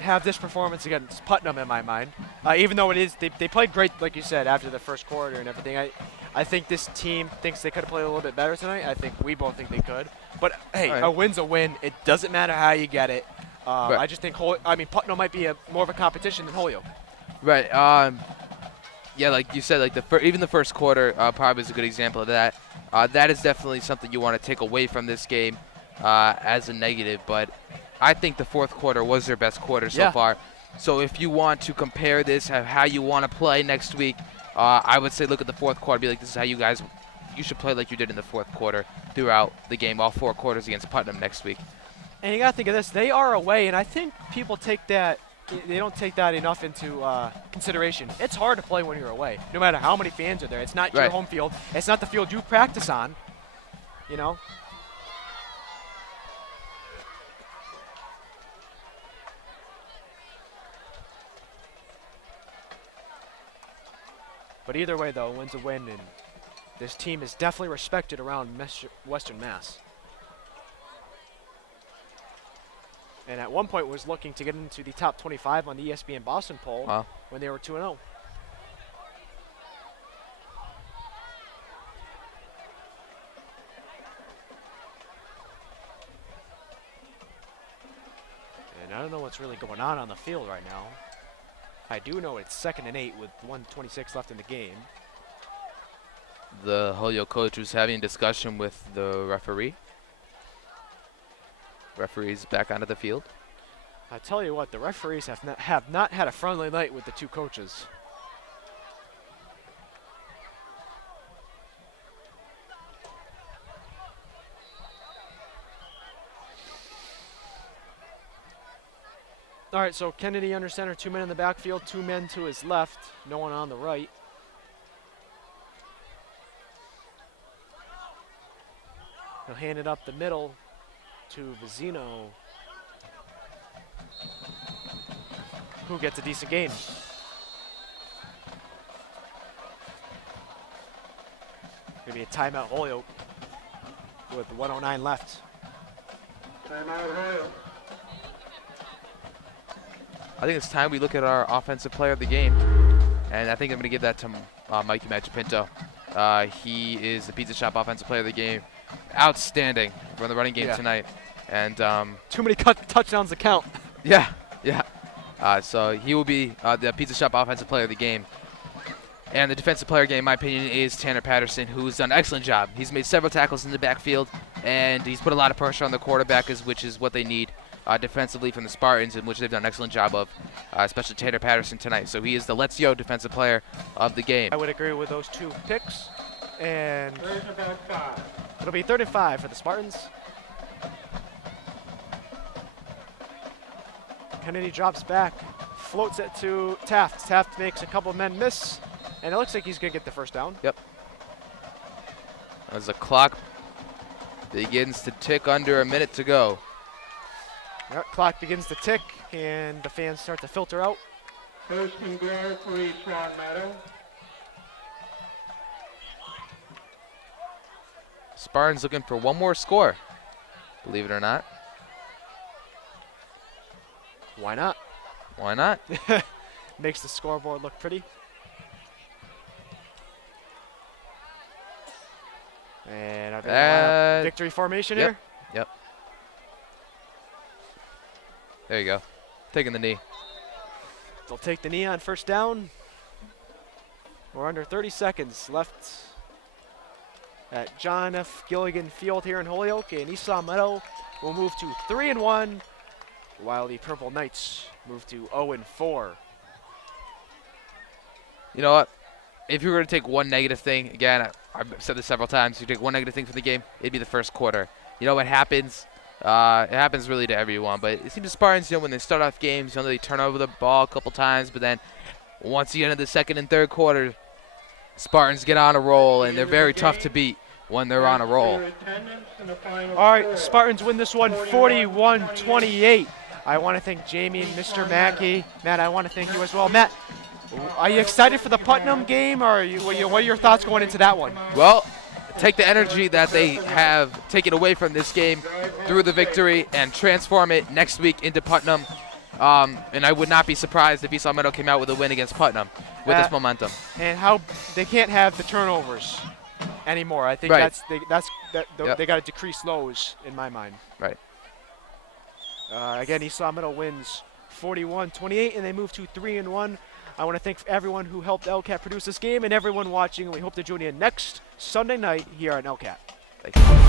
have this performance against Putnam in my mind. Even though it is, they played great, like you said, after the first quarter and everything. I think this team thinks they could have played a little bit better tonight. I think we both think they could. But, hey, a win's a win. It doesn't matter how you get it. I just think Putnam might be more of a competition than Holyoke. Right. Yeah, like you said, like even the first quarter probably is a good example of that. That is definitely something you want to take away from this game as a negative. But I think the 4th quarter was their best quarter so far. So if you want to compare this, how you want to play next week, I would say look at the 4th quarter, be like, this is how you guys you should play like you did in the fourth quarter throughout the game, all 4 quarters against Putnam next week. And you got to think of this. They are away, and I think people take that – they don't take that enough into consideration. It's hard to play when you're away, no matter how many fans are there. It's not your home field. It's not the field you practice on, you know. But either way, though, win's a win, and this team is definitely respected around Western Mass. And at one point was looking to get into the top 25 on the ESPN Boston poll when they were 2-0. And I don't know what's really going on the field right now. I do know it's 2nd and 8 with 1:26 left in the game. The Holyoke coach was having a discussion with the referee. Referee's back onto the field. I tell you what, the referees have not had a friendly night with the two coaches. All right, so Kennedy under center, 2 men in the backfield, 2 men to his left, no one on the right. He'll hand it up the middle to Vizino, who gets a decent gain. Gonna be a timeout Holyoke with 1:09 left. Timeout Holyoke. I think it's time we look at our offensive player of the game, and I think I'm going to give that to Mikey Machipinto. He is the Pizza Shop offensive player of the game. Outstanding for the running game tonight. And too many touchdowns to count. Yeah. So he will be the Pizza Shop offensive player of the game. And the defensive player of the game, in my opinion, is Tanner Patterson, who's done an excellent job. He's made several tackles in the backfield, and he's put a lot of pressure on the quarterback, which is what they need defensively from the Spartans, in which they've done an excellent job of, especially Tanner Patterson tonight. So he is the Let's Yo defensive player of the game. I would agree with those 2 picks. And About 5. it'll be 3rd and 5 for the Spartans. Kennedy drops back, floats it to Taft. Taft makes a couple men miss, and it looks like he's going to get the first down. Yep. As the clock begins to tick under a minute to go. Yep, clock begins to tick, and the fans start to filter out. First and goal for East Long Meadow. Spartans looking for one more score, believe it or not. Why not? Why not? Makes the scoreboard look pretty. And I've got victory formation here. Yep. There you go. Taking the knee. They'll take the knee on first down. We're under 30 seconds left at John F. Gilligan Field here in Holyoke, and East Long Meadow will move to 3-1, while the Purple Knights move to 0-4. You know what? If you were to take one negative thing, again, I've said this several times, you take one negative thing from the game, it'd be the first quarter. You know what happens? It happens really to everyone, but it seems the Spartans, when they start off games, they turn over the ball a couple times, but then once you get into the second and third quarter, Spartans get on a roll, and they're very tough to beat when they're on a roll. All right, Spartans win this one 41-28. I want to thank Jamie and Mr. Mackey. Matt, I want to thank you as well. Matt, are you excited for the Putnam game, or what are your thoughts going into that one? Well, take the energy that they have taken away from this game through the victory and transform it next week into Putnam. And I would not be surprised if East Long Meadow came out with a win against Putnam with this momentum. And how they can't have the turnovers anymore. I think they got to decrease those in my mind. Right. Again, East Long Meadow wins 41-28, and they move to 3-1. I want to thank everyone who helped LCAT produce this game and everyone watching. We hope to join you next Sunday night here on LCAT. Thank you.